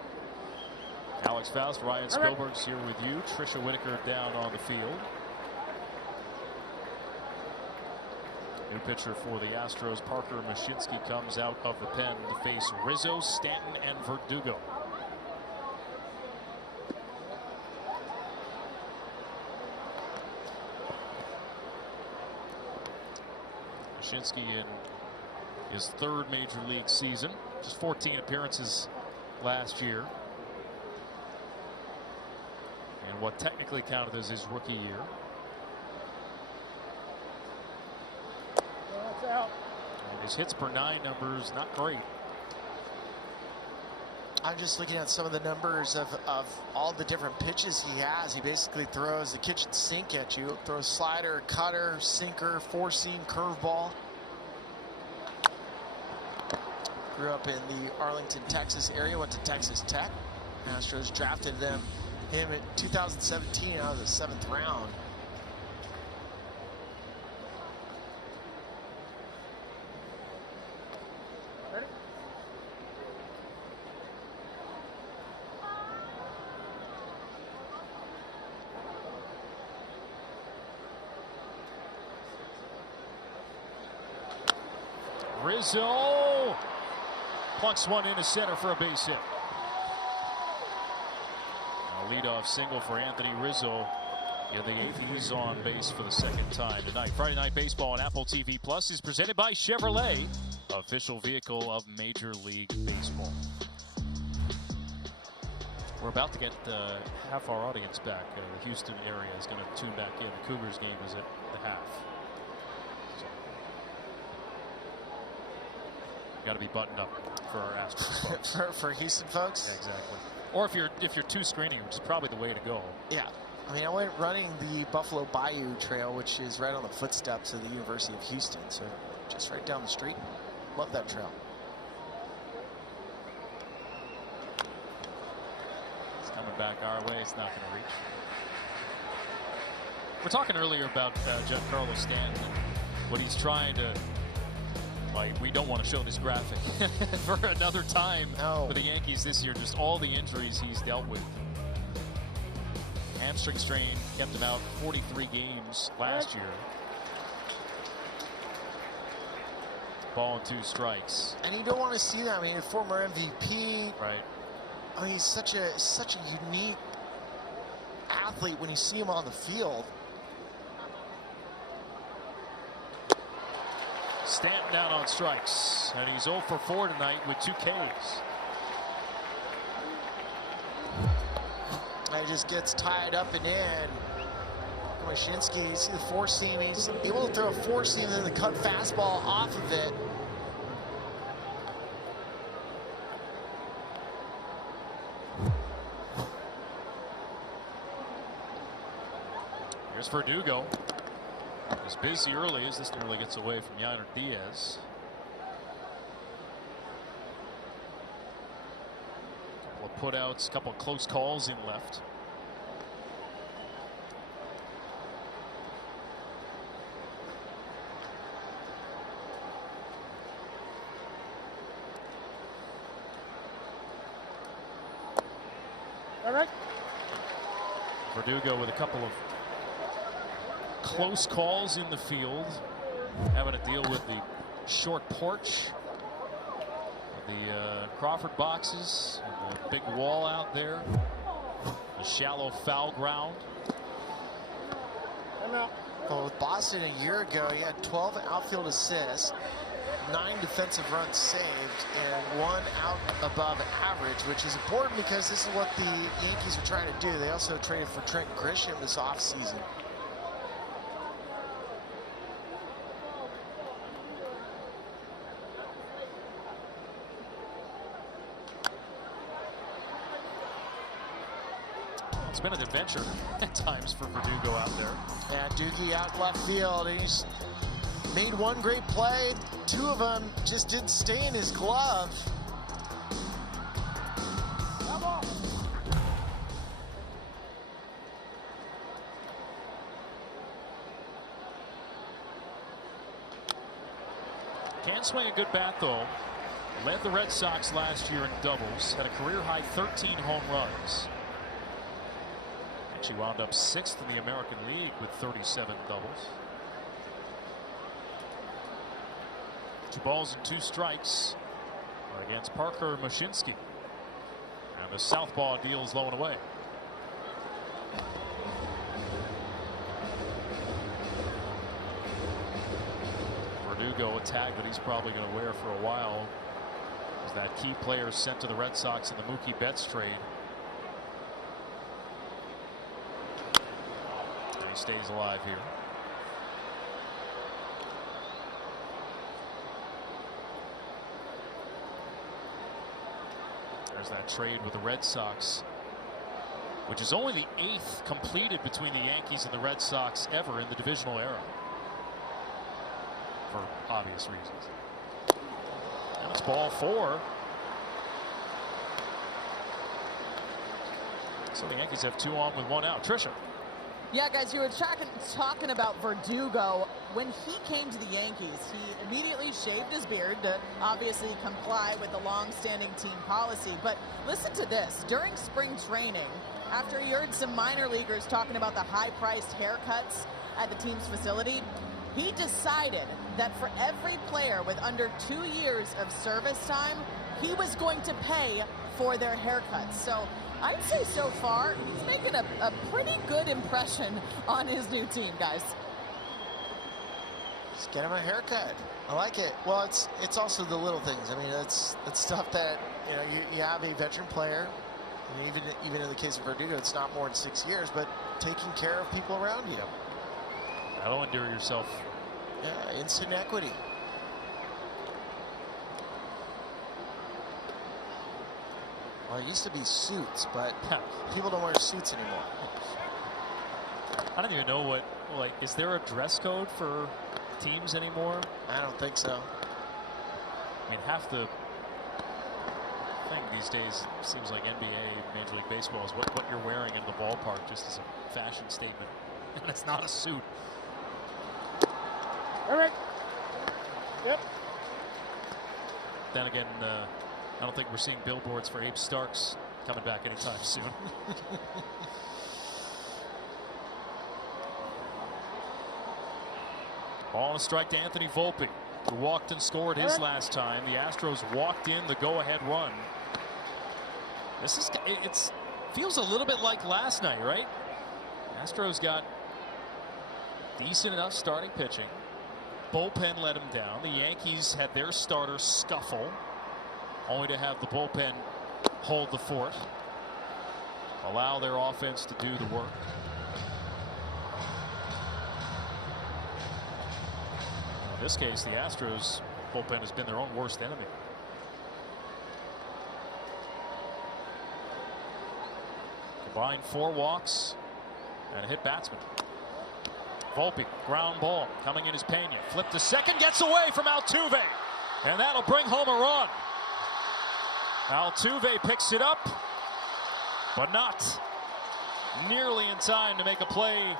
Alex Faust, Ryan Spilberg's here with you. Trisha Whitaker down on the field. New pitcher for the Astros, Parker Mashinsky, comes out of the pen to face Rizzo, Stanton, and Verdugo. Mashinsky in his 3rd Major League season, just 14 appearances last year, and what technically counted as his rookie year. That's out. And his hits per 9 numbers not great. I'm just looking at some of the numbers of all the different pitches he has. He basically throws the kitchen sink at you. Throws slider, cutter, sinker, 4-seam, curveball. Grew up in the Arlington, Texas area. Went to Texas Tech. Astros drafted him in 2017 out of the 7th round. Rizzo plucks one into center for a base hit. A leadoff single for Anthony Rizzo. In the 8th, he's on base for the 2nd time tonight. Friday Night Baseball on Apple TV Plus is presented by Chevrolet, official vehicle of Major League Baseball. We're about to get half our audience back. The Houston area is going to tune back in. The Cougars game is at the half. Got to be buttoned up for our Astros folks. for Houston folks. Yeah, exactly. Or if you're two screening, which is probably the way to go. Yeah, I mean, I went running the Buffalo Bayou Trail, which is right on the footsteps of the University of Houston, so just right down the street. Love that trail. It's coming back our way. It's not going to reach. We're talking earlier about Giancarlo Stanton and what he's trying to. We don't want to show this graphic for another time for the Yankees this year. Just all the injuries he's dealt with. Hamstring strain kept him out 43 games last year. Ball and 2 strikes. And you don't want to see that. I mean, a former MVP. Right. I mean, he's such a unique athlete when you see him on the field. Stanton down on strikes, and he's 0 for 4 tonight with 2 Ks. He just gets tied up and in. Mashinsky, you see the 4-seam, he's able to throw a 4-seam and then the cut fastball off of it. Here's Verdugo. He's busy early as this nearly gets away from Yainer Diaz. Couple of putouts, couple of close calls in left. All right. Verdugo with a couple of close calls in the field, having to deal with the short porch, the Crawford boxes, and the big wall out there, the shallow foul ground. I'm out. Well, with Boston a year ago, he had 12 outfield assists, 9 defensive runs saved, and 1 out above average, which is important because this is what the Yankees are trying to do. They also traded for Trent Grisham this offseason. It's been an adventure at times for Verdugo out there. Yeah, Doogie out left field. He's made 1 great play. 2 of them just didn't stay in his glove. Can swing a good bat, though. Led the Red Sox last year in doubles. Had a career-high 13 home runs. Actually wound up 6th in the American League with 37 doubles. 2 balls and 2 strikes against Parker Mushinski. And the southpaw deals low and away. Verdugo, a tag that he's probably going to wear for a while, is that key player sent to the Red Sox in the Mookie Betts trade. And he stays alive here. There's that trade with the Red Sox, which is only the 8th completed between the Yankees and the Red Sox ever in the divisional era, for obvious reasons. And it's ball 4. So the Yankees have 2 on with 1 out. Trisha. Yeah, guys, you were talking about Verdugo. When he came to the Yankees, he immediately shaved his beard to obviously comply with the long-standing team policy. But listen to this. During spring training, after he heard some minor leaguers talking about the high-priced haircuts at the team's facility, he decided that for every player with under 2 years of service time, he was going to pay for their haircuts. So I'd say so far, he's making a pretty good impression on his new team, guys. Just get him a haircut. I like it. Well, it's also the little things. I mean, it's stuff that, you know, you have a veteran player, and even in the case of Verdugo, it's not more than 6 years, but taking care of people around you. That'll endure yourself. Yeah, instant equity. Well, it used to be suits, but people don't wear suits anymore. I don't even know what, like, is there a dress code for teams anymore? I don't think so. I mean, half the thing these days seems like NBA, Major League Baseball, is what you're wearing in the ballpark, just as a fashion statement. And it's not a suit. All right. Yep. Then again, I don't think we're seeing billboards for Abe Starks coming back anytime soon. Ball and a strike to Anthony Volpe, who walked and scored his last time. The Astros walked in the go-ahead run. It feels a little bit like last night, right? Astros got decent enough starting pitching. Bullpen let him down. The Yankees had their starter scuffle, only to have the bullpen hold the fort, allow their offense to do the work. In this case, the Astros bullpen has been their own worst enemy. Combined 4 walks and a hit batsman. Volpe, ground ball, coming in is Pena. Flip to second, gets away from Altuve, and that'll bring home a run. Altuve picks it up, but not nearly in time to make a play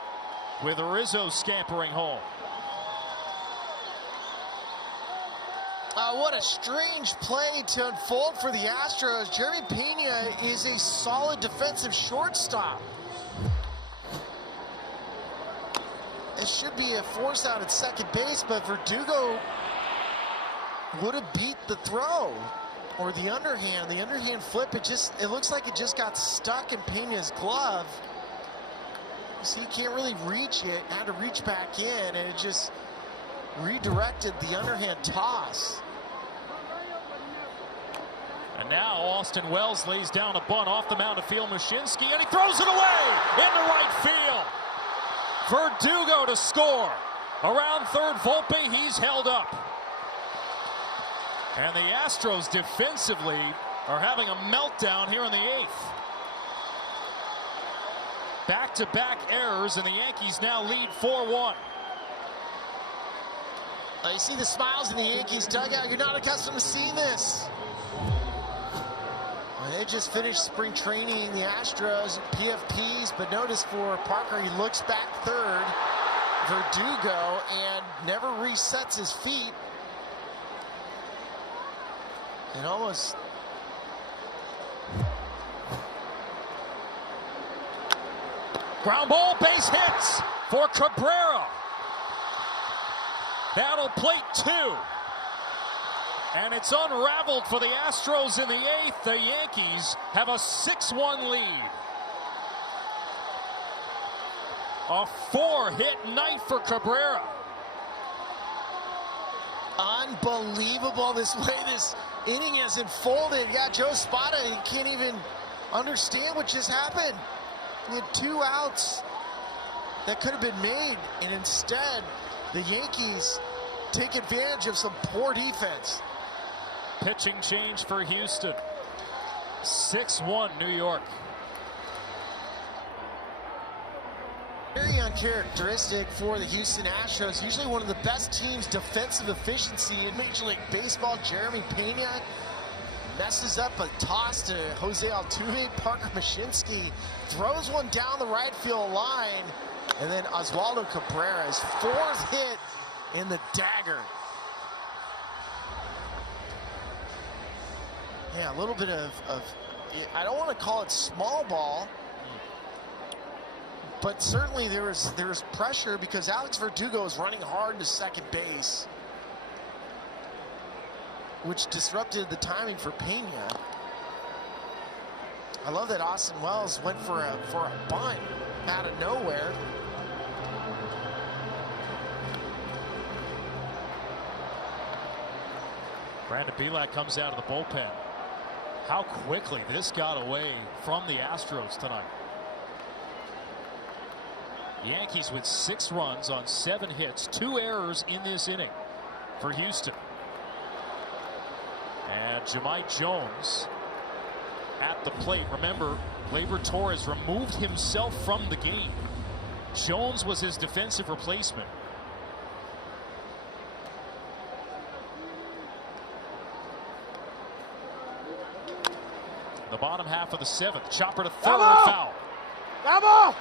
with Rizzo scampering home. What a strange play to unfold for the Astros. Jeremy Pena is a solid defensive shortstop. It should be a force out at second base, but Verdugo would have beat the throw or the underhand. The underhand flip, it looks like it just got stuck in Pena's glove. See, he can't really reach it. Had to reach back in, and it just redirected the underhand toss. And now Austin Wells lays down a bunt off the mound to field Mushinski, and he throws it away into right field. Verdugo to score. Around third, Volpe, he's held up. And the Astros defensively are having a meltdown here in the 8th. Back-to-back errors, and the Yankees now lead 4-1. You see the smiles in the Yankees dugout. You're not accustomed to seeing this. They just finished spring training, the Astros, PFPs, but notice for Parker, he looks back third, Verdugo, and never resets his feet. And almost... Ground ball, base hits for Cabrera. That'll plate 2. And it's unraveled for the Astros in the 8th. The Yankees have a 6-1 lead. A 4-hit night for Cabrera. Unbelievable this way this inning has unfolded. Yeah, Joe Spada, he can't even understand what just happened. He had 2 outs that could have been made, and instead the Yankees take advantage of some poor defense. Pitching change for Houston. 6-1 New York. Very uncharacteristic for the Houston Astros. Usually one of the best teams defensive efficiency in Major League Baseball. Jeremy Pena messes up a toss to Jose Altuve. Parker Mushinski throws one down the right field line. And then Oswaldo Cabrera's 4th hit in the dagger. Yeah, a little bit of I don't want to call it small ball, but certainly there was pressure because Alex Verdugo is running hard to second base, which disrupted the timing for Pena. I love that Austin Wells went for a bunt out of nowhere. Brandon Bielak comes out of the bullpen. How quickly this got away from the Astros tonight. The Yankees with 6 runs on 7 hits, 2 errors in this inning for Houston. And Jahmai Jones at the plate. Remember, Gleyber Torres removed himself from the game. Jones was his defensive replacement. The bottom half of the 7th. Chopper to third, foul. Bravo!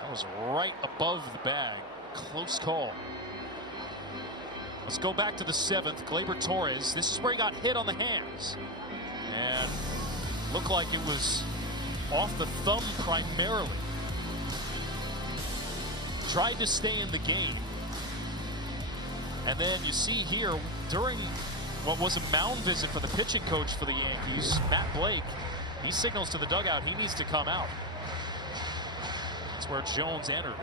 That was right above the bag. Close call. Let's go back to the 7th. Gleyber Torres. This is where he got hit on the hands. And looked like it was off the thumb primarily. Tried to stay in the game. And then you see here during what was a mound visit for the pitching coach for the Yankees, Matt Blake, he signals to the dugout he needs to come out. That's where Jones entered.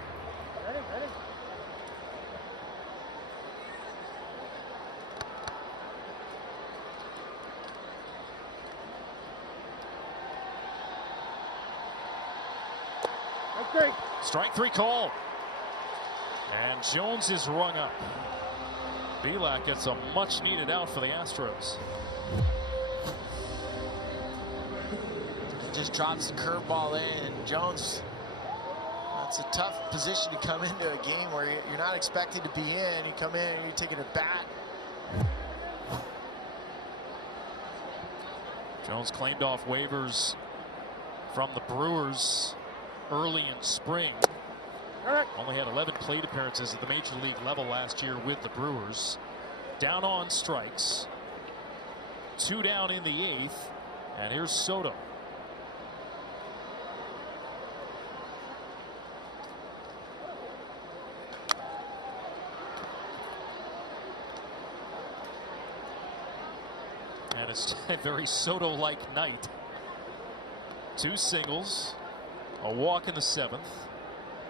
Strike 3 call. And Jones is rung up. Bielak gets a much needed out for the Astros. Just drops the curveball in. Jones, that's a tough position to come into a game where you're not expected to be in. You come in and you're taking a bat. Jones claimed off waivers from the Brewers early in spring. Only had 11 plate appearances at the major league level last year with the Brewers. Down on strikes. 2 down in the 8th. And here's Soto. And it's a very Soto-like night. 2 singles. A walk in the 7th.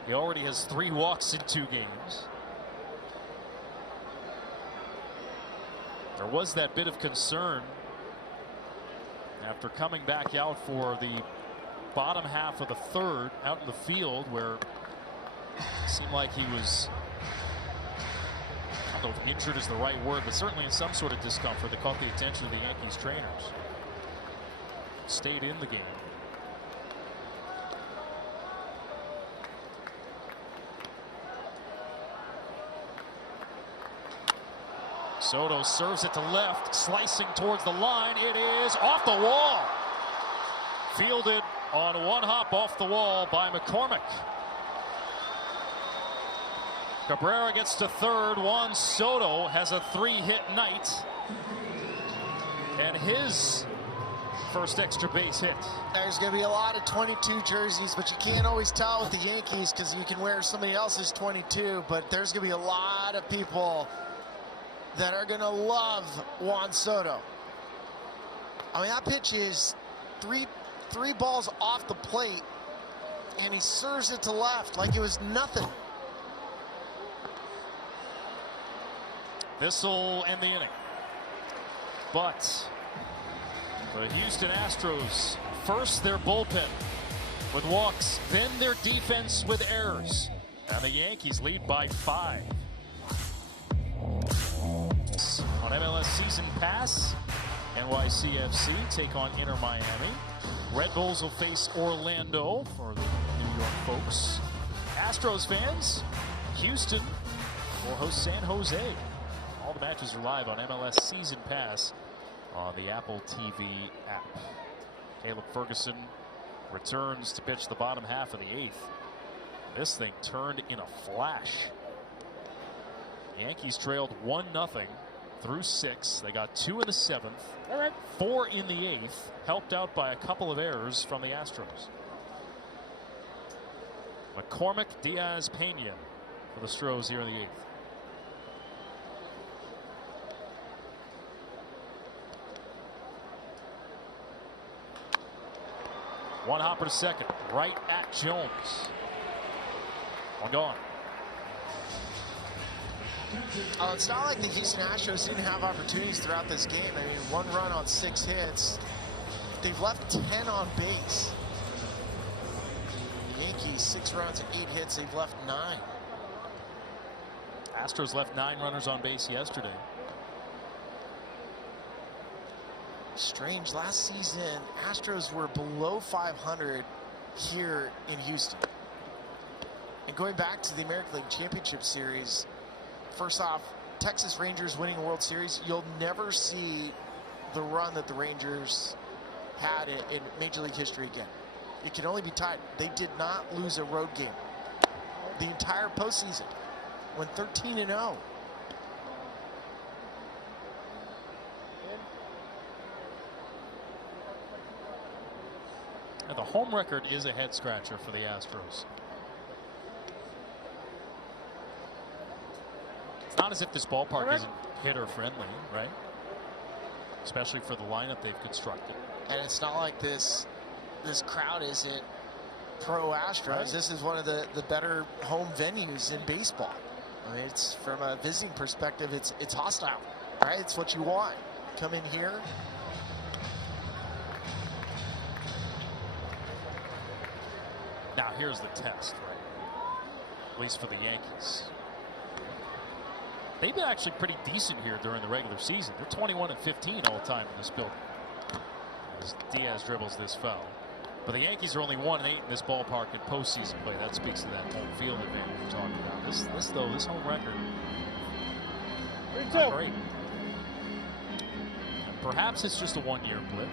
He already has 3 walks in 2 games. There was that bit of concern after coming back out for the bottom half of the 3rd out in the field, where it seemed like he was, I don't know if injured is the right word, but certainly in some sort of discomfort that caught the attention of the Yankees trainers. Stayed in the game. Soto serves it to left, slicing towards the line. It is off the wall. Fielded on one hop off the wall by McCormick. Cabrera gets to 3rd. Juan Soto has a 3-hit night. And his first extra base hit. There's going to be a lot of 22 jerseys, but you can't always tell with the Yankees because you can wear somebody else's 22. But there's going to be a lot of people that are going to love Juan Soto. I mean, that pitch is three balls off the plate, and he serves it to left like it was nothing. This'll end the inning. But the Houston Astros, first their bullpen with walks, then their defense with errors. And the Yankees lead by 5. On MLS Season Pass, NYCFC take on Inter Miami. Red Bulls will face Orlando for the New York folks. Astros fans, Houston will host San Jose. All the matches are live on MLS Season Pass on the Apple TV app. Caleb Ferguson returns to pitch the bottom half of the 8th. This thing turned in a flash. Yankees trailed 1-0 through 6. They got 2 in the 7th, 4 in the 8th, helped out by a couple of errors from the Astros. McCormick, Diaz, Pena for the Stros here in the 8th. One hopper to second, right at Jones. One gone. It's not like the Houston Astros didn't have opportunities throughout this game. I mean, 1 run on 6 hits. They've left 10 on base. The Yankees, 6 runs and 8 hits. They've left 9. Astros left 9 runners on base yesterday. Strange. Last season, Astros were below 500 here in Houston. And going back to the American League Championship Series, first off, Texas Rangers winning a World Series, you'll never see the run that the Rangers had in Major League history again. It can only be tied. They did not lose a road game the entire postseason. Went 13-0. And the home record is a head scratcher for the Astros. It's not as if this ballpark isn't hitter friendly, right? Especially for the lineup they've constructed. And it's not like this crowd isn't pro Astros. Right. This is one of the better home venues in baseball. I mean, it's from a visiting perspective, it's hostile, right? It's what you want. Come in here. Now here's the test, right? At least for the Yankees. They've been actually pretty decent here during the regular season. They're 21-15 all time in this building. As Diaz dribbles this foul. But the Yankees are only 1-8 in this ballpark in postseason play. That speaks to that home field advantage we're talking about. This home record, not great. And perhaps it's just a one-year blip.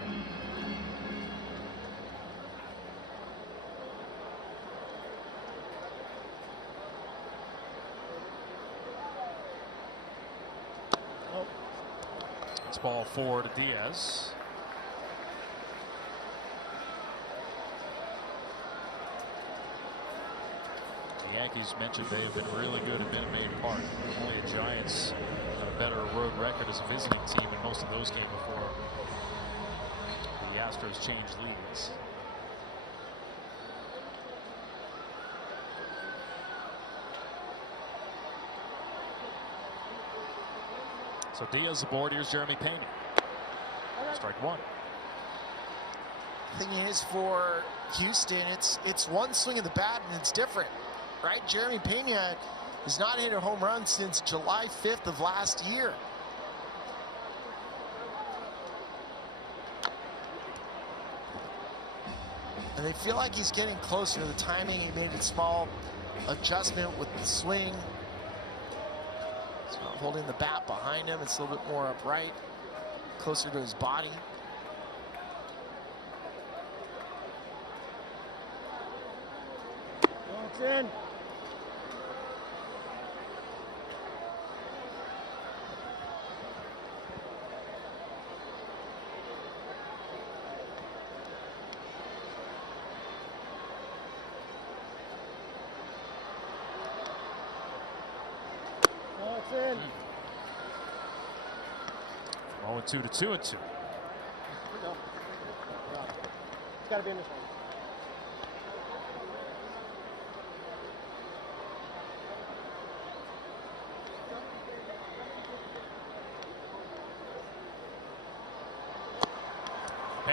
It's ball 4 to Diaz. The Yankees mentioned they have been really good at Minute Maid Park. Only the Giants have a better road record as a visiting team in most of those games before the Astros changed leads. So Diaz aboard. Here's Jeremy Pena. Strike one. Thing is, for Houston, it's one swing of the bat and it's different, right? Jeremy Pena has not hit a home run since July 5th of last year. And they feel like he's getting closer. The timing, he made a small adjustment with the swing. He's not holding the bat behind him. It's a little bit more upright, closer to his body. It's in. In. 0-2 to 2-2. No. It's got to be in this one.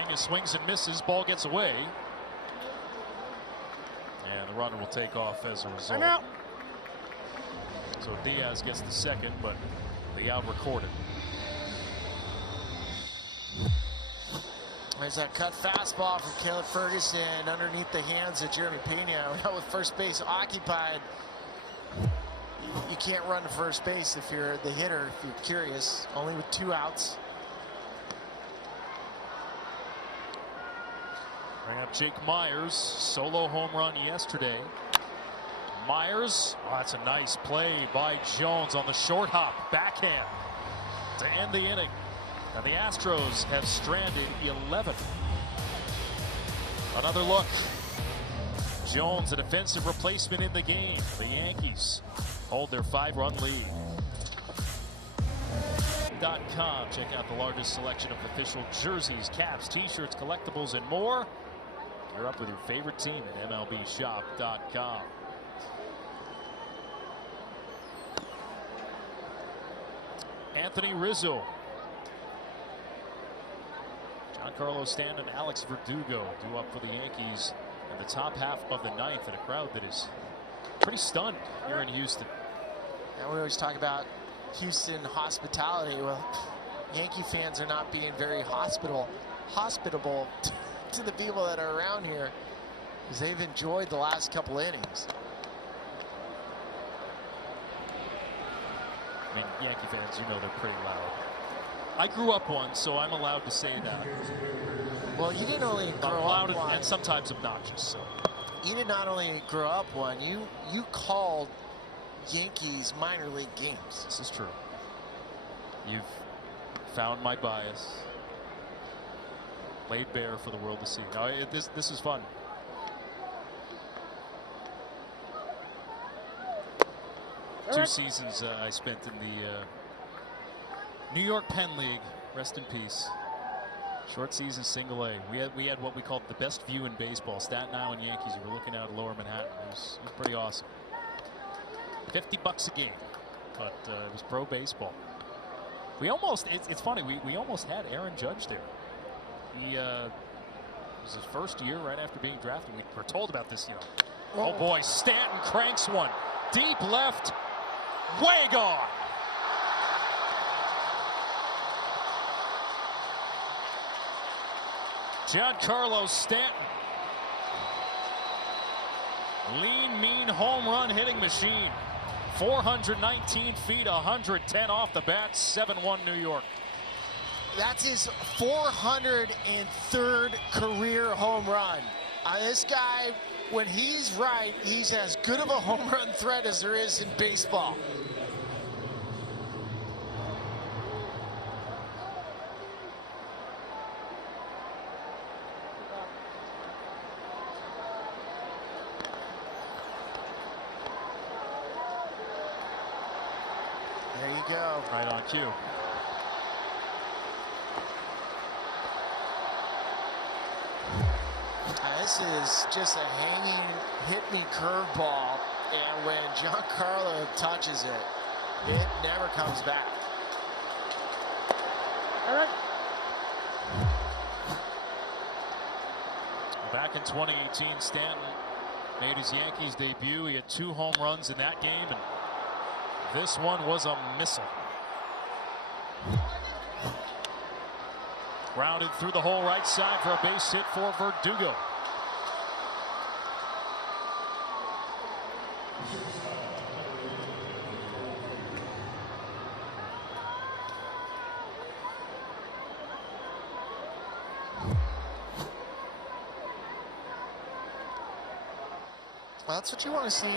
Pena swings and misses. Ball gets away. And the runner will take off as a result. I'm out. So Diaz gets the second, but the out recorded. There's that cut fastball from Caleb Ferguson underneath the hands of Jeremy Pena. With first base occupied, you can't run to first base if you're the hitter, if you're curious. Only with 2 outs. Bring up Jake Myers. Solo home run yesterday. Myers, oh, that's a nice play by Jones on the short hop, backhand to end the inning. And the Astros have stranded 11. Another look. Jones, a defensive replacement in the game. The Yankees hold their 5-run lead. .com. Check out the largest selection of official jerseys, caps, t-shirts, collectibles, and more. You're up with your favorite team at MLBshop.com. Anthony Rizzo, Giancarlo Stanton, Alex Verdugo due up for the Yankees in the top half of the ninth, in a crowd that is pretty stunned here in Houston. Now we always talk about Houston hospitality. Well, Yankee fans are not being very hospitable to the people that are around here, because they've enjoyed the last couple innings. I mean, Yankee fans, you know they're pretty loud. I grew up one, so I'm allowed to say that. Well, you didn't only grow loud up one. and sometimes obnoxious. So You did not only grow up one, you called Yankees minor league games. This is true. You've found my bias, laid bare for the world to see. No, this is fun. Two seasons I spent in the New York Penn League. Rest in peace. Short season, single A. We had what we called the best view in baseball. Staten Island Yankees. You were looking out at Lower Manhattan. It was pretty awesome. $50 a game, but it was pro baseball. We almost, it's funny, we almost had Aaron Judge there. He it was his first year right after being drafted. We were told about this, Oh boy, Stanton cranks one. Deep left, way gone. Giancarlo Stanton. Lean, mean home run hitting machine. 419 feet, 110 off the bat, 7-1 New York. That's his 403rd career home run. This guy, when he's right, he's as good of a home run threat as there is in baseball. There you go. Right on cue. This is just a hanging hit-me curveball, and when Giancarlo touches it, it never comes back. in 2018, Stanton made his Yankees debut. He had 2 home runs in that game, and this one was a missile. Grounded through the hole right side for a base hit for Verdugo. Well, that's what you want to see,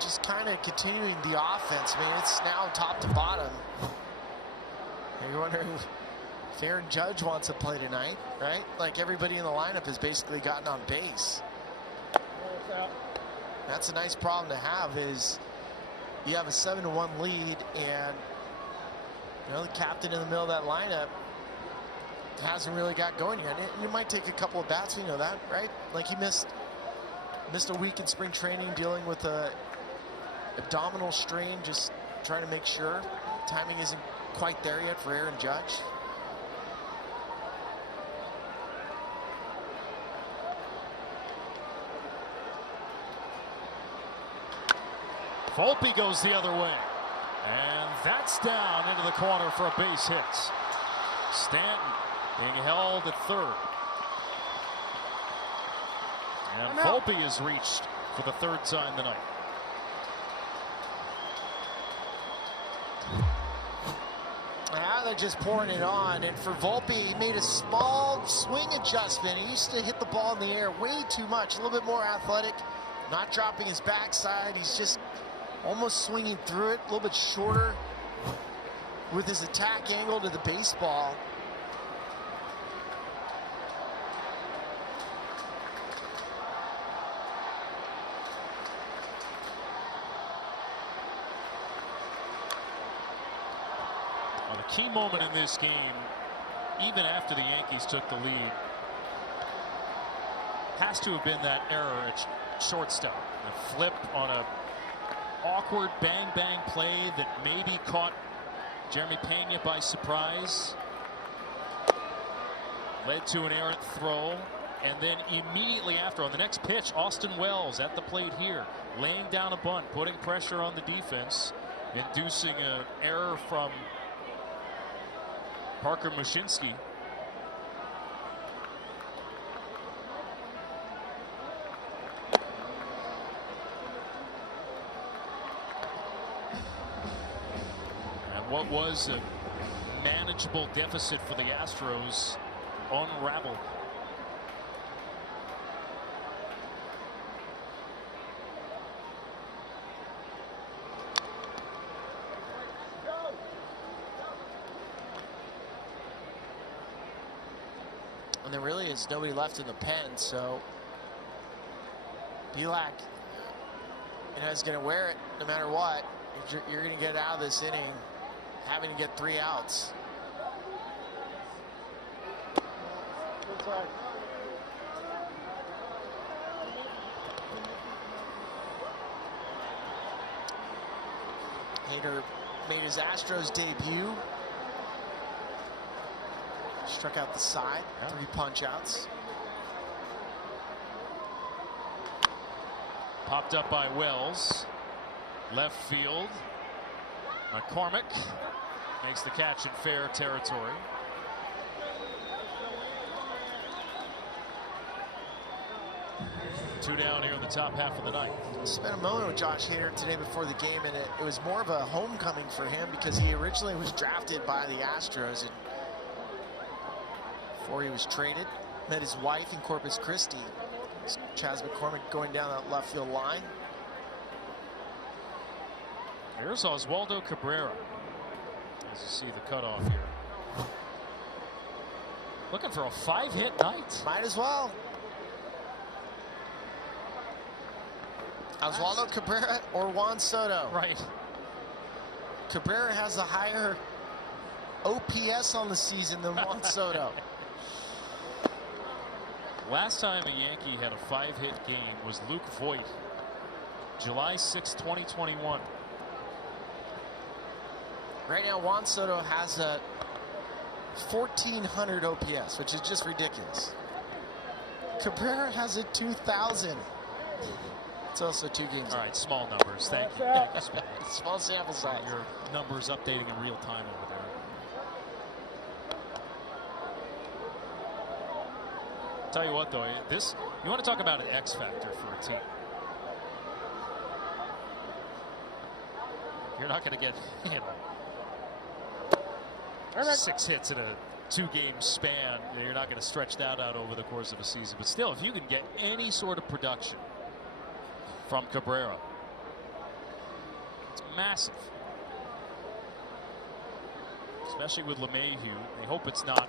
just kind of continuing the offense. I mean, it's now top to bottom. You're wondering if Aaron Judge wants to play tonight, right? Like, everybody in the lineup has basically gotten on base. That's a nice problem to have, is you have a 7-1 lead, and the captain in the middle of that lineup hasn't really got going yet. It might take a couple of bats, we know that, right? Like, he missed a week in spring training dealing with a abdominal strain, just trying to make sure. Timing isn't quite there yet for Aaron Judge. Volpe goes the other way, and that's down into the corner for a base hit. Stanton being held at third. And Volpe is reached for the 3rd time tonight. Now they're just pouring it on, and for Volpe, he made a small swing adjustment. He used to hit the ball in the air way too much, a little bit more athletic, not dropping his backside. He's just almost swinging through it, a little bit shorter with his attack angle to the baseball. Well, the key moment in this game, even after the Yankees took the lead, has to have been that error at shortstop. A flip on a awkward bang-bang play that maybe caught Jeremy Pena by surprise. Led to an errant throw. And then immediately after, on the next pitch, Austin Wells at the plate here, laying down a bunt, putting pressure on the defense, inducing an error from Parker Mushinski. And what was a manageable deficit for the Astros unraveled. And there really is nobody left in the pen, so Bielak, is going to wear it no matter what. You're going to get out of this inning having to get 3 outs. Hader made his Astros debut. Struck out the side, 3 punch outs. Popped up by Wells. Left field. McCormick makes the catch in fair territory. Two down here in the top half of the ninth. Spent a moment with Josh Hader today before the game, and it was more of a homecoming for him because he originally was drafted by the Astros, and before he was traded, met his wife in Corpus Christi. Chas McCormick going down that left field line. Here's Oswaldo Cabrera. As you see the cutoff here. Looking for a 5-hit night. Might as well. Oswaldo Cabrera or Juan Soto. Right. Cabrera has a higher OPS on the season than Juan Soto. Last time a Yankee had a 5-hit game was Luke Voit. July 6, 2021. Right now, Juan Soto has a 1,400 OPS, which is just ridiculous. Cabrera has a 2,000. It's also 2 games. All right, small numbers. Thank you. Small sample size. Your numbers updating in real time over there. Tell you what, though, you want to talk about an X factor for a team. You're not going to get, 6 hits in a 2-game span. You're not going to stretch that out over the course of a season. But still, if you can get any sort of production from Cabrera, it's massive. Especially with LeMahieu. They hope it's not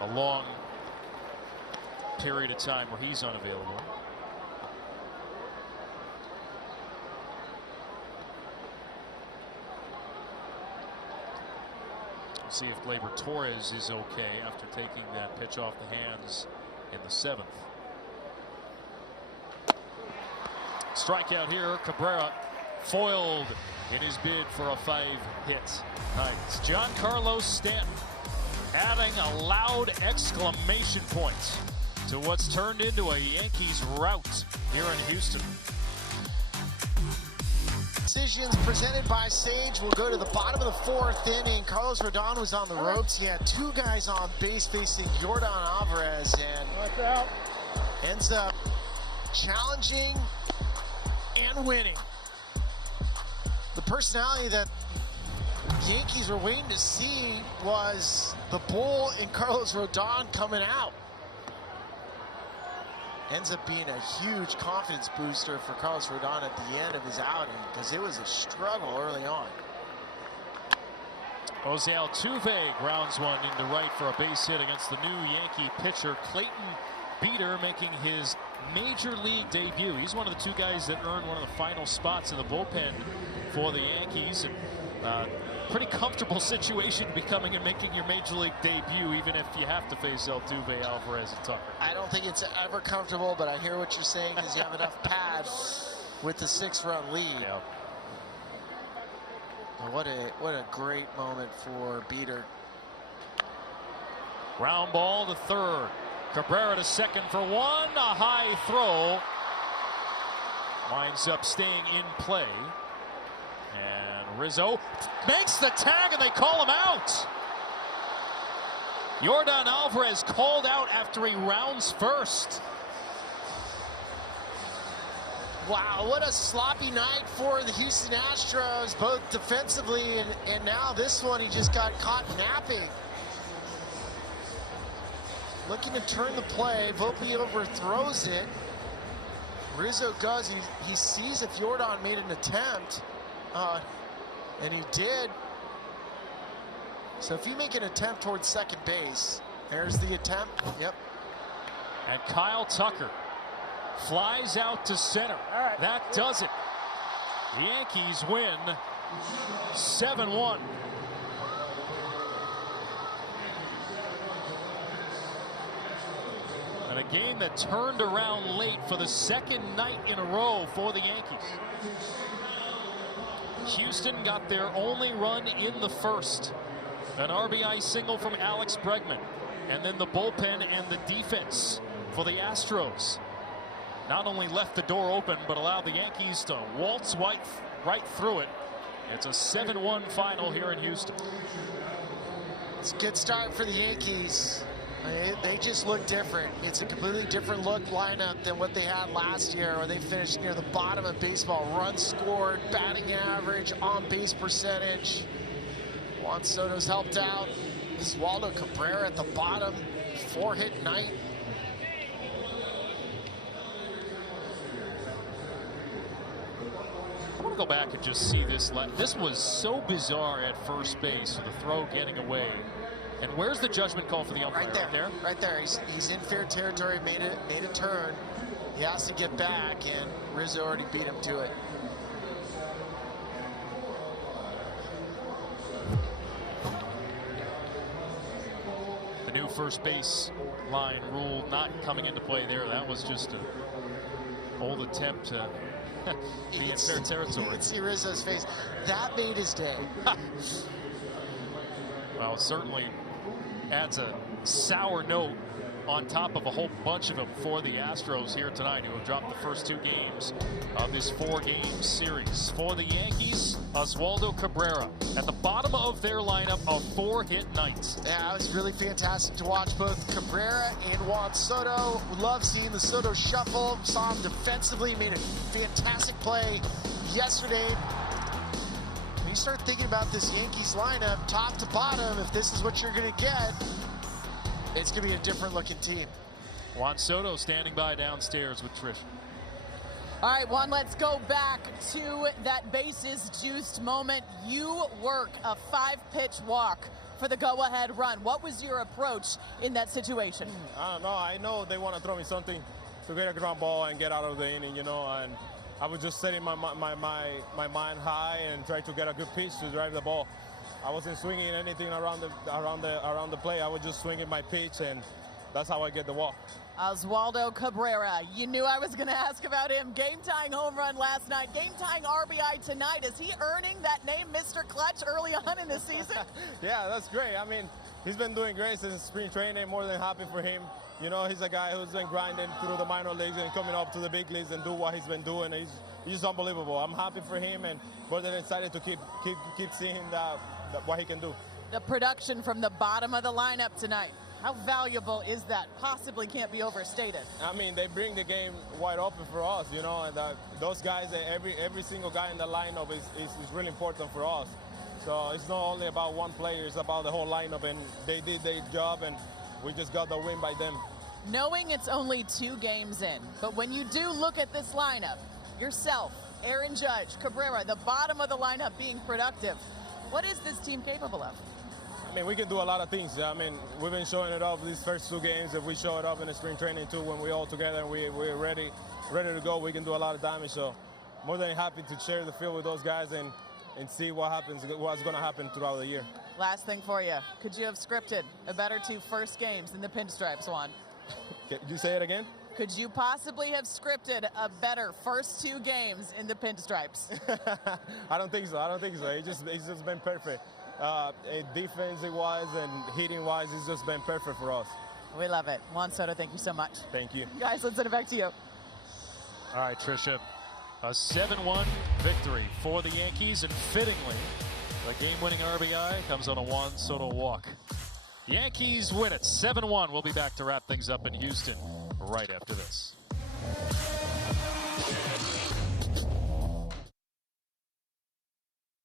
a long period of time where he's unavailable. We'll see if Gleyber Torres is okay after taking that pitch off the hands in the 7th. Strikeout here. Cabrera foiled in his bid for a 5-hit night. It's Giancarlo Stanton adding a loud exclamation point to what's turned into a Yankees rout here in Houston. Decisions presented by Sage will go to the bottom of the 4th inning. Carlos Rodon was on the ropes. He had 2 guys on base facing Yordan Alvarez and ends up challenging and winning. The personality that the Yankees were waiting to see was the bull in Carlos Rodon coming out. Ends up being a huge confidence booster for Carlos Rodon at the end of his outing because it was a struggle early on. Jose Altuve grounds one into right for a base hit against the new Yankee pitcher Clayton Beeter, making his major league debut. He's one of the 2 guys that earned one of the final spots in the bullpen for the Yankees. And pretty comfortable situation to be coming and making your major league debut, even if you have to face Altuve, Alvarez, and Tucker. I don't think it's ever comfortable, but I hear what you're saying because you have enough pad with the 6-run lead. Yep. What a great moment for Beeter. Ground ball to 3rd. Cabrera to 2nd for 1. A high throw. Winds up staying in play. And Rizzo makes the tag and they call him out. Yordan Alvarez called out after he rounds first. Wow, what a sloppy night for the Houston Astros, both defensively and now this one he just got caught napping. Looking to turn the play, Volpe overthrows it. Rizzo does, he sees if Yordan made an attempt, and he did. So if you make an attempt towards second base, there's the attempt, yep. And Kyle Tucker flies out to center. That does it. The Yankees win 7-1. And a game that turned around late for the 2nd night in a row for the Yankees. Houston got their only run in the 1st. An RBI single from Alex Bregman. And then the bullpen and the defense for the Astros not only left the door open, but allowed the Yankees to waltz right through it. It's a 7-1 final here in Houston. It's a good start for the Yankees. They just look different. It's a completely different look lineup than what they had last year, where they finished near the bottom of baseball. Runs scored, batting average, on-base percentage. Juan Soto's helped out. Oswaldo Cabrera at the bottom, 4-hit night. I want to go back and just see this. This was so bizarre at first base, with the throw getting away. And where's the judgment call for the umpire? Right there. He's in fair territory, made a turn. He has to get back, and Rizzo already beat him to it. The new first base line rule not coming into play there. That was just an old attempt to be in fair territory. You can see Rizzo's face. That made his day. Well, it certainly adds a sour note on top of a whole bunch of them for the Astros here tonight, who have dropped the first 2 games of this 4-game series. For the Yankees, Oswaldo Cabrera at the bottom of their lineup, a 4-hit night. Yeah, it was really fantastic to watch both Cabrera and Juan Soto. Love seeing the Soto shuffle. Saw him defensively, made a fantastic play yesterday. When you start thinking about this Yankees lineup, top to bottom, if this is what you're going to get, it's going to be a different looking team. Juan Soto standing by downstairs with Trish. All right, Juan, let's go back to that bases juiced moment. You work a 5-pitch walk for the go-ahead run. What was your approach in that situation? I don't know. I know they want to throw me something to get a ground ball and get out of the inning, you know, and I was just setting my mind high and try to get a good pitch to drive the ball. I wasn't swinging anything around the play. I was just swinging my pitch, and that's how I get the walk. Oswaldo Cabrera, you knew I was going to ask about him. Game-tying home run last night, game-tying RBI tonight. Is he earning that name, Mr. Clutch, early on in the season? Yeah, that's great. I mean, he's been doing great since spring training. More than happy for him. You know, he's a guy who's been grinding through the minor leagues and coming up to the big leagues and do what he's been doing. He's unbelievable. I'm happy for him, and more than excited to keep seeing what he can do. The production from the bottom of the lineup tonight. How valuable is that? Possibly can't be overstated. I mean, they bring the game wide open for us, you know, and those guys, every single guy in the lineup is really important for us. So it's not only about one player, it's about the whole lineup, and they did their job, and we just got the win by them. Knowing it's only 2 games in, but when you do look at this lineup, yourself, Aaron Judge, Cabrera, the bottom of the lineup being productive, what is this team capable of? I mean, we can do a lot of things. I mean, we've been showing it off these first 2 games. If we show it up in the spring training too, when we're all together and we're ready to go, we can do a lot of damage. So more than happy to share the field with those guys and see what's going to happen throughout the year. Last thing for you, could you have scripted a better 2 first games in the Pinstripes, Juan? Can you say it again? Could you possibly have scripted a better first 2 games in the Pinstripes? I don't think so. It's just been perfect. Defensive-wise and hitting-wise, it's just been perfect for us. We love it. Juan Soto, thank you so much. Thank you. Guys, let's send it back to you. All right, Tricia, a 7-1 victory for the Yankees, and fittingly, the game-winning RBI comes on a Juan Soto walk. Yankees win it 7-1. We'll be back to wrap things up in Houston right after this.